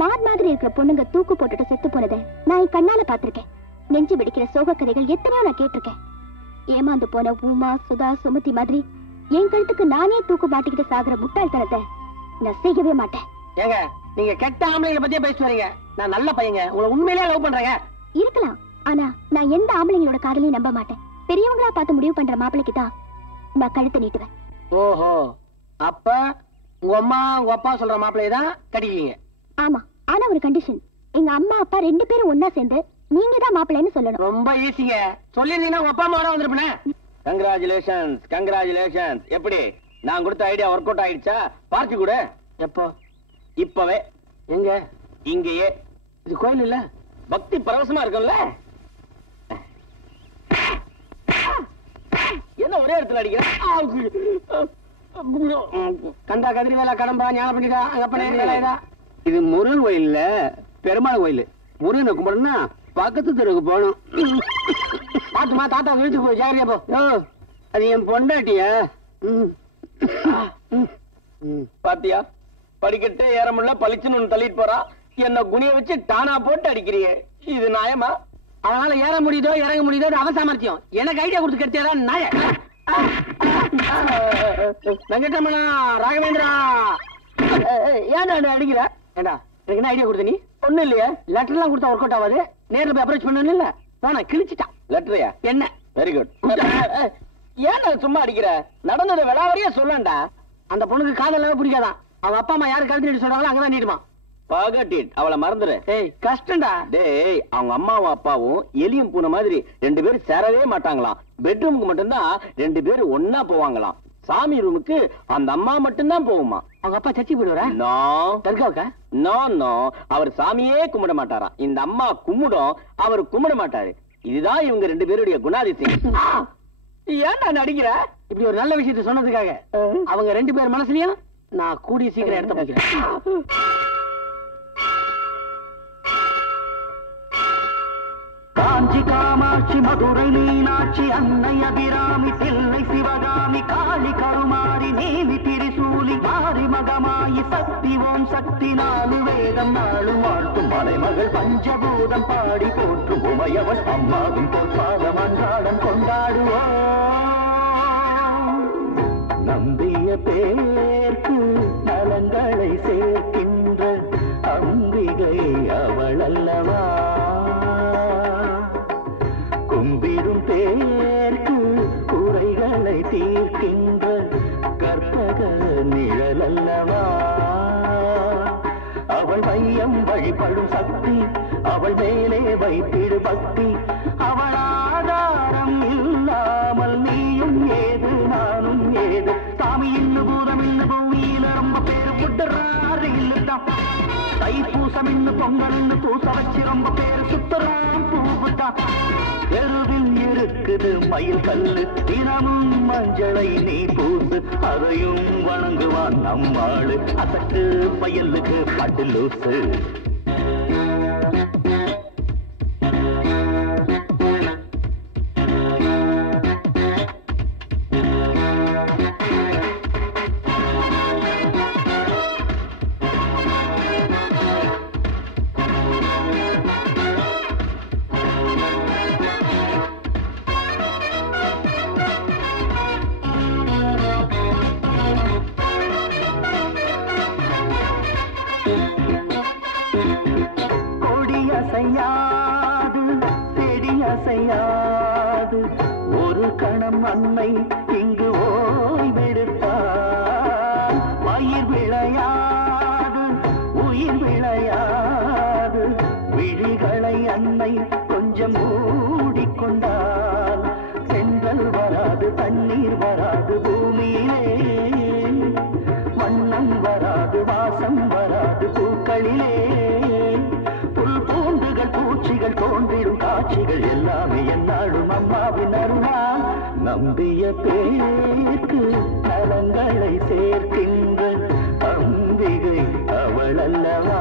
மாடு மாதிரி இருக்கிற பொண்ணுங்க தூக்கு போட்டுட்டு செத்து போனதை நான் என் கண்ணால பாத்திருக்கேன். நெஞ்சு வெடிக்கிற சோக கதைகள் எத்தனையோ நான் கேட்டிருக்கேன். ஏமாந்து போன உமா சுதா சுமதி மாதிரி என் கழுத்துக்கு நானே தூக்கு மாட்டிக்கிட்டு சாகுற முட்டாள்தனத்தை நான் செய்யவே மாட்டேன். ஏங்க நீங்க கெட்ட ஆம்பளைங்களை பத்தியே பேசி வரீங்க. நான் நல்ல பையங்க, உங்களை உண்மையிலேயே லவ் பண்றேங்க. இருக்கலாம், ஆனா நான் எந்த ஆம்பளைங்களோட காதலையும் நம்ப மாட்டேன். பெரியவங்களா பார்த்து முடிவு பண்ற மாப்பிளைக்கு தான் நான் கழுத்தை நீட்டுவேன். ஓஹோ, அப்ப உங்க அம்மா உங்க அப்பா சொல்ற மாப்பிளையை தான் கட்டிக்குவீங்க? ஆமா, ஆனா ஒரு கண்டிஷன். எங்க அம்மா அப்பா 2 பேரும் ஒன்னா சேர்ந்து நீங்க தான் மாப்பிள்ளைன்னு சொல்லணும். ரொம்ப ஈஸிங்க. சொல்லிருந்தீங்கன்னா உங்க அப்பா அம்மாவோட வந்திருப்பேன். Congratulations congratulations. எப்படி நான் கொடுத்த ஐடியா ஒர்க் அவுட் ஆயிடுச்சா? பார்ட்டி கூட எப்போ? இப்பவே. எங்க? இங்கேயே. இது கோயில் இல்ல? பக்தி பரவசமா இருக்கும்ல. என்ன ஒரே இடத்துல அடிக்கிற? கண்டா கதிரி வேலை கடம்பா ஞானம் பண்ணிட்டா அங்கப்பா. இது முருகன் கோயில் இல்ல, பெருமாள் கோயில். முருகனை கும்பிடணும்னா பக்கத்து தெருவுக்கு போகணும். பாத்துமா தாத்தா வீட்டுக்கு போய் ஜாகிரதையா போ. அது என் பொண்டாட்டியா? பாத்தியா, படிக்கட்டு ஏற முடியல, பளிச்சுன்னு ஒண்ணு தள்ளிட்டு போறா. என்ன குனிய வச்சு டானா போட்டு அடிக்கிறீங்க. இது நியாயமா? அவனால ஏற முடியுதோ இறங்க முடியுதோ அவ சாமர்த்தியம். எனக்கு ஐடியா கொடுத்து கெடுத்தா நாய. வெங்கடரமணா, ராகவேந்திரா, ஏன் அடிக்கிற? ஏண்டா எனக்கு என்ன ஐடியா கொடுத்த? நீ ஒண்ணும் இல்லையா? லெட்டர் எல்லாம் கொடுத்தா ஒர்க் அவுட் ஆகாது. நேர்ல போய் அப்ரோச் பண்ணணும் இல்ல, போன கிழிச்சிட்டான். லெட்டரையா? என்ன? Very good. ஏன் சும்மா அடிக்கிற? நடந்தது விளாவரியா சொல்லண்டா. அந்த பொண்ணுக்கு காதல் பிடிக்காதான். அவன் அப்பா அம்மா யாரு கழுத்து நீட்டு சொல்றாங்களோ அங்கதான் நீட்டுமா. அவளை மறந்துரு. ஏய் கஷ்டம்டா. டேய், அவங்க அம்மாவும் அப்பாவும் எலியும் பூனை மாதிரி 2 பேரும் சேரவே மாட்டாங்களாம். பெட்ரூமுக்கு மட்டும்தான் 2 பேரும் ஒன்னா போவாங்களாம். சாமி ரூமுக்கு அந்த அம்மா மட்டும்தான் போகுமா. அவங்க அப்பா சர்ச்சை போயிடுவாரா? நோ. தர்காவுக்கா? நோ நோ, அவர் சாமியே கும்பிட மாட்டாராம். இந்த அம்மா கும்பிடும், அவர் கும்பிட மாட்டாரு. இதுதான் இவங்க 2 பேருடைய குணாதிசயம். ஏன் நான் அடிக்கிற? இப்படி ஒரு நல்ல விஷயத்தை சொன்னதுக்காக அவங்க 2 பேர் மனசுலயும் நான் கூடிய சீக்கிரம் எடுத்து வைக்கிறேன். காஞ்சி காமாட்சி மதுரை மீனாட்சி அன்னை அபிராமி தில்லை சிவகாமி காளி கருமாரி நீலி திரிசூலி மாரி மகமாயி சக்தி ஓம் சக்தி 4 வேதம் 4 வாழ்த்தும் மலைமகள் பஞ்சபூதம் பாடி போற்றும் உமையவள் அம்மாவின் பொற்பாதம் அன்றாடம் கொண்டாடுவோம். நம்பிய பேர்க்கு நலங்களை சேர்க்கின்ற அம்பிகை அவள் அல்லவா. கும்பிடும் பேர்க்கு குறைகளை தீர்க்கின்ற கற்பக நிழல் அல்லவா. அவள் மையம் வழிபடும் சக்தி, அவள் மேலே வைத்திடு பக்தி. அவள் ஆதாரம் இல்லாமல் நீயும் ஏது நானும் ஏது. சாமி இன்னு பூதம் இன்னு பூமியில ரொம்ப பேரு புட்டுறாரு இல்லுதான். தைப்பூசம் இன்னு பொங்கல் இன்னு பூச வச்சு ரொம்ப பேரு சுத்துறான் பூவுதான். தெருவில் இருக்குது மயில் கல்லு, தினமும் மஞ்சளை நீ பூசு, அதையும் வணங்குவான் நம்மாளு. அசட்டு பயலுக்கு பட்டு லூசு. அசையாது செடி அசையாது ஒரு கணம் அன்னை இங்கு ஓய்வெடுத்தார். மயிர் விளையாது உயிர் விளையாது விழிகளை அன்னை கொஞ்சம் மூடிக்கொண்டால் சென்றல் வராது தண்ணீர் வராது பூமியிலே. வண்ணம் வராது வாசம் வராது பூக்களிலே. பூச்சிகள் தோன்றிடும் காட்சிகள் எல்லாமே என்னாலும் அம்மாவின் அருளால். நம்பிய பேருக்கு நலங்களை சேர்க்கின்ற அம்பிகை அவள் அல்லவா.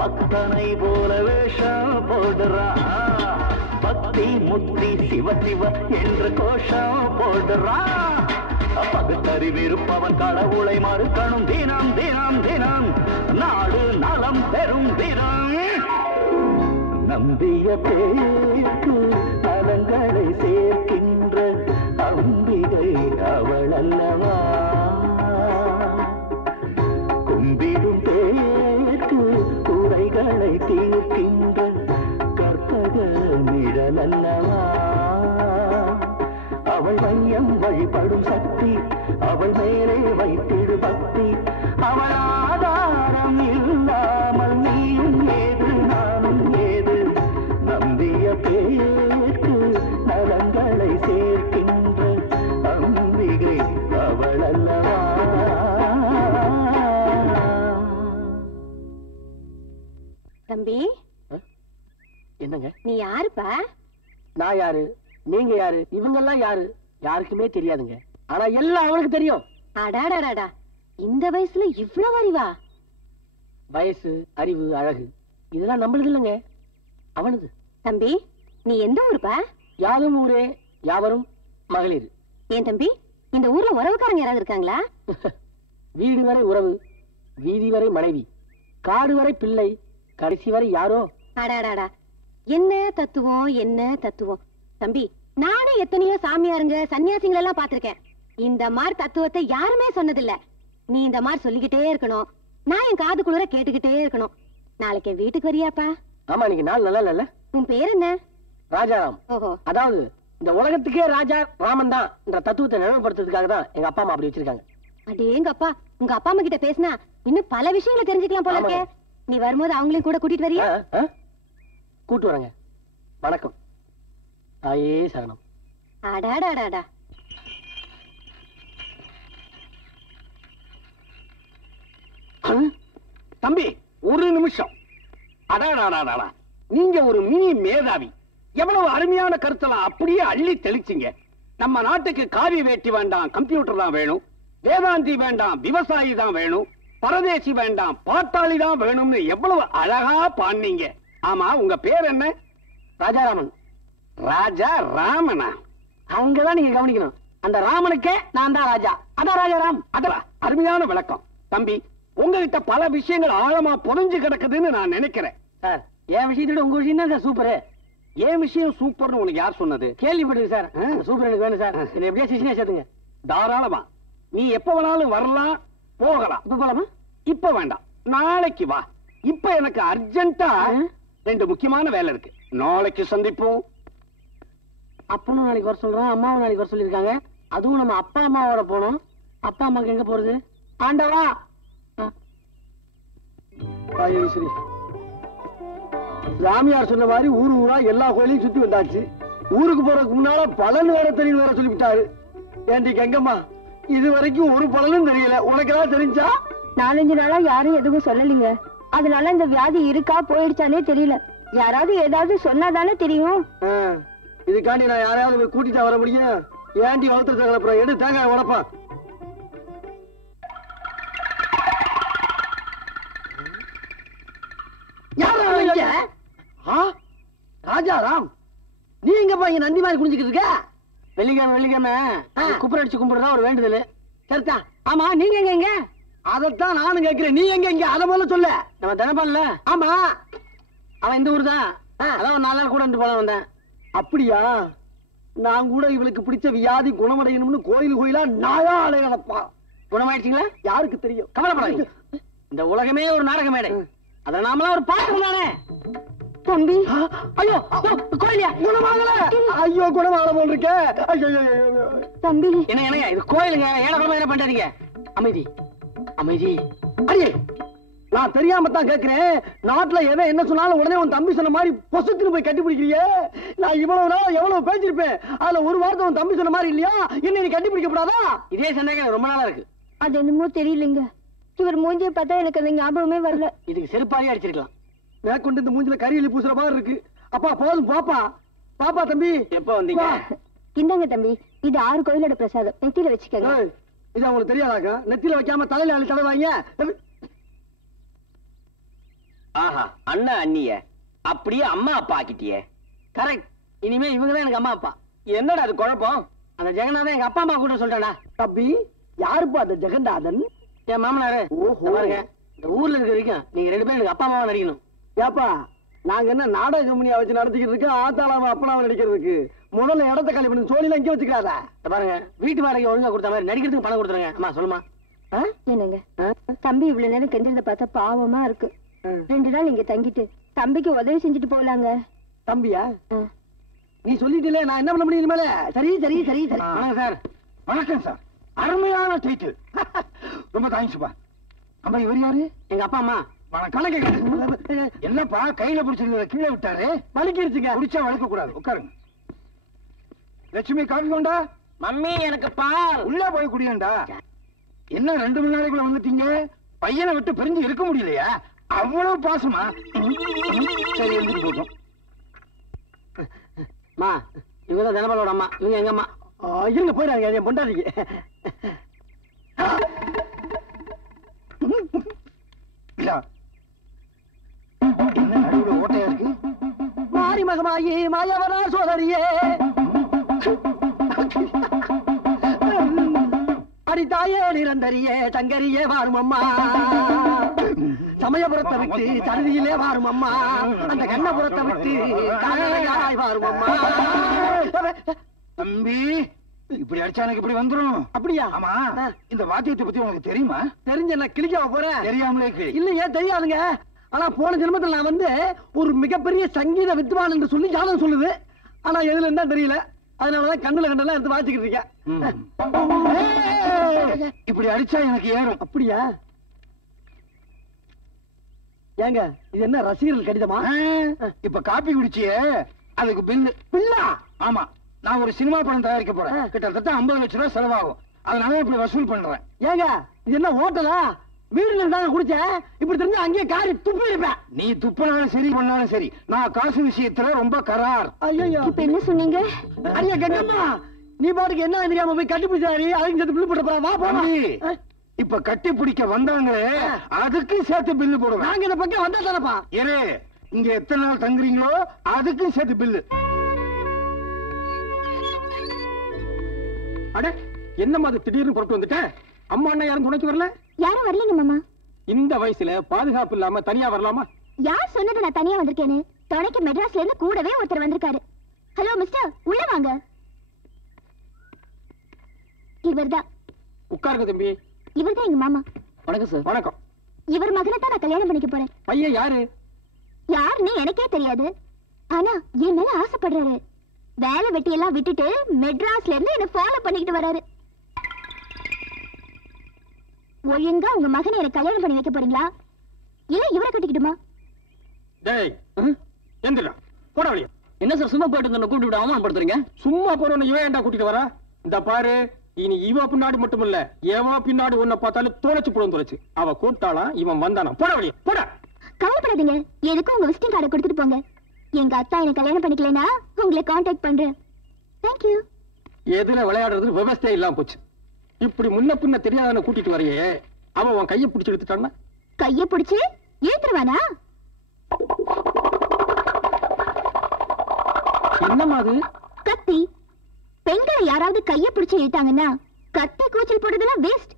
பக்தனை போல வேஷம் போடுறான் பக்தி முத்தி சிவ சிவ என்ற கோஷம் போடுறான் பகுத்தறிவிருப்பவன் கடவுளை மறுக்கணும் தினம் தினம் தினம் நாடு நலம் பெறும் தினம் நம்பிய பேருக்கு நலங்களை சேர்க்கின்ற அம்பிகை அவள் அல்லவா கும்பிடும் பேருக்கு குறைகளை தீர்க்கின்ற கற்பக நிழல் அல்லவா அவள் மையம் வழிபடும் சக்தி அவள் மேலே வைத்திடு பக்தி அவள் ஆதாரம் இல்லாமல் நீயும் ஏது நானும் ஏது நம்பிய பேருக்கு நலங்களை சேர்க்கின்ற அம்பிகை அவள் அல்லவா தம்பி என்னங்க நீ யாருப்பா? நான் யாரு நீங்க யாரு இவங்க எல்லாம் யாரு யாருக்குமே தெரியாதுங்க ஆனா எல்லாம் அவனுக்கு தெரியும் அடாடாடாடா இந்த வயசுல இவ்வளவு அறிவா? வயசு அறிவு அழகு இதெல்லாம் நம்மளுது இல்லைங்க அவனது. தம்பி நீ எந்த ஊருப்பா? யாரும் ஊரே யாவரும் மகளிர். ஏன் தம்பி இந்த ஊர்ல உறவுக்காரங்க யாராவது இருக்காங்களா? வீடு வரை உறவு வீதி வரை மனைவி காடு வரை பிள்ளை கடைசி வரை யாரோ. அடாடாடா என்ன தத்துவம் என்ன தத்துவம். தம்பி நானும் எத்தனையோ சாமியாருங்க சன்னியாசிகள் எல்லாம் பாத்திருக்கேன். இந்த மாதிரி தத்துவத்தை யாருமே சொன்னதில்ல. நீ இந்த மாதிரி சொல்லிக்கிட்டே இருக்கணும். நான் என் காது குளிர கேட்டுக்கிட்டே இருக்கணும். நாளைக்கு வீட்டுக்கு வரியாப்பா? ஆமா இன்னைக்கு நாள் நல்லா இல்ல. உன் பேர் என்ன? ராஜாராம். ஓஹோ அதாவது இந்த உலகத்துக்கே ராஜா ராமன் தான் என்ற தத்துவத்தை நினைவுபடுத்துறதுக்காக தான் எங்க அப்பா அம்மா அப்படி வச்சிருக்காங்க. அடேங்க அப்பா உங்க அப்பா அம்மா கிட்ட பேசினா இன்னும் பல விஷயங்களை தெரிஞ்சுக்கலாம் போல இருக்கே. நீ வரும்போது அவங்களையும் கூட கூட்டிட்டு வரியா? கூட்டு வரேங்க. வணக்கம். தாயே சரணம். அடாடாடாடா தம்பி ஒரு நிமிஷம். அடாடாடாடா நீங்க ஒரு மினி மேதாவி. எவ்வளவு அருமையான கருத்தெல்லாம் அப்படியே அள்ளி தெளிச்சிங்க. நம்ம நாட்டுக்கு காவி வேட்டி வேண்டாம் கம்ப்யூட்டர் தான் வேணும், வேதாந்தி வேண்டாம் விவசாயி தான் வேணும், பரதேசி வேண்டாம் பாட்டாளி தான் வேணும்னு எவ்வளவு அழகா பாடுனீங்க. ஆமா உங்க பேர் என்ன? ராஜாராமன். ராஜா ராமனா? அங்கதான் நீங்க கவனிக்கணும். அந்த ராமனுக்கே நான் தான் ராஜா. அதான் ராஜாராம். அதான் அருமையான விளக்கம். தம்பி உங்ககிட்ட பல விஷயங்கள் ஆழமா புரிஞ்சு கிடக்குதுன்னு நான் நினைக்கிறேன். சார் என் விஷயத்தோட உங்க விஷயம் தான் சார் சூப்பரு. ஏன் விஷயம் சூப்பர்னு உனக்கு யார் சொன்னது? கேள்விப்பட்டிருக்கு சார். சூப்பர் எனக்கு வேணும் சார். என்ன எப்படியா சிஷியா சேர்த்துங்க. தாராளமா நீ எப்ப வேணாலும் வரலாம் போகலாம். இப்ப போலாமா? இப்ப வேண்டாம் நாளைக்கு வா. இப்ப எனக்கு அர்ஜென்ட்டா ரெண்டு முக்கியமான வேலை இருக்கு. நாளைக்கு சந்திப்போம். அப்பனும் நாளைக்கு வர சொல்றான், அம்மாவும் நாளைக்கு வர சொல்லிருக்காங்க. அதுவும் நம்ம அப்பா அம்மாவோட போனோம். அப்பா அம்மாக்கு எங்க போறது? ஆண்டவா சாமியார் சொன்ன மாதிரி ஊரு ஊரா எல்லா கோயிலையும் சுத்தி வந்தாச்சு. ஊருக்கு போறதுக்கு முன்னால பலன் வேற தெரியும் வேற சொல்லிவிட்டாரு. ஏண்டி கங்கம்மா இது வரைக்கும் ஒரு பலனும் தெரியல. உனக்கு ஏதாவது தெரிஞ்சா? 4-5 நாளா யாரும் எதுவும் சொல்லலீங்க. அதனால இந்த வியாதி இருக்கா போயிடுச்சானே தெரியல. யாராவது ஏதாவது சொன்னாதானே தெரியும். இதுக்காண்டி நான் யாரையாவது போய் கூட்டிட்டு வர முடியும்? ஏண்டி வளர்த்துட்டு அப்புறம் எடு தேங்காய் உடப்பா. ராஜாராம் நீ எங்கப்பா இங்க நந்தி மாதிரி குடிஞ்சுக்கிட்டு இருக்க? வெள்ளிக்கிழமை குப்புற அடிச்சு கும்பிடுறதா ஒரு வேண்டுதல். சரிதா. ஆமா நீங்க எங்க எங்க? அதத்தான் நானும் கேட்கிறேன். நீ எங்க எங்க அத முதல்ல சொல்ல. நம்ம தினப்பான்ல. ஆமா அவன் இந்த ஊர் தான். அதான் ஒரு 4 நாள் கூட போல வந்தேன். அப்படியா? நான் கூட இவளுக்கு பிடிச்ச வியாதி குணமடையணும்னு கோயிலா நாயா அலையலப்பா. குணமாயிடுச்சுங்களா? யாருக்கு தெரியும்? கவலைப்படாதீங்க. இந்த உலகமே ஒரு நாடக மேடை. அத நாமலாம் ஒரு பாட்டு தானே. தம்பி ஐயோ கோயிலியா குணமாகல. ஐயோ குணமாகல போல் இருக்க. தம்பி என்ன இது கோயிலுங்க. ஏழை என்ன பண்றீங்க? அமைதி அமைதி. அடியே நான் தெரியாம தான் கேட்கிறேன். நாட்டுல எவன் என்ன சொன்னாலும் உடனே உன் தம்பி சொன்ன மாதிரி பொசுத்துன்னு போய் கட்டி பிடிக்கிறியே. நான் இவ்வளவு நாள் எவ்வளவு பேசிருப்பேன். அதுல ஒரு வார்த்தை உன் தம்பி சொன்ன மாதிரி இல்லையா? என்ன நீ கட்டி பிடிக்க கூடாதா? இதே சந்தேகம் ரொம்ப நாளா இருக்கு. அது என்னமோ தெரியலங்க. இவர் மூஞ்சியை பார்த்தா எனக்கு அது ஞாபகமே வரல. இதுக்கு செருப்பாரியா அடிச்சிருக்கலாம். மேற்கொண்டு இந்த மூஞ்சில கரியலி பூசுற மாதிரி இருக்கு. அப்பா போதும் பாப்பா. பாப்பா தம்பி எப்ப வந்தீங்க? இந்தாங்க தம்பி இது 6 கோயிலோட பிரசாதம். நெத்தியில வச்சுக்கங்க. இது அவங்களுக்கு தெரியாதாக்கா? நெத்தியில வைக்காம தலையில அள்ளி தடவாங்க. ஆஹா, அண்ணன் அண்ணிய அப்படியே அம்மா அப்பா ஆக்கிட்டியே. கரெக்ட். இனிமே இவங்க தான் எனக்கு அம்மா அப்பா. என்னடா அது குழப்பம்? அந்த ஜெகநாதன் எங்க அப்பா அம்மா கூட சொல்றேன்டா. தம்பி, யாருப்பா அந்த ஜெகநாதன்? என் மாமனாரு. ஓஹோ. பாருங்க, இந்த ஊர்ல இருக்க வரைக்கும் நீங்க 2 பேரும் எனக்கு அப்பா அம்மாவா நடிக்கணும். ஏப்பா, நாங்க என்ன நாடக கம்பெனியா வச்சு நடத்திக்கிட்டு இருக்கோம், ஆத்தாளாம அப்பனாவை நடிக்கிறதுக்கு? முதல்ல இடத்த காலி பண்ணி சோழில இங்கே வச்சுக்காத. பாருங்க, வீட்டு வாடகை ஒழுங்கா கொடுத்த மாதிரி நடிக்கிறதுக்கு பணம் கொடுத்துருங்க. அம்மா சொல்லுமா. என்னங்க தம்பி இவ்வளவு நேரம் கெஞ்சறத பார்த்தா பாவமா இருக்கு. 2 நாள் இங்க தங்கிட்டு தம்பிக்கு உதவி செஞ்சுட்டு போலாங்க. தம்பியா? நீ சொல்லிட்டே, நான் என்ன பண்ண முடியும் இனிமேல? சரி சரி சரி சரி. வணக்கம் சார். வணக்கம் சார். அருமையான டைட்டில். ரொம்ப தேங்க்ஸ்ப்பா. அம்மா, இவர் யாரு? எங்க அப்பா அம்மா. வணக்கம். என்னப்பா கையில பிடிச்சிருந்த கீழே விட்டாரு? வலிக்கிடுச்சுங்க. பிடிச்சா வளர்க்க கூடாது. உட்காருங்க. லட்சுமி, காஃபி கொண்டா. மம்மி, எனக்கு பால். உள்ள போய் குடியேண்டா. என்ன 2 மணி நேரத்துக்குள்ள வந்துட்டீங்க? பையனை விட்டு பிரிஞ்சு இருக்க முடியலையா? அவ்வளவு பாசமா? சரி, எழுந்துட்டு போட்டோம். அம்மா, இவங்க தான் தனபாலோட அம்மா. இவங்க எங்க அம்மா. இருங்க, போயிடாங்க என் பொண்டாதிக்கு. என்ன நடுவுல ஓட்டையா இருக்கு? மாறி மகமாயி மாயவரா சோதரியே, அடித்தாயே நிரந்தரியே சங்கரியே வாரும் அம்மா, சமயபுரத்தை விட்டு சருதியிலே வாரும் அம்மா, அந்த கண்ணபுரத்தை விட்டு கனகாய் வாரும் அம்மா. தம்பி, இப்படி அடிச்சா எனக்கு இப்படி வந்துரும். அப்படியா? ஆமா. இந்த வாத்தியத்தை பத்தி உனக்கு தெரியுமா? தெரிஞ்ச என்ன கிளிக்காவ போறேன்? தெரியாமலே கிளி. இல்லையே, தெரியாதுங்க. ஆனா போன ஜென்மத்தில் நான் வந்து ஒரு மிகப்பெரிய சங்கீத வித்வான் என்று சொல்லி ஜாதகம் சொல்லுது. ஆனா எதுல இருந்தா தெரியல. அதனாலதான் கண்ணுல கண்டெல்லாம் எடுத்து வாசிக்கிட்டு இருக்கேன். இப்படி அடிச்சா எனக்கு ஏறும். அப்படியா? ஏங்க, இது என்ன ரசிகர்கள் கடிதமா? இப்ப காப்பி குடிச்சியே, அதுக்கு பில்லு. பில்லா? ஆமா, நான் ஒரு சினிமா படம் தயாரிக்க போறேன். கிட்டத்தட்ட 50 லட்சம் ரூபாய் செலவாகும். அதனால இப்படி வசூல் பண்றேன். ஏங்க, இது என்ன ஹோட்டலா? வீடுல இருந்தாங்க குடிச்சேன். இப்படி தெரிஞ்சா அங்கேயே காரி துப்பி இருப்பேன். நீ துப்பினாலும் சரி, பண்ணாலும் சரி, நான் காசு விஷயத்துல ரொம்ப கரார். ஐயோ, இப்ப என்ன சொன்னீங்க? ஐயா கங்கம்மா, நீ பாட்டுக்கு என்ன தெரியாம போய் கட்டி பிடிச்சாரி அதுக்கு சேர்த்து பில்லு போட்டு போறா. வா போமா. இப்ப கட்டி பிடிக்க வந்தாங்களே, அதுக்கு சேர்த்து பில்லு போடுவேன். நாங்க இந்த பக்கம் வந்தா தானப்பா. ஏரே, இங்க எத்தனை நாள் தங்குறீங்களோ அதுக்கும் சேர்த்து பில்லு. அட, என்னம்மா அது திடீர்னு புறப்பட்டு வந்துட்டேன்? அம்மா அண்ணா யாரும் துணைக்கு வரல? யாரும் வரலீங்க மாமா. இந்த வயசுல பாதுகாப்பு இல்லாம தனியா வரலாமா? யார் சொன்னது நான் தனியா வந்திருக்கேன்னு? துணைக்கு மெட்ராஸ்ல இருந்து கூடவே ஒருத்தர் வந்திருக்காரு. ஹலோ மிஸ்டர், உள்ள வாங்க. இவர்தான். உட்காருங்க தம்பி. இவர்தான் எங்க மாமா. வணக்கம் சார். வணக்கம். இவர் மகனை தான் நான் கல்யாணம் பண்ணிக்க போறேன். பையன் யாரு? யாருன்னு எனக்கே தெரியாது. ஆனா என் மேல ஆசைப்படுறாரு. வேலை வெட்டி எல்லாம் விட்டுட்டு மெட்ராஸ்ல இருந்து என்ன ஃபாலோ பண்ணிக்கிட்டு வராரு. ஒழுங்கா உங்க மகனை எனக்கு கல்யாணம் பண்ணி வைக்க போறீங்களா, இல்ல இவரை கட்டிக்கிட்டுமா? டேய், எந்திரா, போடா வெளிய. என்ன சார் சும்மா போயிட்டு வந்து கூப்பிட்டு விட அவமானப்படுத்துறீங்க? சும்மா போறவன இவன் ஏன்டா கூட்டிட்டு வரா? இந்த பாரு, இனி இவ பின்னாடி மட்டும் இல்ல, எவ பின்னாடி உன்னை பார்த்தாலும் தோலைச்சு போடும் தோலைச்சு. அவ கூப்பிட்டாலாம், இவன் வந்தானா. போடா வெளிய, போடா. கவலைப்படாதீங்க, எதுக்கும் உங்க விசிட்டிங் கார்டை கொடுத்துட்டு போங்க. எங்க அத்தா என்ன கல்யாணம் பண்ணிக்கலைன்னா உங்களை கான்டாக்ட் பண்றேன். தேங்க்யூ. எதுல விளையாடுறது விவசாயம் இல்லாம போச்சு. இப்படி முன்ன பின்ன தெரியாதவனை கூட்டிட்டு வரையே, அவன் உன் கையை பிடிச்சு எடுத்துட்டான்னா? கையை பிடிச்சு இழுத்துருவானா? என்னமா அது? கத்தி. பெண்களை யாராவது கையை பிடிச்சு இழுத்தாங்கன்னா கத்தி கூச்சல் போடுறதெல்லாம் வேஸ்ட்.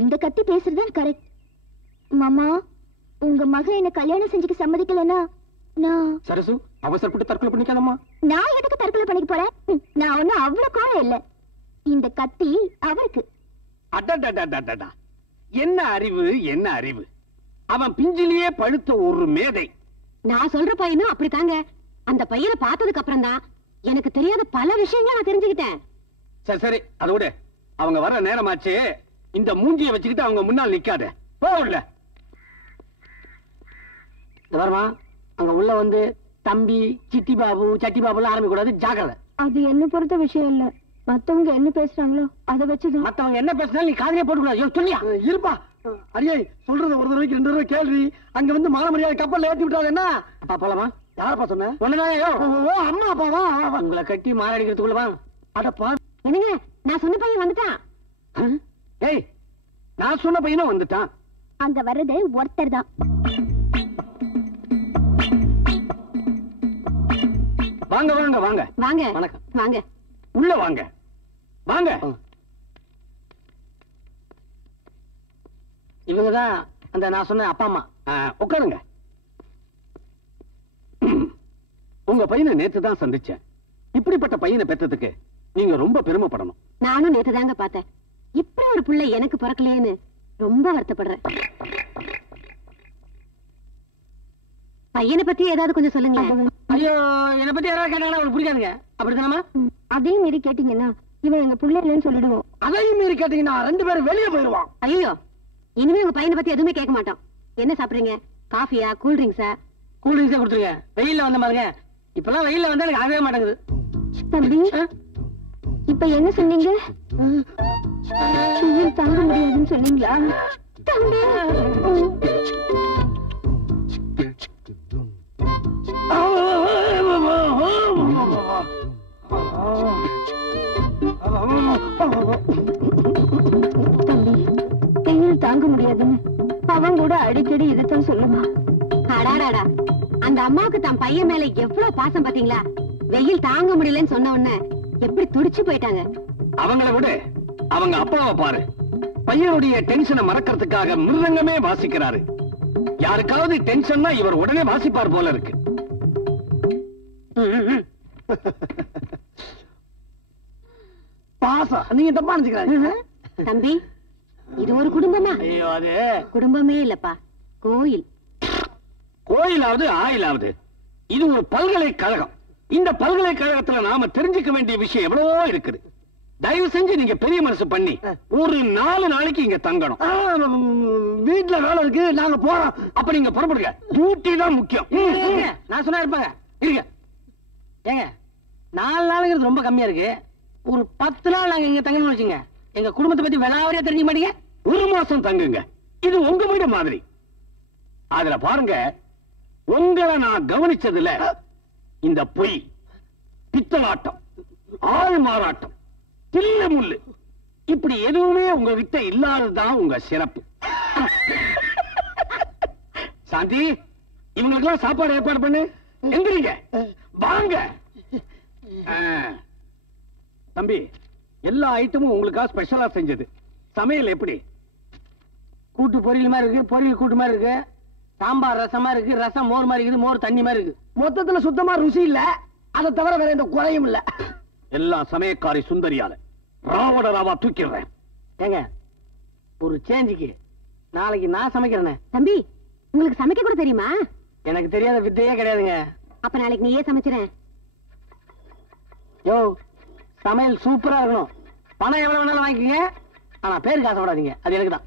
இந்த கத்தி பேசுறதுதான் கரெக்ட். மாமா, உங்க மகன் என்ன கல்யாணம் செஞ்சுக்க சம்மதிக்கலன்னா நான் சரசு, அவசரப்பட்டு தற்கொலை பண்ணிக்காதம்மா. நான் எதுக்கு தற்கொலை பண்ணிக்க போறேன்? நான் ஒன்னும் அவ்வளவு கோலம் இல்ல. இந்த கத்தி அவருக்கு. அடடடடடடா, என்ன அறிவு, என்ன அறிவு! அவன் பிஞ்சிலேயே பழுத்த ஒரு மேதை. நான் சொல்ற பையனும் அப்படித்தாங்க. அந்த பையனை பார்த்ததுக்கு அப்புறம் தான் எனக்கு தெரியாத பல விஷயங்களை நான் தெரிஞ்சுக்கிட்டேன். சரி சரி, அதோட அவங்க வர நேரமாச்சு. இந்த மூஞ்சியை வச்சுக்கிட்டு அவங்க முன்னால் நிக்காத. போகல. வருமா, அங்க உள்ள வந்து தம்பி, சிட்டி பாபு, சட்டி பாபு எல்லாம் ஆரம்பிக்க கூடாது. ஜாக்கிரதை. அது என்ன பொறுத்த விஷயம் இல்ல, மத்தவங்க என்ன பேசுறாங்களோ அதை வச்சுதான். மத்தவங்க என்ன பேசினாலும் நீ காதலே போட்டு கூடாது. சொல்லியா? இருப்பா. அரியை சொல்றது ஒரு தடவைக்கு 2 தடவை கேள்வி. அங்க வந்து மான மரியாதை கப்பல்ல ஏத்தி விட்டாங்க. என்ன அப்பா போலாமா? யாரப்பா சொன்ன? ஒண்ணுதான். அம்மா அப்பாவா? உங்களை கட்டி மாரடிக்கிறதுக்குள்ளவா? அடப்பா, என்னங்க, நான் சொன்ன பையன் வந்துட்டான். ஏய், நான் சொன்ன பையனும் வந்துட்டான். அங்க வர்றது ஒருத்தர் தான். வாங்க வாங்க வாங்க வாங்க வணக்கம். வாங்க. உள்ள வாங்க வாங்க. இவங்கதான் அந்த நான் சொன்ன அப்பா அம்மா. உட்காருங்க. உங்க பையனை நேத்து தான் சந்திச்சேன். இப்படிப்பட்ட பையனை பெற்றதுக்கு நீங்க ரொம்ப பெருமைப்படணும். நானும் நேத்து தாங்க பார்த்தேன். இப்படி ஒரு பிள்ளை எனக்கு பிறக்கலையேன்னு ரொம்ப வருத்தப்படுறேன். பையனை பத்தி ஏதாவது கொஞ்சம் சொல்லுங்க. ஐயோ, என்னை பத்தி யாராவது கேட்டாங்கன்னா அவளுக்கு பிடிக்காதுங்க. அப்படித்தானமா? அதையும் மீறி கேட்டீங்கன்னா இவன் எங்க பிள்ளை இல்லைன்னு சொல்லிடுவோம். அதையும் மீறி கேட்டீங்கன்னா 2 பேரும் வெளியே போயிருவான். ஐயோ, இனிமே உங்க பையனை பத்தி எதுவுமே கேட்க மாட்டோம். என்ன சாப்பிடுறீங்க? காஃபியா, கூல் ட்ரிங்க்ஸா? கூல் ட்ரிங்க்ஸே கொடுத்துருங்க. வெயில்ல வந்த பாருங்க. இப்பெல்லாம் வெயில்ல வந்தா எனக்கு ஆகவே மாட்டேங்குது. தம்பி, இப்ப என்ன சொன்னீங்க? வெயில் தாங்க முடியாதுன்னு சொன்னீங்களா? தம்பி, வெயில் தாங்க முடியாதுன்னு அவன் கூட அடிக்கடி இதைத்தான் சொல்லுவான். அடாடாடா, அந்த அம்மாவுக்கு தன் பையன் மேல எவ்வளவு பாசம் பாத்தீங்களா? வெயில் தாங்க முடியலன்னு சொன்ன உடனே எப்படி துடிச்சு போயிட்டாங்க. அவங்கள விட அவங்க அப்பாவை பாரு. பையனுடைய டென்ஷனை மறக்கிறதுக்காக மிருதங்கமே வாசிக்கிறாரு. யாருக்காவது டென்ஷன்னா இவர் உடனே வாசிப்பார் போல இருக்கு. பாசம் நீங்க தப்பா நினைச்சுக்கிறாங்க. தம்பி, இது ஒரு குடும்பமா? ஐயோ, அது குடும்பமே இல்லப்பா, கோயில். கோயிலாவது ஆயிலாவது இது ஒரு பல்கலைக்கழகம். இந்த பல்கலைக்கழகத்துல நாம தெரிஞ்சுக்க வேண்டிய விஷயம் எவ்வளவோ இருக்குது. தயவு செஞ்சு நீங்க பெரிய மனசு பண்ணி ஒரு 4 நாளைக்கு இங்க தங்கணும். வீட்டுல வேலை இருக்கு, நாங்க போறோம். அப்ப நீங்க புறப்படுங்க. டியூட்டி தான் முக்கியம். இருங்க, நான் சொன்னா இருப்பாங்க. இருங்க. ஏங்க, 4 நாளுங்கிறது ரொம்ப கம்மியா இருக்கு. ஒரு 10 நாள் நாங்க இங்க தங்கணும்னு வச்சுங்க. எங்க குடும்பத்தை பத்தி விளாவரியா தெரிஞ்சுக்க மாட்டீங்க. 1 மாசம் தங்குங்க. இது உங்க வீடு மாதிரி. அதுல பாருங்க, உங்களை நான் கவனிச்சதுல இந்த பொய், பித்தலாட்டம், ஆள் மாறாட்டம், தில்ல முள்ளு இப்படி எதுவுமே உங்ககிட்ட இல்லாததுதான் உங்க சிறப்பு. சாந்தி, இவங்களுக்கெல்லாம் சாப்பாடு ஏற்பாடு பண்ணு. எந்திரிங்க, வாங்க. தம்பி, எல்லா ஐட்டமும் உங்களுக்காக ஸ்பெஷலா செஞ்சது. சமையல் எப்படி? கூட்டு பொரியல் மாதிரி இருக்கு, பொரியல் கூட்டு மாதிரி இருக்கு, சாம்பார் ரசமா இருக்கு, ரசம் மோர் மாதிரி இருக்குது, மோர் தண்ணி மாதிரி இருக்கு. மொத்தத்துல சுத்தமா ருசி இல்ல. அதை தவிர வேற எந்த குறையும் இல்ல. எல்லாம் சமயக்காரி சுந்தரியால ராவட ராவா தூக்கிடுறேன். ஏங்க, ஒரு சேஞ்சுக்கு நாளைக்கு நான் சமைக்கிறேனே. தம்பி, உங்களுக்கு சமைக்க கூட தெரியுமா? எனக்கு தெரியாத வித்தையே கிடையாதுங்க. அப்ப நாளைக்கு நீயே சமைச்சிறேன். யோ, சமையல் சூப்பரா இருக்கணும். பணம் எவ்வளவு வேணாலும் வாங்கிக்கங்க, ஆனா பேருக்கு ஆசைப்படாதீங்க. அது எனக்கு தான்.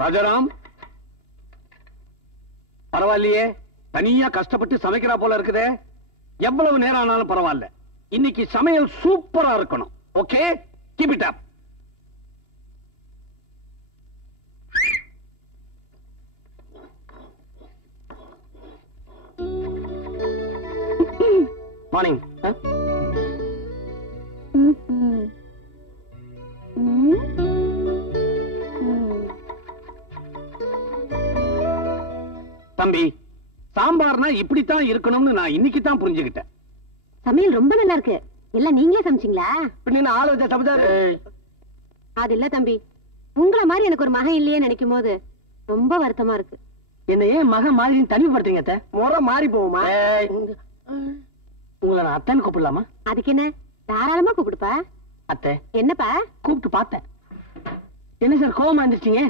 ராஜாராம், பரவாயில்லையே, தனியா கஷ்டப்பட்டு சமைக்கிறா போல இருக்குதே. எவ்வளவு நேரம் ஆனாலும் பரவாயில்ல. இன்னைக்கு சமையல் சூப்பரா இருக்கணும். Okay, keep it up. Morning. தம்பி, சாம்பார்னா இப்படித்தான் இருக்கணும்னு நான் இன்னைக்கு தான் புரிஞ்சுக்கிட்டேன். சமையல் ரொம்ப நல்லா இருக்கு. எல்லாம் நீங்களே சமைச்சீங்களா? பின்ன ஆளு வச்ச சமைச்சாரு. அது இல்ல தம்பி, உங்கள மாதிரி எனக்கு ஒரு மகன் இல்லையே நினைக்கும் போது ரொம்ப வருத்தமா இருக்கு. என்ன ஏன் மகன் மாதிரி தனிமைப்படுத்துறீங்க அத்தை? முறை மாறி போகுமா? உங்களை நான் அத்தைன்னு கூப்பிடலாமா? அதுக்கு என்ன, தாராளமா கூப்பிடுப்பா. அத்தை, என்னப்பா? கூப்பிட்டு பார்த்தேன். என்ன சார் கோவமா இருந்துச்சீங்க?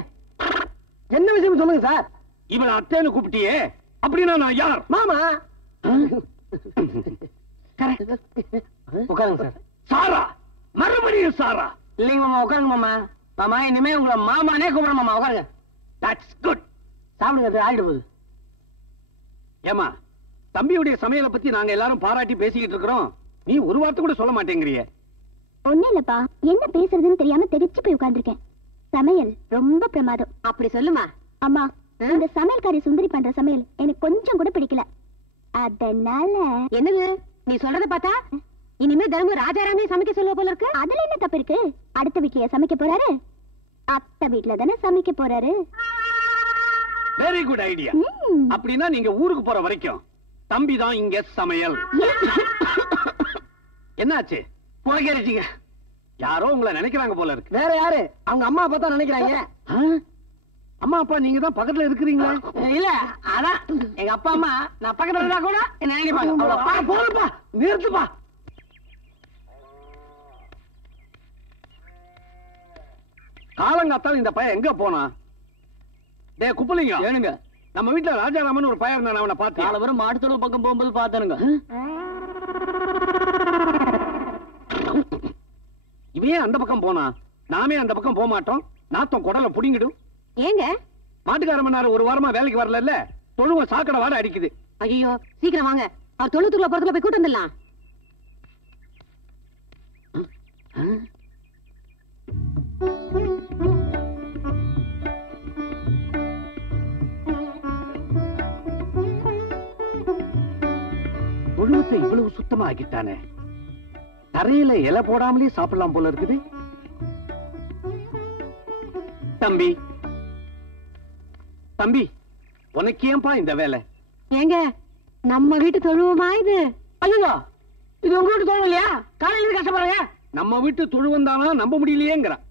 என்ன விஷயம் சொல்லுங்க சார். இவளை அத்தைன்னு கூப்பிட்டியே, அப்படின்னா நான் யார்? மாமா. உட்காருங்க சார். சாரா? மறுபடியும் சாரா? இல்லைங்க மாமா, உட்காருங்க மாமா. மாமா, இனிமே உங்களை மாமானே கூப்பிட மாமா. உட்காருங்க. That's good. சாப்பிடுங்க, அது ஆயிடு போகுது. ஏமா, தம்பியுடைய சமையலை பத்தி நாங்க எல்லாரும் பாராட்டி பேசிக்கிட்டு இருக்கிறோம். நீ ஒரு வார்த்தை கூட சொல்ல மாட்டேங்கிறியே. ஒண்ணு இல்லப்பா, என்ன பேசுறதுன்னு தெரியாம தெரிச்சு போய் உட்கார்ந்திருக்கேன். சமையல் ரொம்ப பிரமாதம். அப்படி சொல்லுமா. அம்மா, இந்த சமையல்காரி சுந்தரி பண்ற சமையல் எனக்கு கொஞ்சம் கூட பிடிக்கல. அதனால என்னது நீ சொல்றத பார்த்தா இனிமே தினமும் ராஜாராமே சமைக்க சொல்லுவ போல இருக்கு. அதுல என்ன தப்பு இருக்கு? அடுத்த வீட்லயா சமைக்க போறாரு? அத்தை வீட்ல தானே சமைக்க போறாரு. Very good idea. அப்படின்னா நீங்க ஊருக்கு போற வரைக்கும் தம்பி தான் இங்க சமையல். என்னாச்சு? புறக்கேறிட்டீங்க. யாரோ உங்களை நினைக்கிறாங்க போல இருக்கு. வேற யாரு? அவங்க அம்மா அப்பா தான் நினைக்கிறாங்க. அம்மா அப்பா நீங்க தான் பக்கத்துல இருக்கிறீங்களா? இல்ல, அதான் எங்க அப்பா அம்மா நான் பக்கத்துல இருந்தா கூட என்ன நினைப்பாங்க. போதுப்பா, நிறுத்துப்பா. காலங்காத்தால இந்த பையன் எங்க போனா? டே குப்பலிங்க, ஏனுங்க, நம்ம வீட்டுல ராஜாராமன் ஒரு பையன் இருந்தான், அவனை பார்த்து காலவரும் மாட்டுத்தொழு பக்கம் போகும்போது பார்த்தனுங்க. இவன் அந்த பக்கம் போனா, நாமே அந்த பக்கம் போக மாட்டோம். நாத்தம் குடலை புடிங்கிடும். ஏங்க மாட்டுக்காரமன்னாரு ஒரு வாரமா வேலைக்கு வரல, தொழுவ சாக்கடை வாட அடிக்குது. ஐயோ, சீக்கிரம் வாங்க, அவர் தொழுத்துக்குள்ள போறதுல போய் கூட்டு வந்துடலாம். தொழுவத்தை இவ்வளவு சுத்தமா ஆக்கிட்டானே, தரையில இலை போடாமலே சாப்பிடலாம் போல இருக்குது. தம்பி தம்பி, உனக்கு ஏன்பா இந்த வேலை? ஏங்க நம்ம வீட்டு தொழுவமா இது? ஐயோ, இது உங்க வீட்டு தொழுவம் இல்லையா? காலையில கஷ்டப்படுறாங்க. நம்ம வீட்டு தொழுவந்தானா நம்ப முடியலையேங்கிறான்.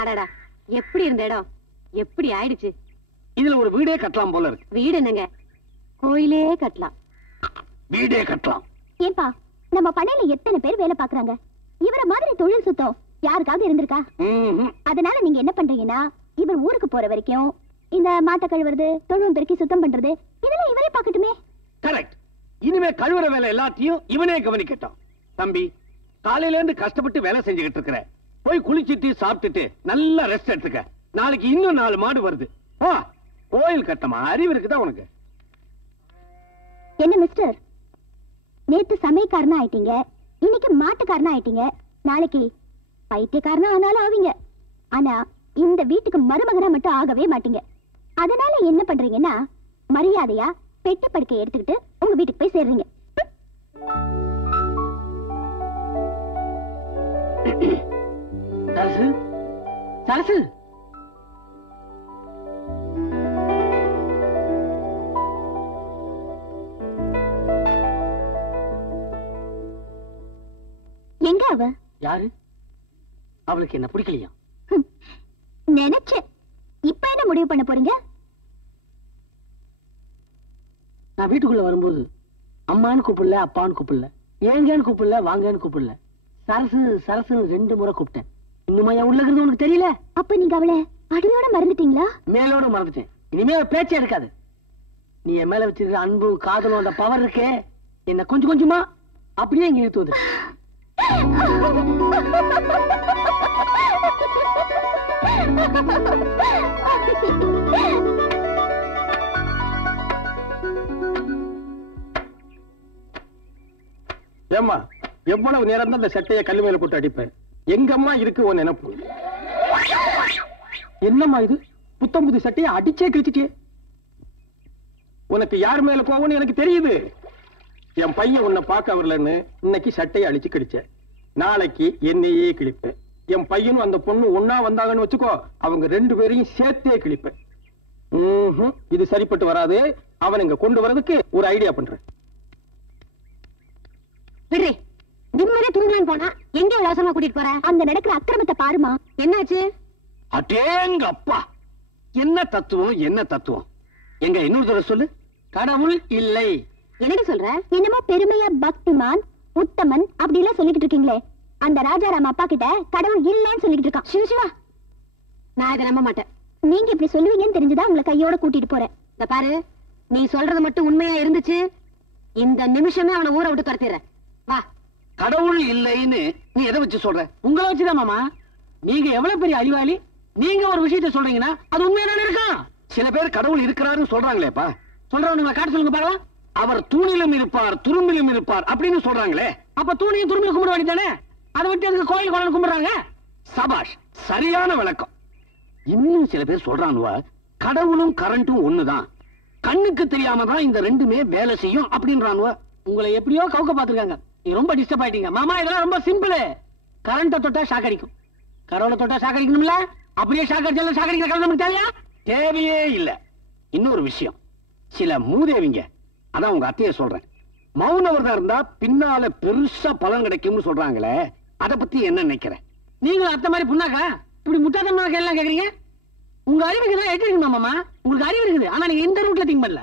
அடடா, எப்படி இருந்த இடம் எப்படி ஆயிடுச்சு. இதுல ஒரு வீடே கட்டலாம் போல இருக்கு. வீடு என்னங்க, கோயிலே கட்டலாம். வீடே கட்டலாம். ஏன்பா, நம்ம பண்ணையில எத்தனை பேர் வேலை பாக்குறாங்க. இவர மாதிரி தொழில் சுத்தம் யாருக்காவது இருந்திருக்கா? அதனால நீங்க என்ன பண்றீங்கன்னா, இவர் ஊருக்கு போற வரைக்கும் இந்த மாட்டை கழுவுறது, தொழுவம் பெருக்கி சுத்தம் பண்றது, இதெல்லாம் இவரே பாக்கட்டுமே. கரெக்ட். இனிமே கழுவுற வேலை எல்லாத்தையும் இவனே கவனிக்கட்டும். தம்பி, காலையில இருந்து கஷ்டப்பட்டு வேலை செஞ்சுக்கிட்டு இருக்கிற, போய் குளிச்சிட்டு சாப்பிட்டுட்டு நல்லா ரெஸ்ட் எடுத்துக்க. நாளைக்கு இன்னும் 4 மாடு வருது. கோயில் கட்டமா? அறிவு இருக்குதா உனக்கு? என்ன மிஸ்டர், நேத்து சமையக்காரனா ஆயிட்டீங்க, இன்னைக்கு மாட்டுக்காரனா ஆயிட்டீங்க, நாளைக்கு பைத்தியக்காரனா ஆனாலும் ஆவீங்க. ஆனா இந்த வீட்டுக்கு மருமகனா மட்டும் ஆகவே மாட்டீங்க. அதனால என்ன பண்றீங்கன்னா, மரியாதையா பெட்டி படுக்கையை எடுத்துக்கிட்டு உங்க வீட்டுக்கு போய் சேர்றீங்க. சரசு, சரசு, எங்க அவ? யாரு? அவளுக்கு என்ன பிடிக்கலையா? நினைச்சேன். இப்ப என்ன முடிவு பண்ண போறீங்க? நான் வீட்டுக்குள்ள வரும்போது அம்மான்னு கூப்பிடல, அப்பான்னு கூப்பிடல, ஏங்கன்னு கூப்பிடல, வாங்கன்னு கூப்பிடல, சரசு சரசு 2 முறை கூப்பிட்டேன். இன்னுமா என் உள்ள இருக்கிறது உனக்கு தெரியல? அப்ப நீங்க அவளை அடியோட மறந்துட்டீங்களா? மேலோட மறந்துட்டேன். இனிமே பேச்சே இருக்காது. நீ என் மேல வச்சிருக்கிற அன்பு, காதலும், அந்த பவர் இருக்கே, என்ன கொஞ்சம் கொஞ்சமா அப்படியே இங்க இழுத்து வந்து. ஏம்மா, எவ்வளவு நேரம் தான் இந்த சட்டையை கல்லு மேல போட்டு அடிப்பேன்? எங்கம்மா இருக்கு உன் நினைப்பு? என்னம்மா இது, புத்தம் புது சட்டையை அடிச்சே கிழிச்சிட்டே. உனக்கு யார் மேல கோவம்னு எனக்கு தெரியுது. என் பையன் உன்னை பார்க்க வரலன்னு இன்னைக்கு சட்டையை அழிச்சு கிழிச்ச, நாளைக்கு என்னையே கிழிப்பேன். என் பையனும் அந்த பொண்ணு ஒன்னா வந்தாங்கன்னு வச்சுக்கோ, அவங்க 2 பேரையும் சேர்த்தே கிழிப்பேன். இது சரிப்பட்டு வராது. அவன் இங்க கொண்டு வரதுக்கு ஒரு ஐடியா பண்றேன். விடுறே, நிம்மதியா தூங்கலான்னு போனா எங்க அவசரமா கூட்டிட்டு போற? அங்க நடக்கிற அக்கிரமத்தை பாருமா. என்னாச்சு? அடேங்க அப்பா, என்ன தத்துவம், என்ன தத்துவம். எங்க இன்னொரு தடவை சொல்லு. கடவுள் இல்லை. என்னடி சொல்ற? என்னமோ பெருமையா பக்திமான், உத்தமன் அப்படி எல்லாம் சொல்லிக்கிட்டு இருக்கீங்களே, அந்த ராஜாராம் அப்பா கிட்ட கடவுள் இல்லைன்னு சொல்லிட்டு இருக்கான். சிவா, நான் இதை நம்ப மாட்டேன். நீங்க இப்படி சொல்லுவீங்கன்னு தெரிஞ்சுதான் உங்களை கையோட கூட்டிட்டு போறேன். இந்த பாரு, நீ சொல்றது மட்டும் உண்மையா இருந்துச்சு, இந்த நிமிஷமே அவனை ஊரை விட்டு துரத்திடுறேன். வா. கடவுள் இல்லைன்னு நீ எதை வச்சு சொல்ற? உங்களை வச்சுதான் மாமா. நீங்க எவ்வளவு பெரிய அறிவாளி. நீங்க ஒரு விஷயத்தை சொல்றீங்கன்னா அது உண்மையான இருக்கும். சில பேர் கடவுள் இருக்கிறாருன்னு சொல்றாங்களேப்பா. சொல்றவனுங்களை காட்ட சொல்லுங்க பார்க்கலாம். அவர் தூணிலும் இருப்பார் துரும்பிலும் இருப்பார் அப்படின்னு சொல்றாங்களே. அப்ப தூணியும் துரும்பிலும் கும்பிட வேண்டியதானே? அதை விட்டு அதுக்கு கோயில் கோலம் கும்பிடுறாங்க. சபாஷ், சரியான விளக்கம். இன்னும் சில பேர் சொல்றானுவா கடவுளும் கரண்ட்டும் ஒண்ணுதான், கண்ணுக்கு தெரியாம தான் இந்த ரெண்டுமே வேலை செய்யும் அப்படின்றானுவ. உங்களை எப்படியோ கவுக்க பாத்துருக்காங்க. நீங்க ரொம்ப டிஸ்டர்ப் ஆயிட்டீங்க மாமா. இதெல்லாம் ரொம்ப சிம்பிள். கரண்ட தொட்டா ஷாக் அடிக்கும், கடவுளை தொட்டா ஷாக் அடிக்கணும்ல. அப்படியே ஷாக் அடிச்சாலும் ஷாக் அடிக்கிற கடவுள் நமக்கு தேவையா? தேவையே இல்ல. இன்னொரு விஷயம், சில மூதேவிங்க, அதான் உங்க அத்தைய சொல்றேன், மௌன விரதம் இருந்தா பின்னால பெருசா பலன் கிடைக்கும்னு சொல்றாங்களே, அத பத்தி என்ன நினைக்கிறேன்? நீங்களும் அத்தை மாதிரி புண்ணாக்கா இப்படி முட்டாத்தனமா எல்லாம் கேக்குறீங்க? உங்க அறிவுக்கு தான் எட்டு மாமா. உங்களுக்கு அறிவு இருக்குது, ஆனா நீங்க இந்த ரூட்ல திங்க் பண்ணல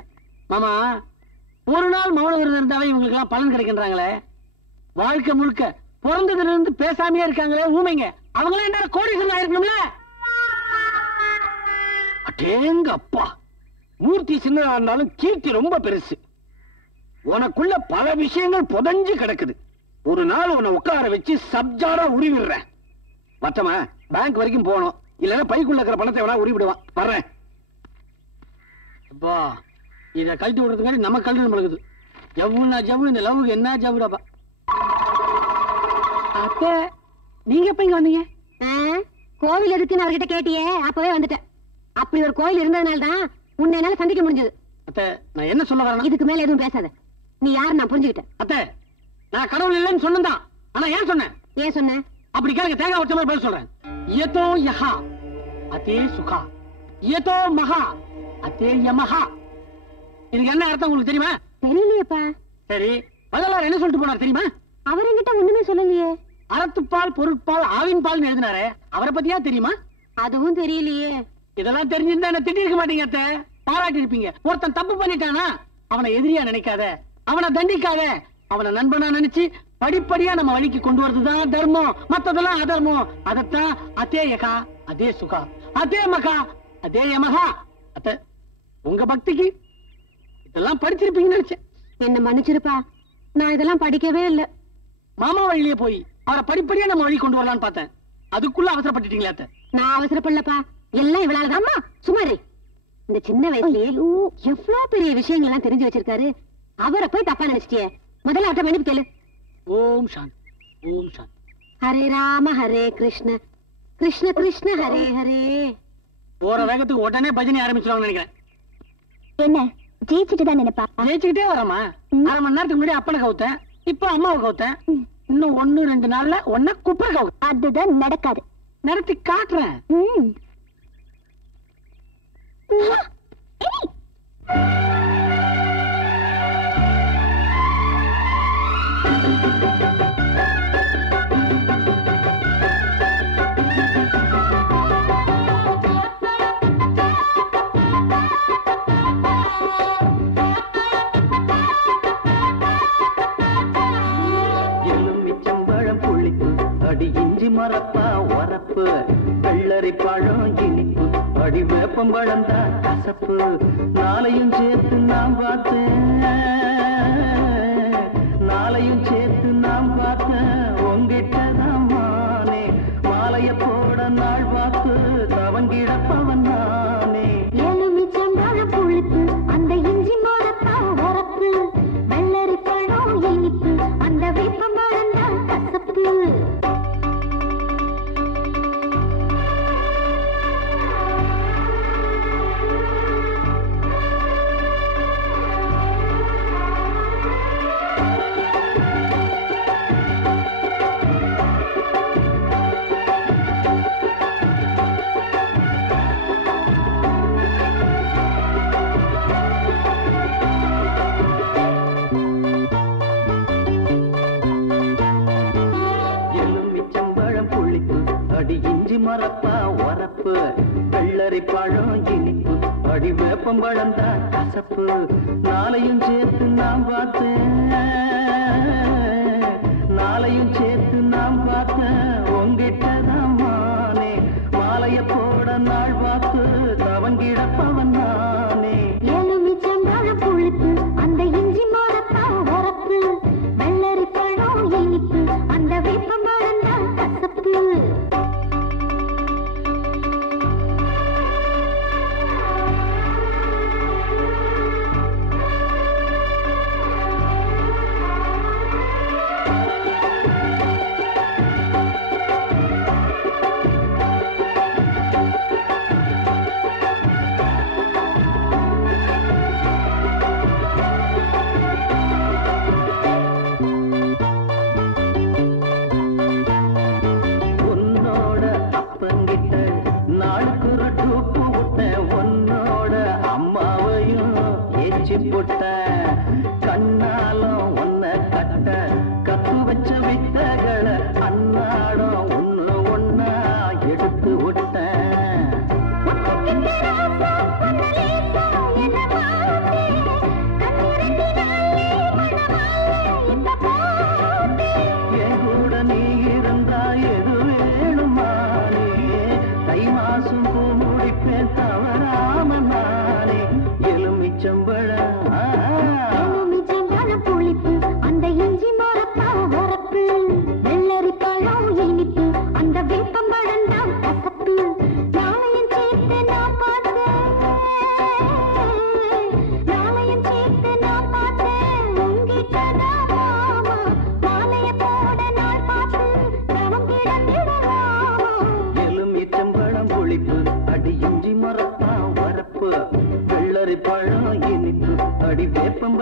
மாமா. ஒரு நாள் மௌன விரதம் இருந்தாவே இவங்களுக்கு எல்லாம் பலன் கிடைக்கின்றாங்களே. வாழ்க்கை முழுக்க பிறந்ததுல இருந்து பேசாமையே இருக்காங்களே ஊமைங்க, அவங்க எல்லாம் என்ன கோடீஸ்வரன் ஆயிருக்கணும்ல. அடேங்க அப்பா, மூர்த்தி சின்னதா இருந்தாலும் கீர்த்தி ரொம்ப பெருசு. உனக்குள்ள பல விஷயங்கள் புதஞ்சு கிடக்குது. ஒரு நாள் உன்னை உட்கார வச்சு சப்ஜாரா உருவிடுறேன். மத்தமா பேங்க் வரைக்கும் போகணும், இல்லன்னா பைக்குள்ள இருக்கிற பணத்தை வேணா உருவிடுவான். வர்றேன். அப்பா இத கழட்டி விடுறதுக்காண்டி நம்ம கழட்டி நம்மளுக்குது. ஜவ்வுன்னா ஜவ்வு, இந்த லவ்வுக்கு என்ன ஜவ்வுடாப்பா. அத்தை நீங்க எப்ப இங்க வந்தீங்க? கோவில் எதுக்குன்னு அவர்கிட்ட கேட்டியே, அப்பவே வந்துட்டேன். அப்படி ஒரு கோயில் இருந்ததுனால தான் உன்னை என்னால சந்திக்க முடிஞ்சது. அத்தை நான் என்ன சொல்ல வரேன்? இதுக்கு மேல எதுவும் பேசாத. நீ யாரு நான் புரிஞ்சுக்கிட்டேன். அத்தை நான் கடவுள் இல்லைன்னு சொன்னதான், ஆனா ஏன் சொன்னேன்? ஏன் சொன்ன? அப்படி கேளுங்க, தேங்காய் உச்ச மாதிரி பதில் சொல்றேன். ஏதோ யஹா அதே சுகா, ஏதோ மகா அதே யமஹா. இதுக்கு என்ன அர்த்தம் உங்களுக்கு தெரியுமா? தெரியலையேப்பா. சரி, பதிலாளர் என்ன சொல்லிட்டு போனார் தெரியுமா? அவர் என்கிட்ட ஒண்ணுமே சொல்லலையே. அறத்துப்பால் பொருட்பால் ஆவின் பால் எழுதினாரு, அவரை பத்தியா தெரியுமா? அதுவும் தெரியலையே. இதெல்லாம் தெரிஞ்சிருந்தா என்ன திட்டி இருக்க மாட்டீங்க அத்தை, பாராட்டி இருப்பீங்க. ஒருத்தன் தப்பு பண்ணிட்டானா அவனை எதிரியா நினைக்காத, அவனை தண்டிக்காத, அவனை நண்பனா நினைச்சு படிப்படியா நம்ம வழிக்கு கொண்டு வரதுதான் தர்மம், மத்ததெல்லாம் அதர்மம். அதத்தான் அதே யகா அதே சுகா அதே மகா அதே யமகா. அத்தை உங்க பக்திக்கு இதெல்லாம் படிச்சிருப்பீங்கன்னு நினைச்சேன். என்ன மன்னிச்சிருப்பா, நான் இதெல்லாம் படிக்கவே இல்லை. மாமா வழியிலே போய் அவரை படிப்படியா நம்ம வழி கொண்டு வரலான்னு பார்த்தேன், அதுக்குள்ள அவசரப்பட்டுட்டீங்களா அத்தை? நான் அவசரப்படலப்பா, எல்லாம் இவளாலதாம்மா. சுமாரி இந்த சின்ன வயசுலயே எவ்வளவு பெரிய விஷயங்கள் எல்லாம் தெரிஞ்சு வச்சிருக்காரு. அவரை போய் தப்பா நினைச்சிட்டியே, முதல்ல அவட்ட மன்னிப்பு கேளு. ஓம் சாந்தி ஓம் சாந்தி. ஹரே ராம ஹரே கிருஷ்ண கிருஷ்ண கிருஷ்ண ஹரே ஹரே. போற வேகத்துக்கு உடனே பஜனை ஆரம்பிச்சிருவாங்க நினைக்கிறேன். என்ன ஜெயிச்சுட்டு தான் நினைப்பா? ஜெயிச்சுக்கிட்டே வரமா? அரை மணி நேரத்துக்கு முன்னாடி அப்பனை கவுத்தேன், இப்ப அம்மாவை கவுத்தேன். இன்னும் 1-2 நாள்ல ஒன்ன குப்பை கவு. அதுதான் நடக்காது. நடத்தி காட்டுறேன். அடி இஞ்சி மரப்பா வரப்பு, வெள்ளரி பழம் இனிப்பு, அடி வேப்பம்பழம் தான் கசப்பு. நாளையும் சேர்த்து நாம் பார்த்தேன், நாளையும் சேர்த்து நாம் பார்த்தேன். உங்கிட்ட தான் மானே மாலைய போட நாள் பார்த்து தவங்கிடப்பவன் நானே. எலுமிச்சம்பழம் புளிப்பு, அந்த இஞ்சி மரப்பா வரப்பு, வெள்ளரி பழம் இனிப்பு, அந்த வேப்பம்பழம் தான் கசப்பு. மரப்பா வரப்பு, வெள்ளரி பழம் இனிப்பு, அடி வேப்பம்பழம் தான் கசப்பு. நாளையும் சேர்த்து நாம் பார்த்தேன், நாளையும் சேர்த்து நாம் பார்த்தேன். உங்கிட்ட தான் மானே மாலைய போட நாள் பார்த்து தவங்கிடப்பவன் நானே. எலுமிச்சம்பழம் புளிப்பு, அந்த இஞ்சி மரப்பா வரப்பு, வெள்ளரி பழம் இனிப்பு, அந்த வேப்பம்பழம் தான் கசப்பு.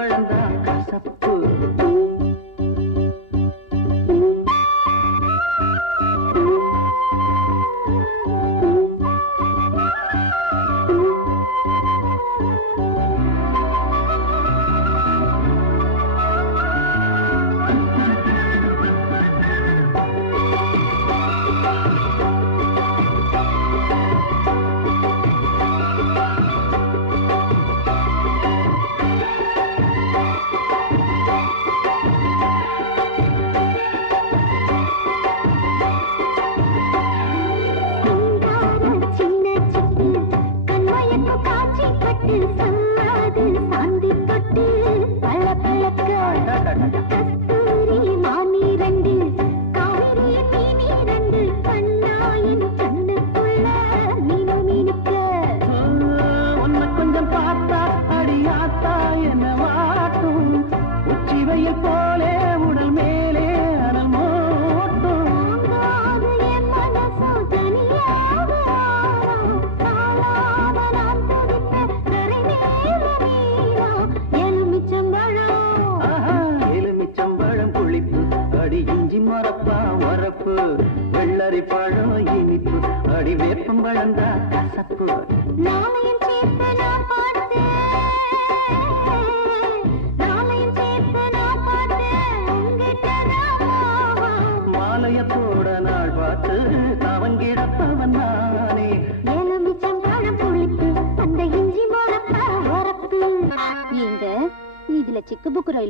வேப்பம்பழந்தான் கசப்பு.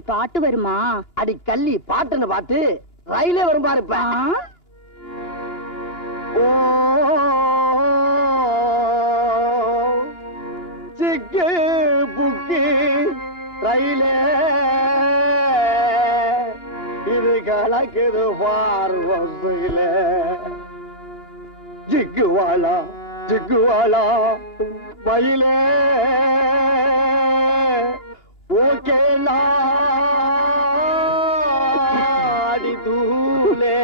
பாட்டு வருமா? அடி கள்ளி, பாட்டுன்னு பாட்டு ரயிலே வரும் பாருப்ப. சிக்கு புக்கு ரயிலே இது கலக்குது பார்வையில. ஜிக்குவாலா ஜிக்குவாலா மயிலே ஓகே நாடி தூளே.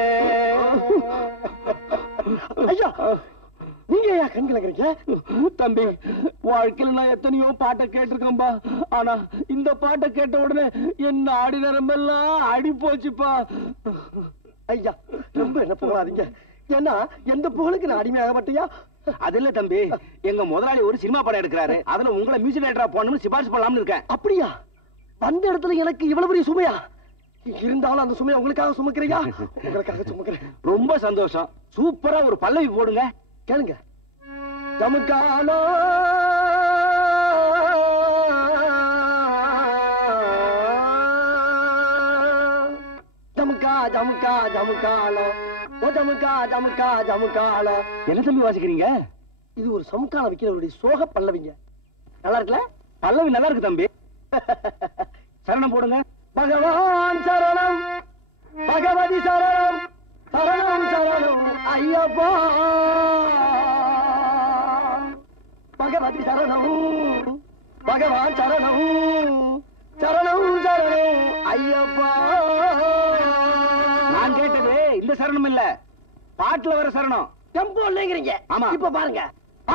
ஐயா, நீங்க ஐயா கண் கலக்குறீங்க? தம்பி, வாழ்க்கையில நான் எத்தனையோ பாட்டை கேட்டிருக்கேன்பா. ஆனா இந்த பாட்டை கேட்ட உடனே என்ன ஆடி நரம்பெல்லாம் அடி போச்சுப்பா. ஐயா, ரொம்ப என்ன புகழாதீங்க. ஏன்னா எந்த புகழுக்கு நான் அடிமையாக மாட்டியா? அது இல்ல தம்பி, எங்க முதலாளி ஒரு சினிமா படம் எடுக்கிறாரு. அதுல உங்களை மியூசிக் டைரக்டரா போடணும்னு சிபாரிசு பண்ணலாம்னு இருக்கேன். அப்படியா? வந்த இடத்துல எனக்கு இவ்வளவு பெரிய சுமையா? இருந்தாலும் அந்த சுமையை உங்களுக்காக சுமக்கிறீங்க. உங்களுக்காக சுமக்கிறேன். ரொம்ப சந்தோஷம். சூப்பரா ஒரு பல்லவி போடுங்க. கேளுங்க. ஜமுக்காலோ ஜமுக்கா ஜமுக்கா ஜமுக்காலோ ஓ ஜமுக்கா ஜமுக்கா ஜமுக்காலோ. என்ன தம்பி வாசிக்கிறீங்க? இது ஒரு சமுக்கால வைக்கிறவருடைய சோக பல்லவிங்க. நல்லா இருக்குல்ல? பல்லவி நல்லா இருக்கு தம்பி. சரணம் போடுங்க. பகவான் சரணம், பகவதி சரணம், சரணம் சரணம் ஐயப்பா. பகவதி சரணம், பகவான் சரணம், சரணம் சரணம் ஐயப்பா. நான் கேட்டது இந்த சரணம் இல்ல, பாட்டுல வர சரணம். டெம்போ இல்லைங்கிறீங்க. ஆமா. இப்ப பாருங்க.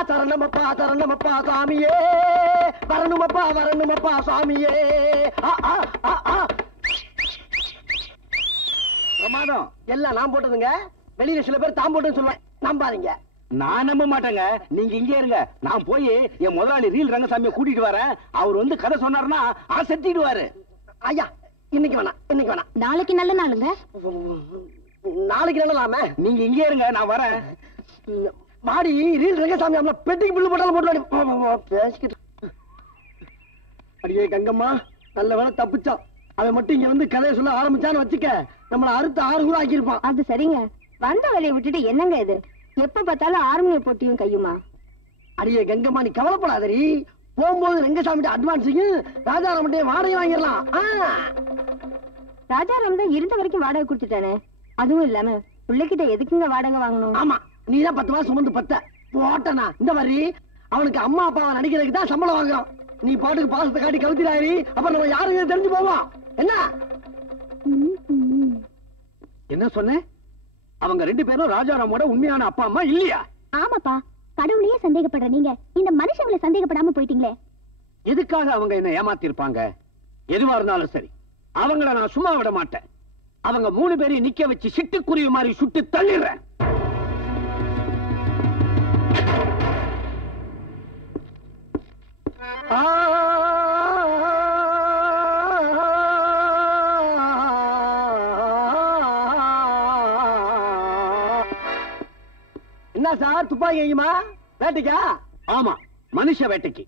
சரணமப்பா சரணமப்பா சாமியே, வரணுமப்பா வரணுமப்பா சாமியே. பிரமாதம். எல்லாம் நான் போட்டதுங்க. வெளியில சில பேர் தான் போட்டுன்னு சொல்லுவேன். நம்பாதீங்க. நான் நம்ப மாட்டேங்க. நீங்க இங்கே இருங்க. நான் போய் என் முதலாளி ரீல் ரங்கசாமியை கூட்டிட்டு வரேன். அவர் வந்து கதை சொன்னாருன்னா செத்திடுவாரு. ஐயா, இன்னைக்கு வேணாம், இன்னைக்கு வேணாம். நாளைக்கு நல்ல நாளுங்க. நாளைக்கு நல்லலாமே. நீங்க இங்கே இருங்க, நான் வரேன். மாடி ரீல் ரங்கசாமி அம்மா பெட்டிக்கு பில்லு போட்டாலும் போட்டு பேசிக்கிட்டு. அடியே கங்கம்மா, நல்ல வேலை தப்பிச்சான். அவன் மட்டும் இங்க வந்து கதையை சொல்ல ஆரம்பிச்சான்னு வச்சுக்க, நம்மள அறுத்து 6 கூட ஆக்கியிருப்பான். அது சரிங்க. வந்த வேலையை விட்டுட்டு என்னங்க இது? எப்ப பார்த்தாலும் ஆர்மியை போட்டியும் கையுமா? அடியே கங்கம்மா, நீ கவலைப்படாதடி. போகும்போது ரங்கசாமி அட்வான்ஸையும் ராஜாராமட்டையும் வாடகை வாங்கிடலாம். ராஜாராம் தான் இருந்த வரைக்கும் வாடகை கொடுத்துட்டானே. அதுவும் இல்லாம பிள்ளைகிட்ட எதுக்குங்க வாடகை வாங்கணும்? ஆமா, நீதான் 10 மாசம் சுமந்து போட்டனா. இந்த மாதிரி அவனுக்கு அம்மா அப்பாவை நடிக்கிறதுக்கு தான் சம்பளம் வாங்குறோம். நீ பாட்டுக்கு பாசத்தை காட்டி கவுத்திராரி, அப்புறம் நம்ம யாருங்க தெரிஞ்சு போவோம். என்ன என்ன சொன்ன? அவங்க 2 பேரும் ராஜாராமோட உண்மையான அப்பா அம்மா இல்லையா? ஆமாப்பா, கடவுளையே சந்தேகப்படுற நீங்க இந்த மனுஷங்களை சந்தேகப்படாம போயிட்டீங்களே. எதுக்காக அவங்க என்ன ஏமாத்தி இருப்பாங்க? எதுவா இருந்தாலும் சரி அவங்கள நான் சும்மா விட மாட்டேன். அவங்க 3 பேரையும் நிக்க வச்சு சிட்டுக்குருவி மாதிரி சுட்டு தள்ளிடுறேன். என்ன சார் துப்பாக்கி எங்கேயுமா? வேட்டைக்கா? ஆமா, மனுஷ வேட்டைக்கு.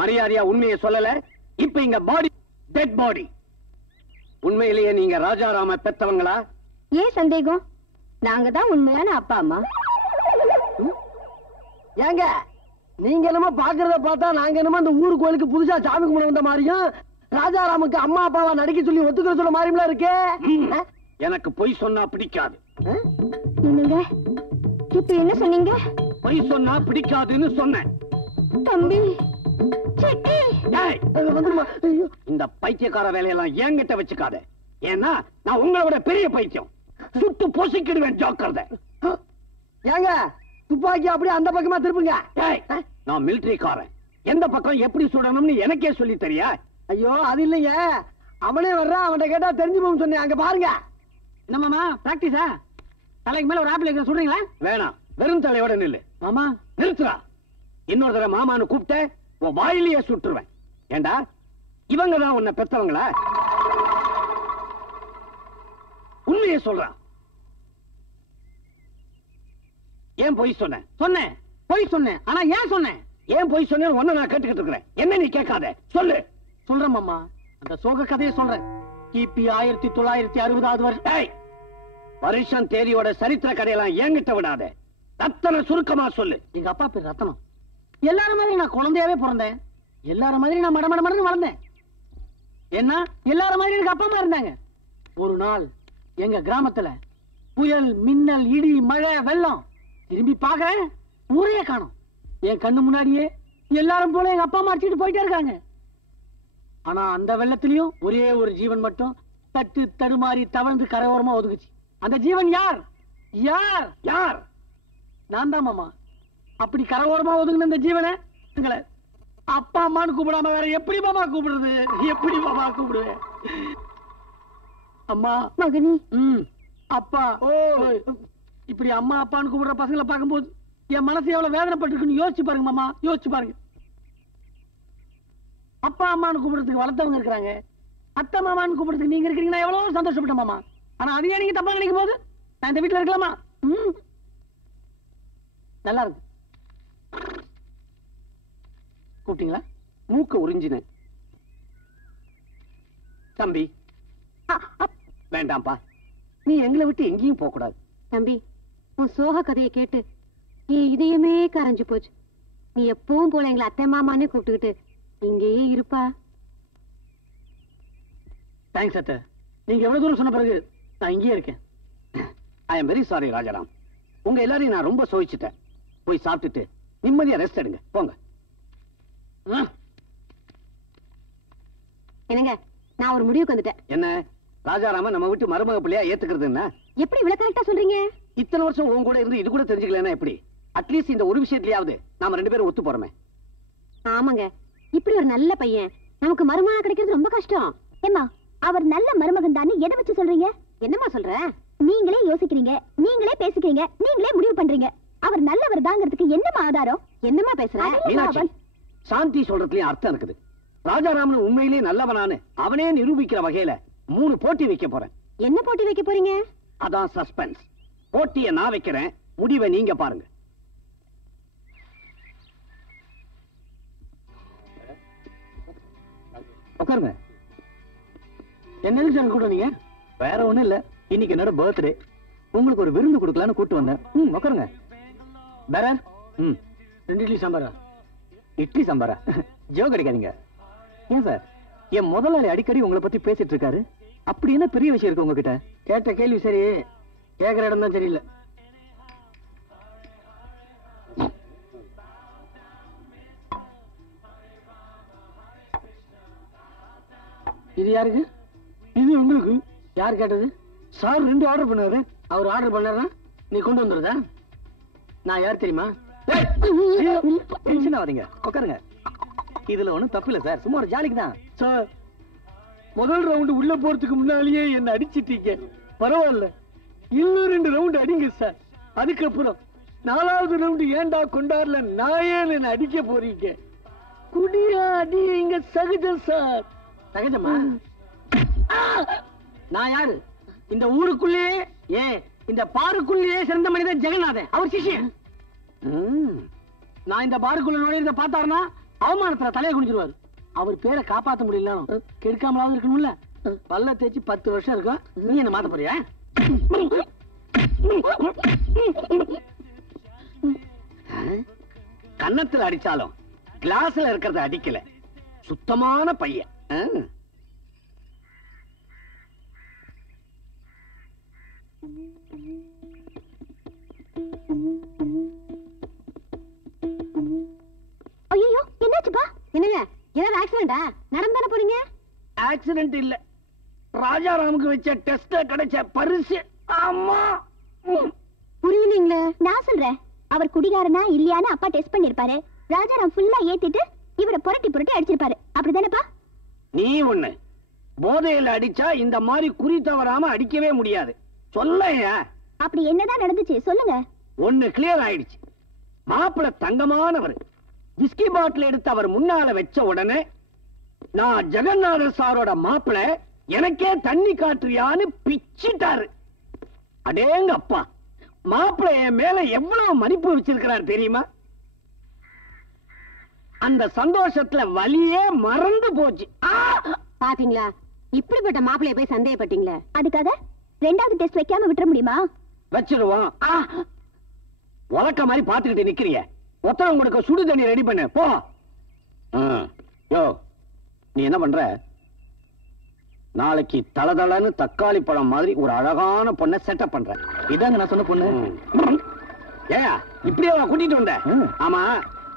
மரியாதையா உண்மையை சொல்லல. இப்ப இங்க பாடி டெட் பாடி. உண்மையிலேயே நீங்க ராஜாராம பெத்தவங்களா? ஏன் சந்தேகம்? நாங்க தான் உண்மையான அப்பா அம்மா. ஏங்க நீங்க என்னமோ பாக்குறத பார்த்தா நாங்க என்னமோ அந்த ஊரு கோயிலுக்கு புதுசா சாமி கும்பிட வந்த மாதிரியும் ராஜாராமுக்கு அம்மா அப்பாவா நடிக்க சொல்லி ஒத்துக்கிற சொல்ல மாதிரிலாம் இருக்கே. எனக்கு பொய் சொன்னா பிடிக்காது. என்னங்க இப்ப என்ன சொன்னீங்க? பொய் சொன்னா பிடிக்காதுன்னு சொன்னேன். தம்பி சிட்டி ஏய், இந்த பைத்தியக்கார வேலையெல்லாம் என்கிட்ட வச்சுக்காத. ஏன்னா நான் உங்களை விட பெரிய பைத்தியம். சுட்டு பொசிக்கிடுவேன், ஜாக்கிரதை. ஏங்க துப்பாக்கி அப்படியே அந்த பக்கமா திருப்புங்க. ஏய், நான் மிலிட்டரிக்காரன். எந்த பக்கம் எப்படி சுடணும்னு எனக்கே சொல்லி தெரியா? ஐயோ அது இல்லைங்க, அவனே வர்றான், அவன்கிட்ட கேட்டா தெரிஞ்சு போகும் சொன்னேன். அங்க பாருங்க. என்னமாமா பிராக்டிஸா? தலைக்கு மேல ஒரு ஆப்பிள் வைக்கிற சொல்றீங்களா? வேணாம், வெறும் தலையோட நில்லு. மாமா நிறுத்துறா. இன்னொரு தடவை மாமான்னு கூப்பிட்ட உன் வாயிலேயே சுட்டுருவேன். ஏண்டா இவங்க தான் உன்னை பெத்தவங்களா? உண்மையை சொல்றா. ஏன் பொய் சொன்னேன்? சொன்னேன், பொய் சொன்னேன். ஆனா ஏன் சொன்னேன்? ஏன் பொய் சொன்னேன்னு ஒன்ன நான் கேட்டுக்கிட்டு இருக்கிறேன். என்ன நீ கேட்காத, சொல்லு. சொல்றேன் மாமா, அந்த சோக கதையை சொல்றேன். கிபி 1960 வருஷம். ஏய், வருஷம் தேதியோட சரித்திர கதையெல்லாம் என்கிட்ட விடாத. ரத்தன சுருக்கமா சொல்லு. எங்க அப்பா பேர் ரத்தனம். எல்லாரும் மாதிரி நான் குழந்தையாவே பிறந்தேன். எல்லாரும் மாதிரி நான் மடமடன்னு வளர்ந்தேன். என்ன எல்லாரும் மாதிரி எனக்கு அப்பா அம்மா இருந்தாங்க. ஒரு நாள் எங்க கிராமத்துல புயல், மின்னல், இடி, மழை, வெள்ளம். திரும்பி பாக்குறேன், ஊரையே காணோம். என் கண்ணு முன்னாடியே எல்லாரும் போல எங்க அப்பா அம்மா அடிச்சுட்டு போயிட்டே இருக்காங்க. ஆனா அந்த வெள்ளத்திலயும் ஒரே ஒரு ஜீவன் மட்டும் தட்டு தடுமாறி தவழ்ந்து கரையோரமா ஒதுக்குச்சு. அந்த ஜீவன் யார்? யார்? யார்? நான் தான் மாமா. அப்படி கரையோரமா ஒதுங்கின அந்த ஜீவனை எங்களை அப்பா அம்மான்னு கூப்பிடாம வேற எப்படி மாமா கூப்பிடுறது? எப்படி மாமா கூப்பிடுவேன்? அம்மா மகனி. அப்பா. இப்படி அம்மா அப்பான்னு கூப்பிடுற பசங்களை பார்க்கும்போது என் மனசு எவ்வளவு வேதனைப்பட்டிருக்குன்னு யோசிச்சு பாருங்க மாமா, யோசிச்சு பாருங்க. அப்பா அம்மான்னு கூப்பிடுறதுக்கு வளர்த்தவங்க இருக்கிறாங்க, அத்தை மாமான்னு கூப்பிடுறதுக்கு நீங்க இருக்கிறீங்கன்னா எவ்வளவு சந்தோஷப்பட்ட மாமா. ஆனா அதையே நீங்க தப்பா நினைக்கும் போது நான் இந்த வீட்டுல இருக்கலாமா? நல்லா இருக்கு. கூப்பிட்டீங்களா? மூக்க உறிஞ்சினேன். தம்பி வேண்டாம்ப்பா, நீ எங்களை விட்டு எங்கேயும் போக கூடாது. தம்பி, உன் சோக கதையை கேட்டு என் இதயமே கரைஞ்சு போச்சு. நீ எப்பவும் போல எங்களை அத்தை மாமானே கூப்பிட்டுக்கிட்டு இங்கேயே இருப்பா. தேங்க்ஸ் அத்தை. நீங்க எவ்வளவு தூரம் சொன்ன பிறகு நான் இங்கேயே இருக்கேன். I am very sorry Rajaram. உங்க எல்லாரையும் நான் ரொம்ப சோதிச்சுட்டேன். போய் சாப்பிட்டுட்டு நிம்மதியா ரெஸ்ட் எடுங்க, போங்க. என்னங்க, நான் ஒரு முடிவுக்கு வந்துட்டேன். என்ன ராஜாராம நம்ம வீட்டு மருமக பிள்ளையா ஏத்துக்கிறது என்ன? எப்படி இவ்வளவு கரெக்டா சொல்றீங்க? இத்தனை வருஷம் உன் கூட இருந்து இது கூட தெரிஞ்சுக்கலன்னா எப்படி? அட்லீஸ்ட் இந்த ஒரு விஷயத்திலேயாவது நாம 2 பேரும் ஒத்து போறோமே. ஆமாங்க, இப்படி ஒரு நல்ல பையன் நமக்கு மருமகா கிடைக்கிறது ரொம்ப கஷ்டம். ஏமா, அவர் நல்ல மருமகன் தானே எதை வச்சு சொல்றீங்க? என்னம்மா சொல்ற? நீங்களே யோசிக்கிறீங்க, நீங்களே பேசிக்கிறீங்க, நீங்களே முடிவு பண்றீங்க. அவர் நல்லவர் தாங்கிறதுக்கு என்னமா ஆதாரம்? என்னம்மா பேசுற? மீனாட்சி, சாந்தி சொல்றதுலயும் அர்த்தம் இருக்குது. ராஜாராமன் உண்மையிலே நல்லவனானு அவனே நிரூபிக்கிற வகையில 3 போட்டி வைக்க போறேன். என்ன போட்டி வைக்க போறீங்க? அதான் சஸ்பென்ஸ். போட்டியை நான் வைக்கிறேன், முடிவை நீங்க பாருங்க. உட்காருங்க. என்னது சார் கூட நீங்க? வேற ஒண்ணும் இல்ல, இன்னைக்கு என்னோட பர்த்டே. உங்களுக்கு ஒரு விருந்து கொடுக்கலான்னு கூட்டு வந்தேன். உட்காருங்க. வேற 2 இட்லி சாம்பாரா? இட்லி சாம்பாரா? ஜோ கிடைக்காதீங்க. ஏன் சார், என் முதலாளி அடிக்கடி உங்களை பத்தி பேசிட்டு இருக்காரு. அப்படி என்ன பெரிய விஷயம் இருக்கு உங்ககிட்ட? கேட்ட கேள்வி சரி, கேட்கிற இடம் தான் சரியில்லை. இது யாருக்கு? இது உங்களுக்கு. யார் கேட்டது? சார் 2 ஆர்டர் பண்ணாரு. அவர் ஆர்டர் பண்ணாருன்னா நீ கொண்டு வந்துடுறதா? நான் யார் தெரியுமா? டென்ஷன் ஆகாதீங்க, உட்காருங்க. இதுல ஒண்ணும் தப்பு இல்ல சார், சும்மா ஒரு ஜாலிக்கு தான். சார் முதல் ரவுண்டு உள்ள போறதுக்கு முன்னாலேயே என்ன அடிச்சிட்டீங்க. பரவாயில்ல, இன்னும் 2 ரவுண்டு அடிங்க சார். அதுக்கப்புறம் 4வது ரவுண்டு ஏண்டா கொண்டாடல நான் ஏன் என்ன அடிக்க போறீங்க? குடியா அடிங்க, சகஜம் சார். சகஜமா? நான் யாரு? இந்த ஊருக்குள்ளேயே ஏன் இந்த பாருக்குள்ளேயே சிறந்த மனிதன் ஜெகநாதன், அவர் சிஷ்யன். நான் இந்த பாருக்குள்ள நுழையிறத பார்த்தாருன்னா அவமானத்துல தலையை குடிச்சிருவாரு. அவர் பேரை காப்பாத்த முடியல, கெடுக்காமலாவது இருக்கணும்ல. பல்ல தேய்ச்சி 10 வருஷம் இருக்கும். நீ என்ன மாத்த போறியா? கன்னத்துல அடிச்சாலும் கிளாஸ்ல இருக்கிறத அடிக்கல. சுத்தமான பையன். ஐயோ, என்னாச்சுப்பா? என்னங்க, ஏதாவது ஆக்சிடென்டா? நடந்தானே போறீங்க? ஆக்சிடென்ட் இல்ல, ராஜாராமுக்கு வச்ச டெஸ்ட்ல கிடைச்ச பரிசு. அம்மா புரியலீங்களே. நான் சொல்றேன், அவர் குடிகாரனா இல்லையான்னு அப்பா டெஸ்ட் பண்ணிருப்பாரு. ராஜாராம் ஃபுல்லா ஏத்திட்டு இவரை புரட்டி புரட்டி அடிச்சிருப்பாரு. அப்படிதானப்பா? நீ ஒண்ணு போதையில அடிச்சா இந்த மாதிரி குறி தவறாம அடிக்கவே முடியாது. சொல்லையா? அப்படி என்னதான் நடந்துச்சு சொல்லுங்க. ஒண்ணு கிளியர் ஆயிடுச்சு. மாப்பிள தங்கமானவர். விஸ்கி பாட்டில் எடுத்து அவர் முன்னால வச்ச உடனே நான் ஜெகநாதர் சாரோட மாப்பிள, எனக்கே தண்ணி காட்டுறியான்னு பிச்சிட்டாரு. அடேங்க அப்பா, மாப்பிள என் மேல எவ்வளவு மதிப்பு வச்சிருக்கிறார் தெரியுமா? அந்த சந்தோஷத்துல வலியே மறந்து போச்சு. பாத்தீங்களா, இப்படிப்பட்ட மாப்பிளைய போய் சந்தேகப்பட்டீங்களே. அதுக்காக 2வது டெஸ்ட் வைக்காம விட்டுற முடியுமா? வச்சிருவோம். உலக்க மாதிரி பாத்துக்கிட்டு நிக்கிறிய. ஒத்தனம் கொடுக்க சுடு தண்ணி ரெடி பண்ணு போ. யோ, நீ என்ன பண்ற? நாளைக்கு தளதளன்னு தக்காளி பழம் மாதிரி ஒரு அழகான பொண்ணை செட்டப் பண்ற. இதாங்க நான் சொன்ன பொண்ணு. ஏன் இப்படியே கூட்டிட்டு வந்த? ஆமா,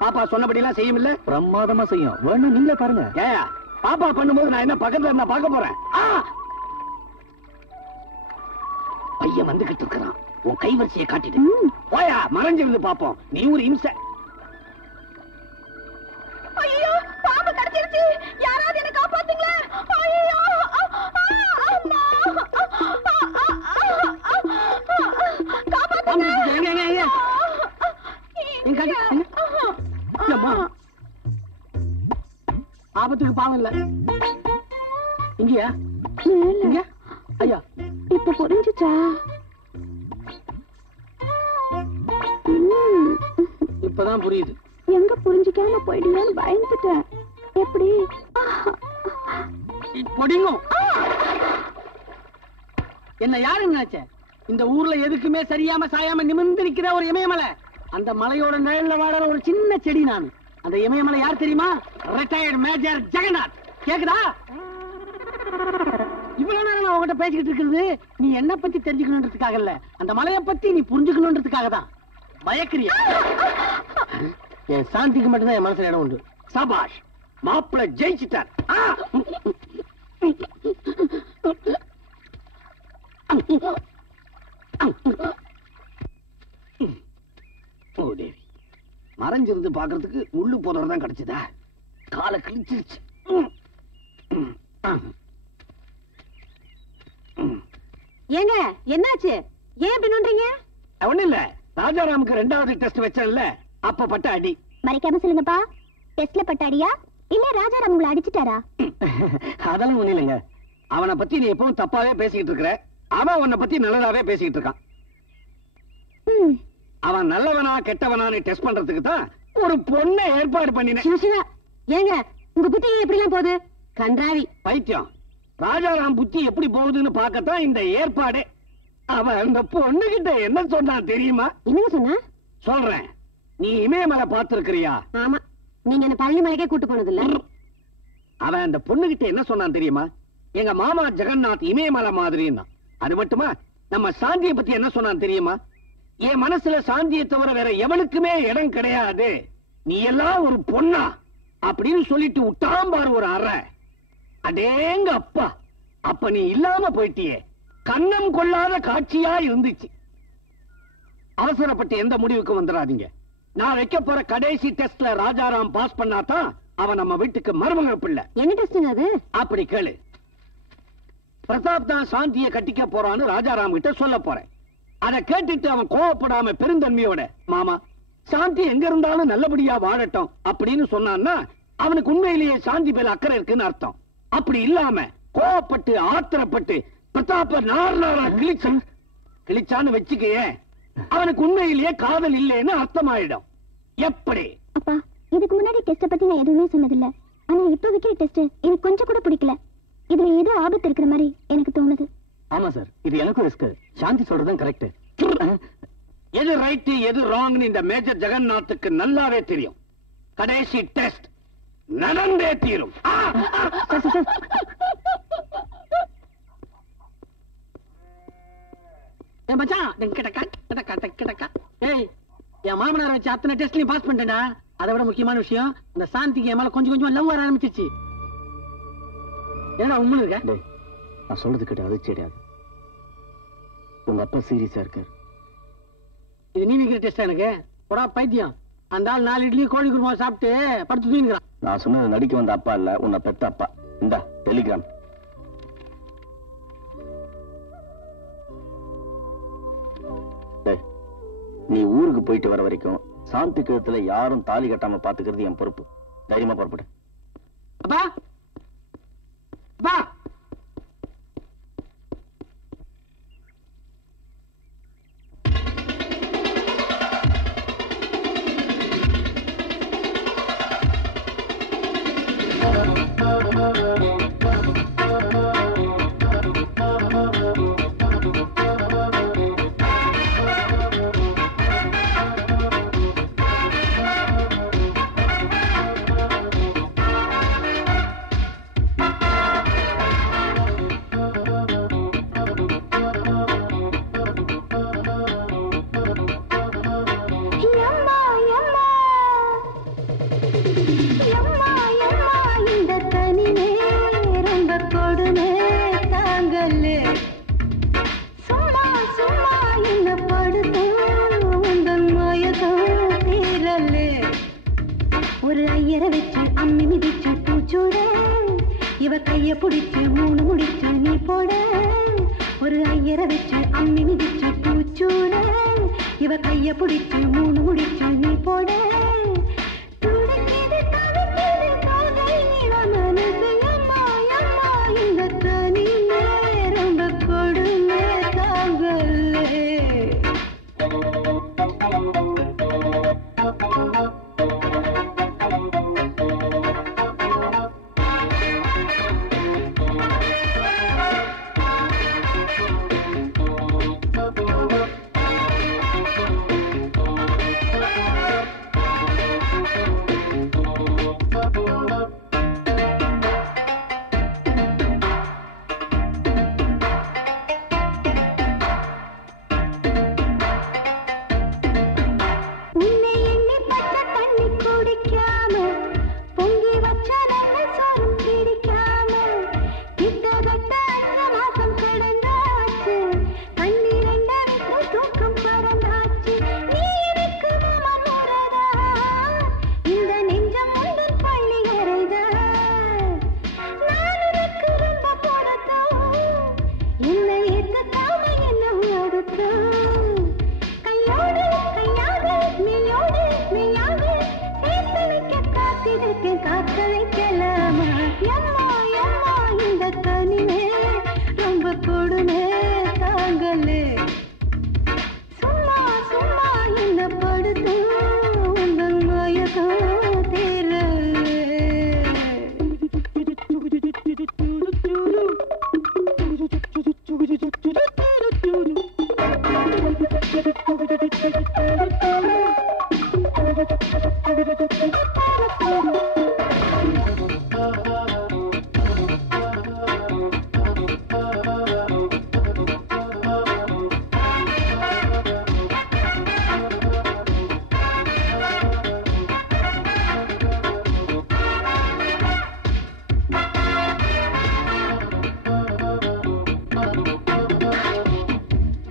பாப்பா சொன்னபடி எல்லாம் செய்யுமில்ல? பிரமாதமா செய்யும். வேணும் நீங்களே பாருங்க. ஏன் பாப்பா பண்ணும்போது நான் என்ன பக்கத்துல இருந்தா பார்க்க போறேன்? பையன் வந்துகிட்டு இருக்கிறான். உன் கைவரிசையை காட்டிட்டு போயா, மறைஞ்சிருந்து பாப்போம். நீ ஒரு இம்சை. ஐயோ, பாம்பு கடிச்சிருச்சு. யாராவது என்ன காப்பாத்துங்களே. ஐயோ, அம்மா, காப்பாத்துங்க. ஆபத்துக்கு பாவம் இல்ல. இங்கயா? இங்க? ஐயா, இப்ப புரிஞ்சுச்சா? இப்பதான் புரியுது. எங்க புரிஞ்சுக்காம போயிடுவேன்னு பயந்துட்டேன். எப்படி? பொடிங்கும். என்ன யாருன்னு நினைச்ச? இந்த ஊர்ல எதுக்குமே சரியாம சாயாம நிமிர்ந்து நிக்கிற ஒரு இமயமலை. அந்த மலையோட நிழல்ல வாழற ஒரு சின்ன செடி நான். அந்த இமயமலை யார் தெரியுமா? Retired major Jagannath. கேக்குதா? இவ்வளவு நேரம் நான் உங்ககிட்ட பேசிக்கிட்டு இருக்கிறது நீ என்ன பத்தி தெரிஞ்சுக்கணுன்றதுக்காக இல்ல, அந்த மலையை பத்தி நீ புரிஞ்சுக்கணுன்றதுக்காக தான். பயக்கிறியா? என் சாந்திக்கு மட்டும்தான் என் மனசுல இடம் உண்டு. சபாஷ், மாப்பிள ஜெயிச்சிட்டார். மறைஞ்சிருந்து பாக்குறதுக்கு முள்ளு போதறதான் கிடைச்சதா? காலை கிழிச்சிருச்சு. ஏங்க, என்னாச்சு? ஏன் இப்படி நோன்றீங்க? ஒண்ணு இல்ல, ராஜாராமுக்கு 2வது டெஸ்ட் வச்சேன்ல, அப்ப பட்ட அடி. மறைக்காம சொல்லுங்கப்பா, டெஸ்ட்ல பட்ட அடியா இல்ல ராஜாராம் உங்களை அடிச்சிட்டாரா? அதெல்லாம் ஒண்ணு இல்லைங்க. அவனை பத்தி நீ எப்பவும் தப்பாவே பேசிக்கிட்டு இருக்கிற. அவன் உன்னை பத்தி நல்லதாவே பேசிக்கிட்டு இருக்கான். அவன் நல்லவனா கெட்டவனான்னு டெஸ்ட் பண்றதுக்கு தான் ஒரு பொண்ணை ஏற்பாடு பண்ணினேன். ஏங்க, உங்க புத்தி எப்படி எல்லாம் போகுது? கன்றாவி பைத்தியம். ராஜாராம் புத்தி எப்படி போகுதுன்னு பார்க்கத்தான் இந்த ஏற்பாடு. அவன் அந்த பொண்ணு கிட்ட என்ன சொன்னான் தெரியுமா? என்னங்க சொன்னா? சொல்றேன். நீ இமயமலை பார்த்திருக்கிறியா? ஆமா, நீங்க என்ன பள்ளி மலைக்கே கூட்டு போனது இல்ல. அவன் அந்த பொண்ணு கிட்ட என்ன சொன்னான் தெரியுமா? எங்க மாமா ஜெகநாத் இமயமலை மாதிரின்னா. அது மட்டுமா, நம்ம சாந்தியை பத்தி என்ன சொன்னான் தெரியுமா? என் மனசுல சாந்தியை தவிர வேற எவனுக்குமே இடம் கிடையாது, நீ எல்லாம் ஒரு பொண்ணா அப்படின்னு சொல்லிட்டு விட்டாம்பாரு ஒரு அறை. அடேங்க அப்பா, அப்ப நீ இல்லாம போயிட்டியே. கண்ணம் கொள்ளாத காட்சியா இருந்துச்சு. அவசரப்பட்டு எந்த முடிவுக்கு வந்துடாதீங்க. நான் வைக்க போற கடைசி டெஸ்ட்ல ராஜாராம் பாஸ் பண்ணாதான் அவன் நம்ம வீட்டுக்கு மருமக பிள்ளை. என்ன டெஸ்ட்ங்க அது? அப்படி கேளு. பிரதாப் தான் சாந்தியை கட்டிக்க போறான்னு ராஜாராம் கிட்ட சொல்ல போறேன். அதை கேட்டுட்டு அவன் கோவப்படாம பெருந்தன்மையோட, மாமா சாந்தி எங்க இருந்தாலும் நல்லபடியா வாழட்டும் அப்படின்னு சொன்னான்னா அவனுக்கு உண்மையிலேயே சாந்தி மேல அக்கறை இருக்குன்னு அர்த்தம். அப்படி இல்லாம கோவப்பட்டு ஆத்திரப்பட்டு பிரதாப்ப நார் கிழிச்சான்னு வச்சுக்கையே, அவனுக்கு உண்மையிலேயே காதல் இல்லைன்னு அர்த்தமாயிடும். எப்படி? அப்பா, இதுக்கு முன்னாடி டெஸ்ட பத்தி நான் எதுவுமே சொன்னதில்லை. ஆனா இப்ப வைக்கிற டெஸ்ட் எனக்கு கொஞ்சம் கூட பிடிக்கல. இதுல ஏதோ ஆபத்து இருக்கிற மாதிரி எனக்கு தோணுது. ஆமா சார், இது எனக்கும் ரிஸ்க். சாந்தி சொல்றதுதான் கரெக்ட். எது ரைட் எது ராங்னு இந்த மேஜர் ஜெகநாத்துக்கு நல்லாவே தெரியும். கடைசி டெஸ்ட் நடந்தே தீரும். என் மாமனார் வச்சு அத்தனை டெஸ்ட்லயும் பாஸ் பண்ணிட்டேன்டா. அதை விட முக்கியமான விஷயம், இந்த சாந்திக்கு என் மேல கொஞ்சம் கொஞ்சம் லவ் வர ஆரம்பிச்சிருச்சு. ஏன்னா உண்மை இருக்க நான் சொல்றது கிட்ட அது தெரியாது. உங்க அப்பா சீரியஸா இருக்காரு. இது நீ வைக்கிற டெஸ்ட் எனக்கு போடா பைத்தியம். அந்த ஆள் 4 இட்லி கோழி குருமா சாப்பிட்டு படுத்து தூங்கிக்கிறான். நான் சொன்னது நடிக்க வந்த அப்பா இல்ல, உன்னை பெத்த அப்பா. இந்த டெலிகிராம். நீ ஊருக்கு போயிட்டு வர வரைக்கும் சாந்தி கழுத்துல யாரும் தாலி கட்டாம பாத்துக்கிறது என் பொறுப்பு. தைரியமா புறப்படு. அப்பா அப்பா, ஒரு ஐயரை வச்சு அம்மி மிதிச்சு பூச்சூட, இவ கைய பிடிச்சு 3 முடிச்சு நீ போட. ஒரு ஐயரை வச்சு அம்மி மிதிச்சு பூச்சூட, இவ கைய பிடிச்சு 3 முடிச்சு நீ போட. துடிக்குது தவிக்குது காதை இள மனசு, அம்மா அம்மா இந்த தனிமே ரொம்ப கொடுமை தாங்கலே.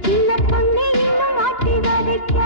சின்ன பொண்ணு இன்னும் மாட்டி வதைக்க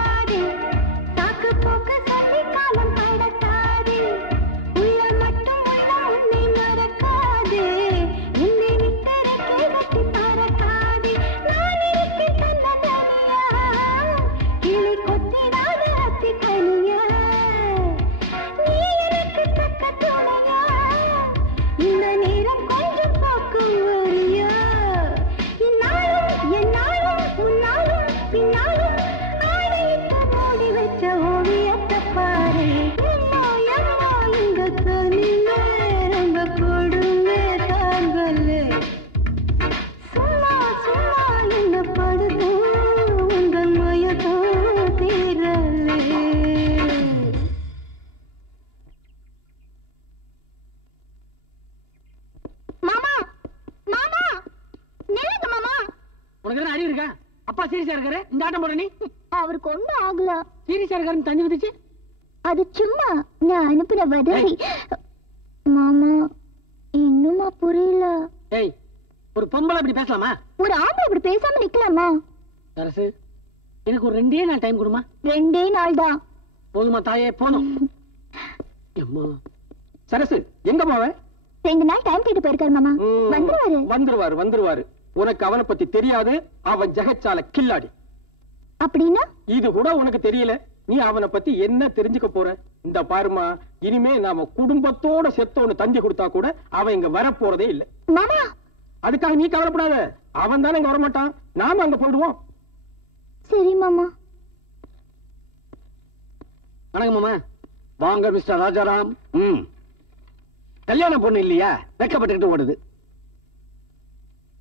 சீரியஸா இருக்காரு இந்த ஆட்டம் போட நீ? அவருக்கு ஒண்ணும் ஆகல. சீரியஸா இருக்காருன்னு தண்ணி வந்துச்சு. அது சும்மா நான் அனுப்புற வதவி. மாமா இன்னுமா புரியல. ஏய், ஒரு பொம்பளை அப்படி பேசலாமா? ஒரு ஆம்பளை இப்படி பேசாம நிக்கலாமா? சரசு, எனக்கு ஒரு 2 நாள் டைம் கொடுமா. 2 நாள் தான் போதுமா தாயே? போதும். அம்மா சரசு, எங்க போவ? 2 நாள் டைம் கேட்டு போயிருக்காரு மாமா. வந்துருவாரு. உனக்கு அவனை பத்தி தெரியாது. அவன் ஜெகச்சால கில்லாடி. அப்படின்னா இது கூட உனக்கு தெரியல. நீ அவனை பத்தி என்ன தெரிஞ்சுக்க போற? இந்த பாருமா, இனிமே நாம குடும்பத்தோட செத்தோன்னு தந்தி கொடுத்தா கூட அவன் இங்க வர போறதே இல்ல. மாமா அதுக்காக நீ கவலைப்படாத. அவன் தானே இங்க வரமாட்டான். நாம அங்க போயிடுவோம். சரி மாமா. வணக்கம் மாமா. வாங்க மிஸ்டர் ராஜாராம். கல்யாண பொண்ணு இல்லையா? வெக்கப்பட்டுக்கிட்டு ஓடுது.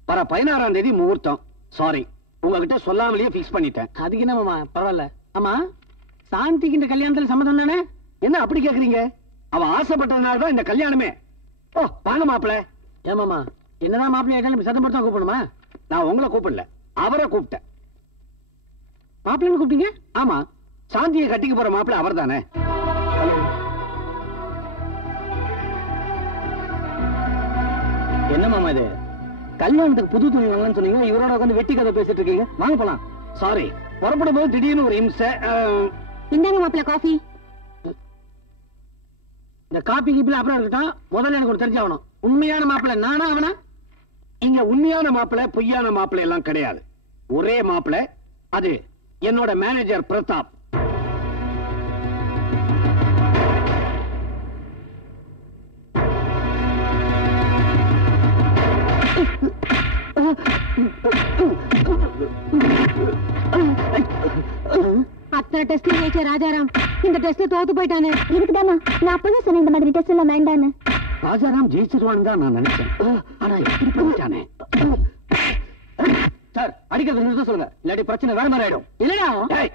வர 16ஆம் தேதி முகூர்த்தம். சாரி, உங்ககிட்ட சொல்லாமலேயே பிக்ஸ் பண்ணிட்டேன். அதுக்கு என்ன மாமா, பரவாயில்ல. ஆமா, சாந்திக்கு இந்த கல்யாணத்துல சம்மதம் தானே? என்ன அப்படி கேக்குறீங்க? அவ ஆசைப்பட்டதுனால தான் இந்த கல்யாணமே. ஓ, வாங்க மாப்பிள்ள. ஏன் மாமா, என்னதான் மாப்பிள்ளை ஆயிட்டாலும் சத்தம் போட்டு தான் கூப்பிடணுமா? நான் உங்களை கூப்பிடல, அவரை கூப்பிட்டேன். மாப்பிள்ளைன்னு கூப்பிட்டீங்க? ஆமா, சாந்தியை கட்டிக்க போற மாப்பிள்ள அவர் தானே. என்ன மாமா இது? கல்யாணத்துக்கு புது துணி வாங்கன்னு சொன்னீங்க, இவரோட உட்காந்து வெட்டி கதை பேசிட்டு இருக்கீங்க. வாங்க போலாம். சாரி, புறப்படும் போது திடீர்னு ஒரு இம்சை. இந்தாங்க மாப்பிள்ள காஃபி. இந்த காப்பி கீப்பில அப்புறம் இருக்கட்டும், முதல்ல எனக்கு ஒரு தெரிஞ்சாகணும். உண்மையான மாப்பிள்ளை நானா அவனா? இங்க உண்மையான மாப்பிள்ளை பொய்யான மாப்பிள்ளை எல்லாம் கிடையாது. ஒரே மாப்பிள்ளை, அது என்னோட மேனேஜர் பிரதாப். அத்தனை டெஸ்ட் ஜெயிச்ச ராஜாராம் இந்த டெஸ்ட் தோத்து போயிட்டானே. இதுக்குதாமா நான் அப்பதான் சொன்னேன் இந்த மாதிரி டெஸ்ட் எல்லாம் வேண்டான்னு. ராஜாராம் ஜெயிச்சிருவான்னு தான் நான் நினைச்சேன். ஆனா எப்படி பண்ணிட்டானே. சார், அடிக்கிறது நிறுத்த சொல்லுங்க, இல்லாட்டி பிரச்சனை வேற மாதிரி ஆயிடும். இல்லடா. டேய்,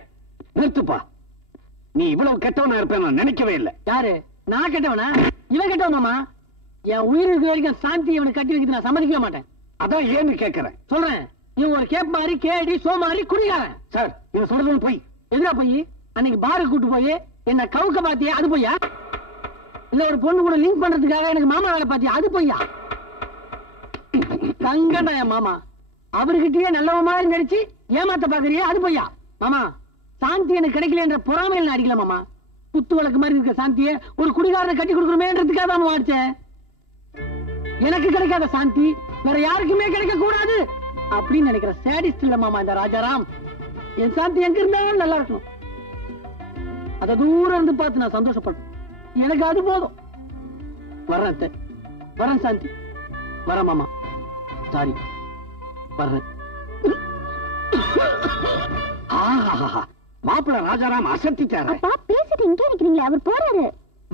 நிறுத்துப்பா. நீ இவ்வளவு கெட்டவனா இருப்பேன் நான் நினைக்கவே இல்லை. யாரு? நான் கெட்டவனா? இவன் கெட்டவன் மாமா. என் உயிருக்கு வரைக்கும் சாந்தி இவனை கட்டி வைக்கிறது நான் சம்மதிக்க மாட்டேன். அதான் ஏன்னு கேட்கிறேன். சொல்றேன், இவன் ஒரு கேப் மாதிரி கேடி சோமாரி குடிகாரன். சார், இவன் சொல்றது போய். எதுனா போய்? அன்னைக்கு பாருக்கு கூட்டு போய் என்ன கவுக்க பாத்தியா? அது போய்யா? இல்ல ஒரு பொண்ணு கூட லிங்க் பண்றதுக்காக எனக்கு மாமா வேலை பாத்தியா? அது போய்யா? தங்கடா என் மாமா. அவர்கிட்டயே நல்லவ மாதிரி நடிச்சு ஏமாத்த பாக்குறியே? அது போய்யா? மாமா, சாந்தி எனக்கு கிடைக்கல என்ற பொறாமையில் நான் அடிக்கல மாமா. குத்து வழக்கு மாதிரி இருக்க சாந்தியை ஒரு குடிகாரனை கட்டி கொடுக்கணுமேன்றதுக்காக தான் அடிச்சேன். எனக்கு கிடைக்காத சாந்தி வேற யாருக்குமே கிடைக்க கூடாது அப்படின்னு நினைக்கிற சேடிஸ்ட் இல்ல மாமா இந்த ராஜாராம். என் சாந்தி எங்க இருந்தாலும் நல்லா இருக்கணும். அத தூரம் இருந்து பார்த்து நான் சந்தோஷப்படுறேன். எனக்கு அது போதும். வர்றேன் வரேன் சாந்தி. வரேன் மாமா. சாரி, வர்றேன். மாப்பிள்ள ராஜாராம் அசத்திட்டாரு. அப்பா பேசிட்டு இங்கே நிக்கிறீங்களே, அவர் போறாரு.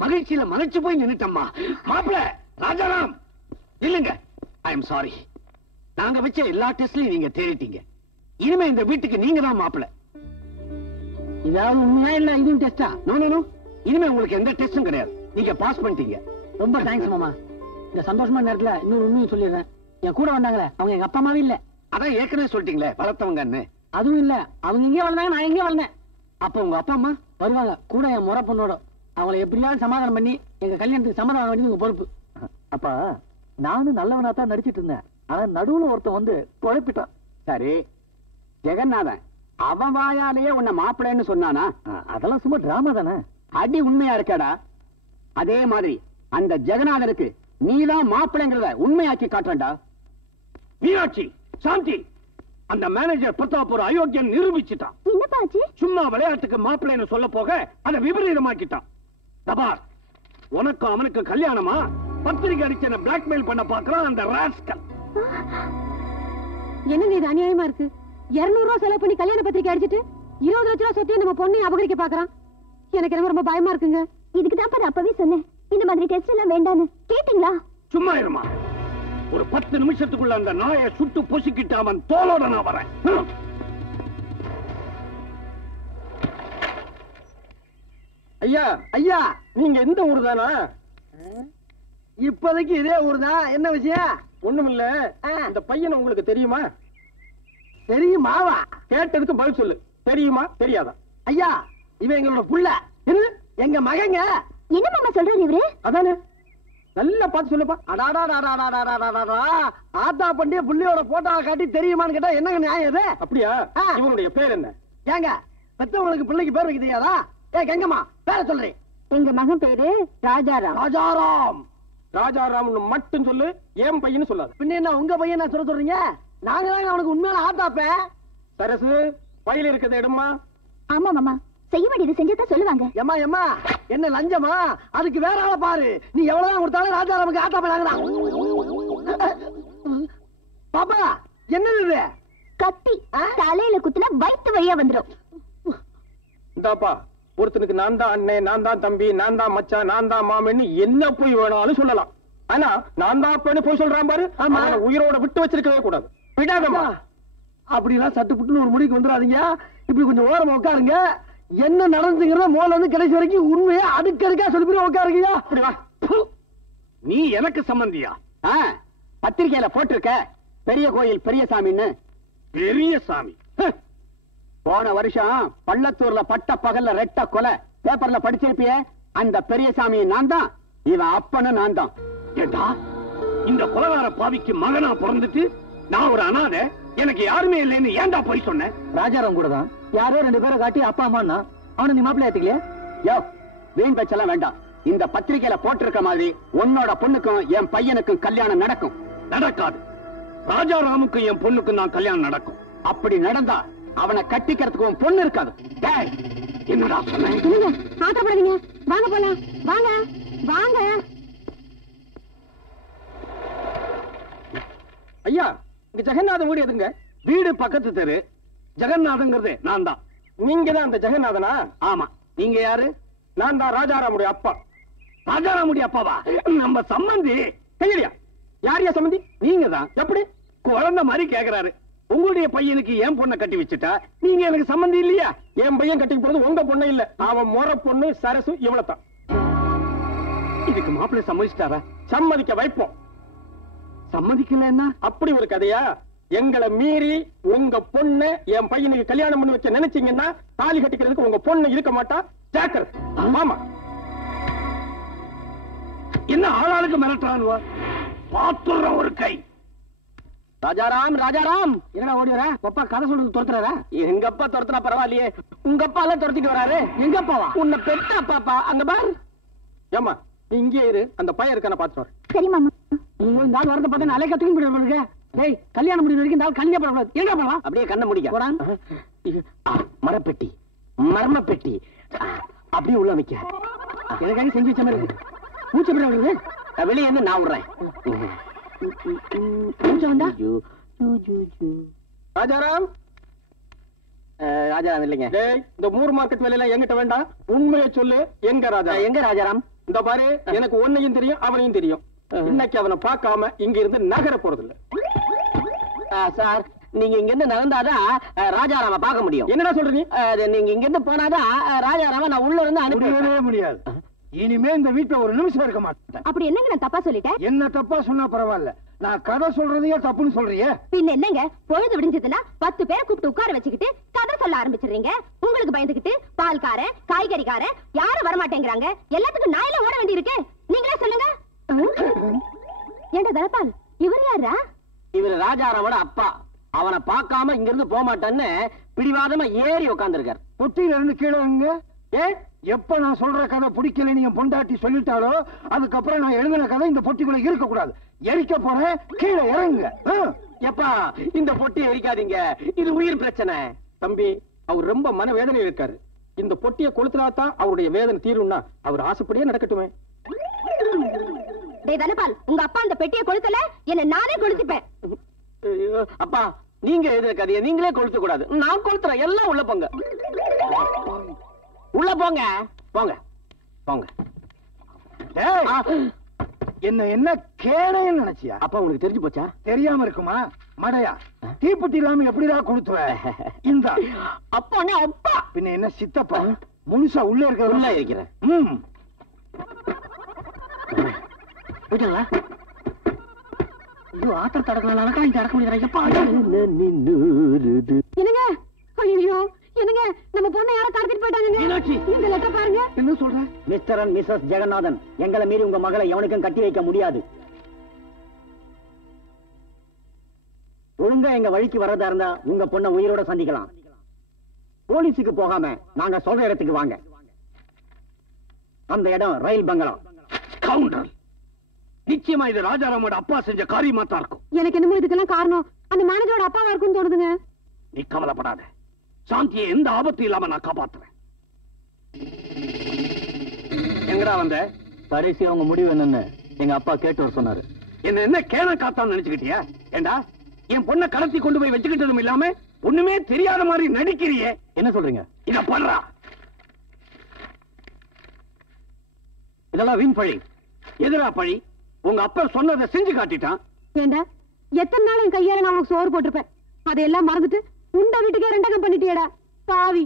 மகிழ்ச்சியில மலைச்சு போய் நின்னுட்டம்மா. மாப்பிள்ள ராஜாராம் இல்லங்க, ஐ எம் சாரி. நாங்க வச்ச எல்லா டெஸ்ட்லயும் நீங்க தேடிட்டீங்க. இனிமே இந்த வீட்டுக்கு நீங்க தான் மாப்பிள்ள. இதாவது உண்மையா இல்ல இதுவும் டெஸ்டா? நோ நோ நோ, இனிமே உங்களுக்கு எந்த டெஸ்டும் கிடையாது. நீங்க பாஸ் பண்ணிட்டீங்க. ரொம்ப தேங்க்ஸ் மாமா. இந்த சந்தோஷமான நேரத்துல இன்னொரு உண்மையும் சொல்லிடுறேன். என் கூட வந்தாங்களே அவங்க எங்க அப்பா அம்மாவே இல்ல. அதான் ஏற்கனவே சொல்லிட்டீங்களே வளர்த்தவங்கன்னு. அதுவும் இல்ல, அவங்க எங்கே வளர்ந்தாங்க, நான் எங்கே வளர்ந்தேன். அப்ப உங்க அப்பா அம்மா வருவாங்க கூட என் முறை பொண்ணோட. அவங்களை எப்படியாவது சமாதானம் பண்ணி எங்க கல்யாணத்துக்கு சம்மதம் ஆக வேண்டியது உங்க பொறுப்பு. அப்பா, நானும் நல்லவனா தான் நடிச்சிட்டு இருந்தேன். ஆனா நடுவுல ஒருத்தன் வந்து குழப்பிட்டான். சரி, ஜெகநாதன் அவன் வாயாலேயே உன்னை மாப்பிள்ளைன்னு சொன்னானா? அதெல்லாம் சும்மா டிராமா தானே. அடி உண்மையா இருக்காடா. அதே மாதிரி அந்த ஜெகநாதனுக்கு நீதான் மாப்பிள்ளைங்கிறத உண்மையாக்கி காட்டுறா. மீனாட்சி, சாந்தி, அந்த மேனேஜர் பிரதாப் ஒரு அயோக்கியன் நிரூபிச்சுட்டான். என்ன பாச்சு? சும்மா விளையாட்டுக்கு மாப்பிள்ளைன்னு சொல்ல போக அதை விபரீதமாக்கிட்டான். தபார், உனக்கு அவனுக்கு கல்யாணமா? பத்திரிகை அடிச்சன பிளாக்மெயில் பண்ண பாக்குறான் அந்த ராஸ்கல். என்னங்க இது அநியாயமா இருக்கு? 200 ரூபாய் செலவு பண்ணி கல்யாண பத்திரிக்கை அடிச்சிட்டு 20 லட்சம் ரூபாய் சொத்தையும் நம்ம பொண்ணை அபகரிக்க பாக்குறான். எனக்கு எனக்கு ரொம்ப பயமா இருக்குங்க. இதுக்கு தான் பாரு அப்பவே சொன்னேன் இந்த மாதிரி டெஸ்ட் எல்லாம் வேண்டான்னு. கேட்டீங்களா? சும்மா இருமா. ஒரு 10 நிமிஷத்துக்குள்ள அந்த நாயை சுட்டு பொசுக்கிட்டு அவன் தோலோட நான் வரேன். ஐயா ஐயா, நீங்க எந்த ஊர் தானா? இப்போதைக்கு இதே ஊர் தான். என்ன விஷயம்? ஒண்ணுமில்ல, இந்த பையனை உங்களுக்கு தெரியுமா? தெரியுமாவா? கேட்டதுக்கு பதில் சொல்லு. தெரியுமா தெரியாதா? ஐயா, இவன் எங்களோட புள்ள. என்னது? எங்க மகங்க. என்ன மாமா சொல்றாரு இவரு? அதானே, நல்லா பார்த்து சொல்லுப்பா. ஆத்தா பண்டிய புள்ளியோட போட்டோவை காட்டி தெரியுமான்னு கேட்டா என்னங்க நியாயம் இது? அப்படியா? இவனுடைய பேர் என்ன? ஏங்க, பெத்தவங்களுக்கு பிள்ளைக்கு பேர் வைக்க தெரியாதா? கெங்கம்மா, பேர சொல்றேன். எங்க மகன் பேரு ராஜாராம். ராஜாராம். ராஜாராம்னு மட்டும் சொல்லு, ஏன் பையன்னு சொல்லாத. பின்ன என்ன உங்க பையன் நான் சொல்றீங்க? நாங்க தாங்க அவனுக்கு உண்மையான ஆத்தாப்ப. சரசு, பையில இருக்கிறது எடுமா. ஆமா மாமா, செய்ய வேண்டியது செஞ்சதான் சொல்லுவாங்க. எம்மா எம்மா, என்ன லஞ்சமா? அதுக்கு வேற ஆள பாரு. நீ எவ்வளவுதான் கொடுத்தாலும் ராஜாராமுக்கு ஆத்தாப்ப நாங்கதான். பாப்பா, என்னது இது? கத்தி தலையில குத்துனா வயித்து வழியா வந்துடும். இந்தாப்பா, ஒருத்தனுக்கு நான் தான் அண்ணன், நான் தான் தம்பி, நான் தான் மச்சான், நான் தான் மாமன்னு என்ன போய் வேணாலும் சொல்லலாம். ஆனா நான் தான் அப்பன்னு போய் சொல்றான் பாரு, அவனை உயிரோட விட்டு வச்சிருக்கவே கூடாது. விடாதம்மா. அப்படிலாம் சட்டு புட்டுன்னு ஒரு முடிக்கு வந்துடாதீங்க. இப்படி கொஞ்சம் ஓரமா உட்காருங்க. என்ன நடந்துங்கிறத மோல வந்து கடைசி வரைக்கும் உண்மையா அடுக்கடுக்கா சொல்லி உட்காருங்கயா. அப்படி வா. நீ எனக்கு சம்பந்தியா? பத்திரிகையில போட்டிருக்க பெரிய கோயில் பெரிய சாமின்னு. பெரிய சாமி? போன வருஷம் பள்ளத்தூர்ல பட்ட பகல்ல ரெட்ட கொலை பேப்பர்ல படிச்சிருப்பிய. அந்த பெரிய சாமி நான் தான், இவன் அப்பன்னு நான் தான். ஏண்டா, இந்த கொலகார பாவிக்கு மகனா பிறந்துட்டு நான் ஒரு அனாதை, எனக்கு யாருமே இல்லைன்னு ஏன்டா போய் சொன்னேன்? ராஜாராம் கூட தான் யாரோ 2 பேரை காட்டி அப்பா அம்மான்னா அவனை நீ மாப்பிள்ளை ஏத்துக்கலையா? யோ, வீண் பேச்செல்லாம் வேண்டாம். இந்த பத்திரிகையில போட்டிருக்க மாதிரி உன்னோட பொண்ணுக்கும் என் பையனுக்கும் கல்யாணம் நடக்கும். நடக்காது. ராஜாராமுக்கும் என் பொண்ணுக்கும் தான் கல்யாணம் நடக்கும். அப்படி நடந்தா அவனை கட்டிக்கிறதுக்கு உன் பொண்ணு இருக்காது. என்னடா சொன்ன? ஆட்டப்படாதீங்க, வாங்க போலாம். வாங்க வாங்க. ஐயா, இங்க ஜெகநாதன் வீடு எதுங்க? வீடு பக்கத்து தெரு. ஜெகநாதங்கிறது நான் தான். நீங்க தான் அந்த ஜெகநாதனா? ஆமா. நீங்க யாரு? நான் தான் ராஜாராமுடைய அப்பா. ராஜாராமுடைய அப்பாவா? நம்ம சம்பந்தி. கையடியா, யாரையா சம்பந்தி? நீங்க தான். எப்படி? குழந்தை மாதிரி கேக்குறாரு. உங்களுடைய பையனுக்கு என் பொண்ணை கட்டி வச்சுட்டா நீங்க எனக்கு சம்பந்தி இல்லையா? என் பையன் கட்டிக்கு போறது உங்க பொண்ணு இல்ல, அவன் முறை பொண்ணு சரசு. இவ்வளவுதான். இதுக்கு மாப்பிள்ளை சம்மதிச்சிட்டாரா? சம்மதிக்க வைப்போம். சம்மதிக்கல என்ன? அப்படி ஒரு கதையா? எங்களை மீறி உங்க பொண்ணு என் பையனுக்கு கல்யாணம் பண்ணி வைக்க நினைச்சீங்கன்னா தாலி கட்டிக்கிறதுக்கு உங்க பொண்ணு இருக்க மாட்டா. ஜாக்கிரதை. ஆமா. என்ன ஆளாளுக்கு மிரட்டுறானுவா? பாத்துற ஒரு கை. ராஜாராம், ராஜாராம், என்னடா ஓடி வர? அப்பா கதை சொல்றது துரத்துறாரா? எங்க அப்பா துரத்துனா பரவாயில்லையே, உங்க அப்பா எல்லாம் துரத்திட்டு வராரு. எங்க அப்பாவா? உன்னை பெத்த அப்பாப்பா. அங்க பாரு. ஏமா, நீ இங்கே இரு, அந்த பையன் இருக்கான பாத்துட்டு வரேன். சரி மாமா. இந்த ஆள் வரத பார்த்தா அலைக்க தூக்கி போடுங்க. டேய், கல்யாணம் முடிவு வரைக்கும் இந்த ஆள் கல்யாணம் பண்ணக்கூடாது. என்ன பண்ணலாம்? அப்படியே கண்ண முடிக்க. போடான். மரப்பெட்டி, மர்ம பெட்டி அப்படியே உள்ள வைக்க. எனக்காக செஞ்சு வச்ச மாதிரி இருக்கு. மூச்சு எப்படி வருது? வெளியே இருந்து நான் விடுறேன். மூச்சு வந்தா? ராஜாராம். ராஜாராம் இல்லைங்க. டேய், இந்த மூர் மார்க்கெட் வேலையெல்லாம் எங்கிட்ட வேண்டாம். உண்மையை சொல்லு. எங்க ராஜா? எங்க ராஜாராம்? இந்த பாரு, எனக்கு உன்னையும் தெரியும் அவனையும் தெரியும். இன்னைக்கு அவனை பார்க்காம இங்க இருந்து நகர போறது இல்ல. சார், நீங்க இங்க இருந்து நகர்ந்தாதான் ராஜாராம பார்க்க முடியும். என்னடா சொல்ற நீ? நீங்க இங்க இருந்து போனாதான் ராஜாராம நான் உள்ள இருந்து அனுப்பவே முடியாது. இனிமே இந்த வீட்டுல ஒரு நிமிஷம் இருக்க மாட்டேன். அப்படி என்னங்க நான் தப்பா சொல்லிட்டேன்? என்ன தப்பா சொன்னா பரவாயில்ல, நான் கதை சொல்றதையே தப்புன்னு சொல்றியே. பின்ன என்னங்க, பொழுது விடிஞ்சதுன்னா 10 பேரை கூப்பிட்டு உட்கார வச்சுக்கிட்டு கதை சொல்ல ஆரம்பிச்சிடுறீங்க. உங்களுக்கு பயந்துகிட்டு பால்காரன், காய்கறிக்காரன் யாரும் வரமாட்டேங்கிறாங்க. எல்லாத்துக்கும் நாயில ஓட வேண்டி இருக்கு. நீங்களே சொல்லுங்க. ஏண்டா தலபால், இவர் யாரா? இவரு ராஜாராவோட அப்பா. அவனை பார்க்காம இங்க இருந்து போக மாட்டேன்னு பிடிவாதமா ஏறி உட்கார்ந்துருக்கார். தொட்டியில இருந்து கீழே எப்ப நான் சொல்ற கதை பிடிக்கல நீங்க பொண்டாட்டி சொல்லிட்டாலோ அதுக்கப்புறம் நான் எழுதின கதை இந்த பொட்டிக்குள்ள இருக்க கூடாது. எரிக்க போறேன், கீழே இறங்குங்க. எப்பா, இந்த பொட்டியை எரிக்காதீங்க, இது உயிர் பிரச்சனை. தம்பி, அவர் ரொம்ப மனவேதனை இருக்காரு. இந்த பொட்டியை கொளுத்துனாதான் அவருடைய வேதனை தீரும்னா அவர் ஆசைப்படியே நடக்கட்டுமே. டேய் தனபால், உங்க அப்பா அந்த பெட்டியை கொளுத்தல, என்ன நானே கொளுத்திப்பேன். அப்பா, நீங்க எழுதுற கதையை நீங்களே கொளுத்த கூடாது. நான் கொளுத்துறேன். எல்லாம் உள்ள போங்க, உள்ள போங்க, போங்க போங்க. என்ன என்ன கேடைன்னு நினைச்சியா? அப்பா, உனக்கு தெரிஞ்சு போச்சா? தெரியாம இருக்குமா மடையா? தீப்பெட்டி இல்லாம எப்படிதான் கொடுத்துவ? இந்த அப்பா அப்பா பின்ன என்ன சித்தப்பா? முழுசா உள்ள இருக்கிற உள்ள இருக்கிறேன். ஆத்திர தடக்கலாம் இங்க அடக்க முடியாது. என்னங்க ஐயோ என்னங்க நம்ம பொண்ணை யாரோ கடத்திட்டு போயிட்டாங்க. இந்த லெட்டர் பாருங்க. என்ன சொல்ற? மிஸ்டர் அண்ட் மிஸ்ஸஸ் ஜெகநாதன், எங்களை மீறி உங்க மகளை எவனுக்கும் கட்டி வைக்க முடியாது. ஒழுங்கா எங்க வழிக்கு வரதா இருந்தா உங்க பொண்ணை உயிரோட சந்திக்கலாம். போலீஸுக்கு போகாம நாங்க சொல்ற இடத்துக்கு வாங்க. அந்த இடம் ரயில் பங்களா. கவுண்டர், நிச்சயமா இது ராஜாராமோட அப்பா செஞ்ச காரியமா தான் இருக்கும். எனக்கு என்னமோ இதுக்கெல்லாம் காரணம் அந்த மேனேஜரோட அப்பாவா இருக்கும்னு தோணுதுங்க. நீ கவலைப்படாத, சாந்தியை எந்த ஆபத்தும் இல்லாம நான் காப்பாத்துறேன். எங்கடா வந்த? கடைசி அவங்க முடிவு என்னன்னு எங்க அப்பா கேட்டு வர சொன்னாரு. என்ன கேன காத்தான்னு நினைச்சுக்கிட்டியா? ஏண்டா என் பொண்ணை கடத்தி கொண்டு போய் வச்சுக்கிட்டதும் இல்லாம ஒண்ணுமே தெரியாத மாதிரி நடிக்கிறியே. என்ன சொல்றீங்க? இத பண்றா. இதெல்லாம் வீண் பழி. எதிரா பழி? உங்க அப்பா சொன்னதை செஞ்சு காட்டிட்டான். ஏண்டா எத்தனை நாள் என் கையால நான் உனக்கு சோறு போட்டிருப்பேன். அதையெல்லாம் மறந்துட்டு உண்ட வீட்டுக்கே ரெண்டகம் பண்ணிட்டியடா பாவி.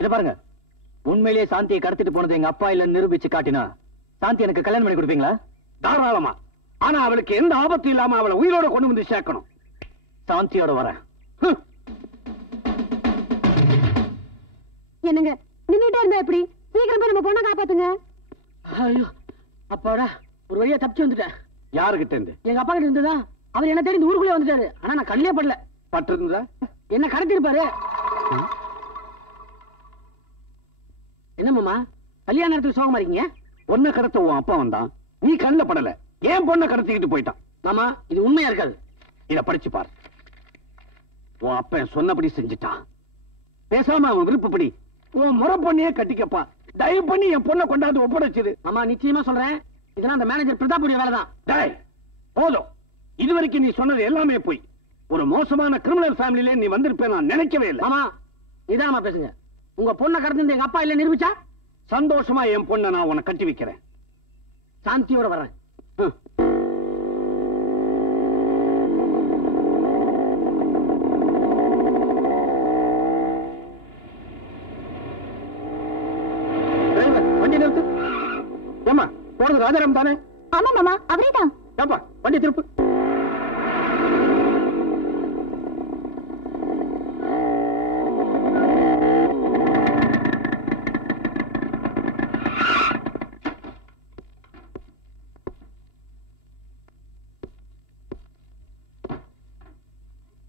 இத பாருங்க, உண்மையிலேயே சாந்தியை கடத்திட்டு போனது எங்க அப்பா இல்ல நிரூபிச்சு காட்டினா சாந்தி எனக்கு கல்யாணம் பண்ணி கொடுப்பீங்களா? தாராளமா. ஆனா அவளுக்கு எந்த ஆபத்தும் இல்லாம அவளை உயிரோட கொண்டு வந்து சேர்க்கணும். சாந்தியோட வரேன். என்னங்க நின்னுட்டே இருந்தா எப்படி? சீக்கிரம் போய் நம்ம பொண்ணை காப்பாத்துங்க. ஐயோ அப்பாடா, ஒரு வழியா தப்பிச்சு வந்துட்டேன். யாருகிட்ட இருந்து? எங்க அப்பா கிட்ட இருந்ததா. அவர் என்ன தேடி இந்த ஊருக்குள்ளே வந்துட்டாரு. ஆனா நான் கண்ணிலே படல. பட்டிருந்தா என்ன கடத்திருப்பாரு. என்ன மாமா கல்யாண நேரத்துக்கு சோகமா இருக்கீங்க? பொண்ணை கடத்த உன் அப்பா வந்தான், நீ கண்ணில் படல. ஏன் பொண்ணை கடத்திக்கிட்டு போயிட்டான்? மாமா இது உண்மையா இருக்காது. இத படிச்சு பாரு. உன் அப்ப சொன்னபடி செஞ்சுட்டான். பேசாம அவன் விருப்பப்படி உன் முறை பொண்ணையே கட்டிக்கப்பா. தயவு பண்ணி என் பொண்ணை கொண்டாந்து ஒப்படைச்சிரு. மாமா நிச்சயமா சொல்றேன், இதெல்லாம் அந்த மேனேஜர் பிரதாப்புடைய வேலைதான். டேய் போதும், இதுவரைக்கும் நீ சொன்னது எல்லாமே போய். ஒரு மோசமான கிரிமினல் ஃபேமிலியில நீ வந்திருப்பேன் நான் நினைக்கவே இல்லை. மாமா நிதானமா பேசுங்க. உங்க பொண்ணை கடந்து எங்க அப்பா இல்ல நிரூபிச்சா சந்தோஷமா என் பொண்ணை நான் உன்னை கட்டி வைக்கிறேன். சாந்தியோட வர்றேன். வண்டி நிறுத்து. ஏமா போனது ராஜாராம் தானே? ஆமா மாமா அவரேதான். ஏப்பா வண்டி திருப்பு.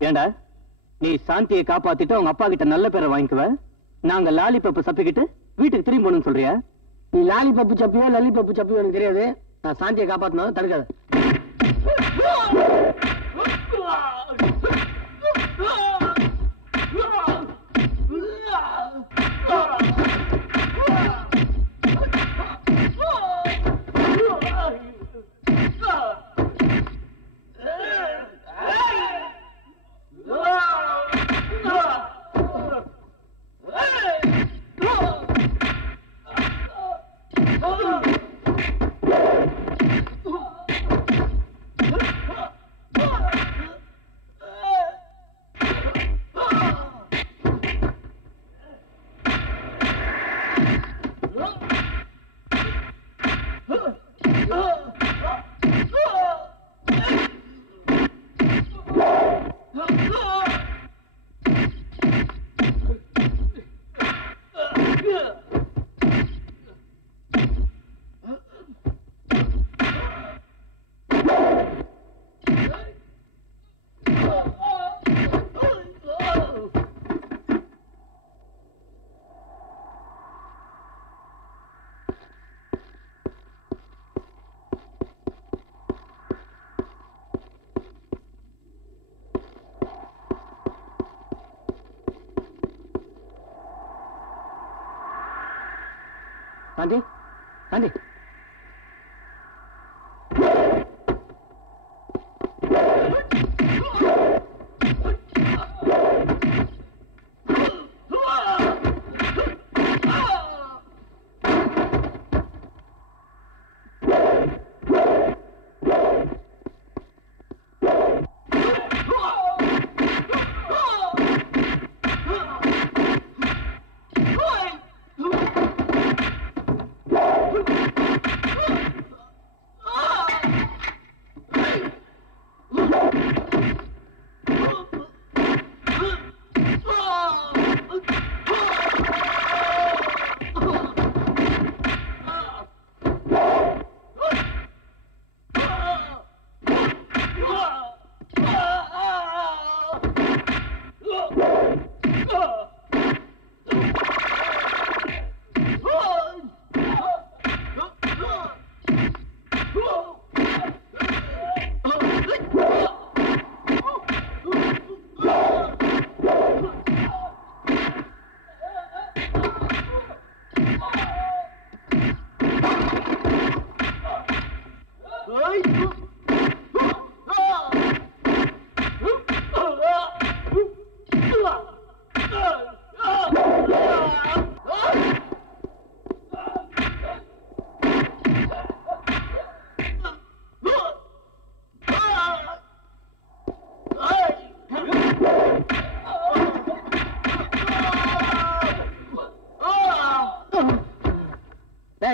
ஏண்டா நீ சாந்தியை காப்பாத்திட்டு அவங்க அப்பா கிட்ட நல்ல பேரை வாங்கிக்குவ, நாங்க லாலிபப்பு சப்பிக்கிட்டு வீட்டுக்கு திரும்பி போகணும்னு சொல்றியா? நீ லாலி பப்பு சப்பியோ லல்லி பப்பு சப்பியோ எனக்கு தெரியாது. நான் சாந்தியை காப்பாத்தணும், தடுக்காத. சாந்தி சாந்தி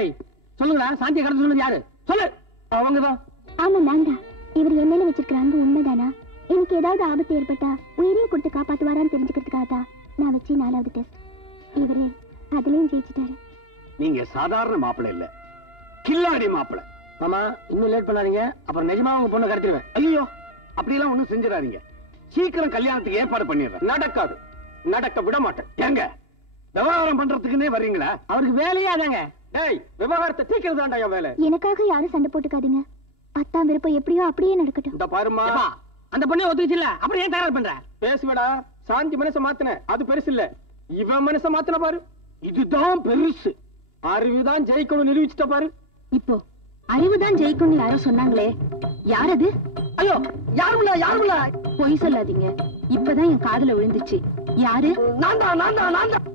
ஏய் சொல்லுங்கடா, சாந்தியை கடத்த சொன்னது யாரு? சொல்லு. அவங்கதான். ஆமா நான் தான். இவர் என் மேல வச்சிருக்கிற அன்பு உண்மைதானா? எனக்கு ஏதாவது ஆபத்து ஏற்பட்டா உயிரையே கொடுத்து காப்பாத்துவாரான்னு தெரிஞ்சுக்கிறதுக்காக தான் நான் வச்சு 4வது டெஸ்ட். இவரு அதுலயும் ஜெயிச்சுட்டாரு. நீங்க சாதாரண மாப்பிள்ளை இல்ல, கில்லாடி மாப்பிள்ளை. மாமா இன்னும் லேட் பண்ணாதீங்க, அப்புறம் நிஜமா உங்க பொண்ணை கடத்திடுவேன். ஐயோ, அப்படியெல்லாம் ஒண்ணும் செஞ்சிடாதீங்க. சீக்கிரம் கல்யாணத்துக்கு ஏற்பாடு பண்ணிடுறேன். நடக்காது, நடக்க விட மாட்டேன். ஏங்க விவகாரம் பண்றதுக்குன்னே வர்றீங்களா? அவருக்கு வேலையே அதாங்க. டேய், விவகாரத்தை தீக்கிறதாண்டா என் வேலை. எனக்காக யாரும் சண்டை போட்டுக்காதீங்க. அத்தான் விருப்பம் எப்படியோ அப்படியே நடக்கட்டும். இந்த பாருமா, ஏப்பா, அந்த பொண்ணே ஒத்துக்கிச்சு இல்ல, அப்புறம் ஏன் தயார் பண்ற? பேசுவடா. சாந்தி மனச மாத்தின, அது பெருசு இல்ல. இவன் மனச மாத்தின பாரு, இதுதான் பெருசு. அறிவுதான் ஜெயிக்கணும் நிரூபிச்சுட்ட பாரு. இப்போ அறிவுதான் ஜெயிக்கும்னு யாரோ சொன்னாங்களே, யார் அது? ஐயோ, யாருமில்ல. பொய் சொல்லாதீங்க, இப்பதான் என் காதுல விழுந்துச்சு. யாரு? நான் தான்.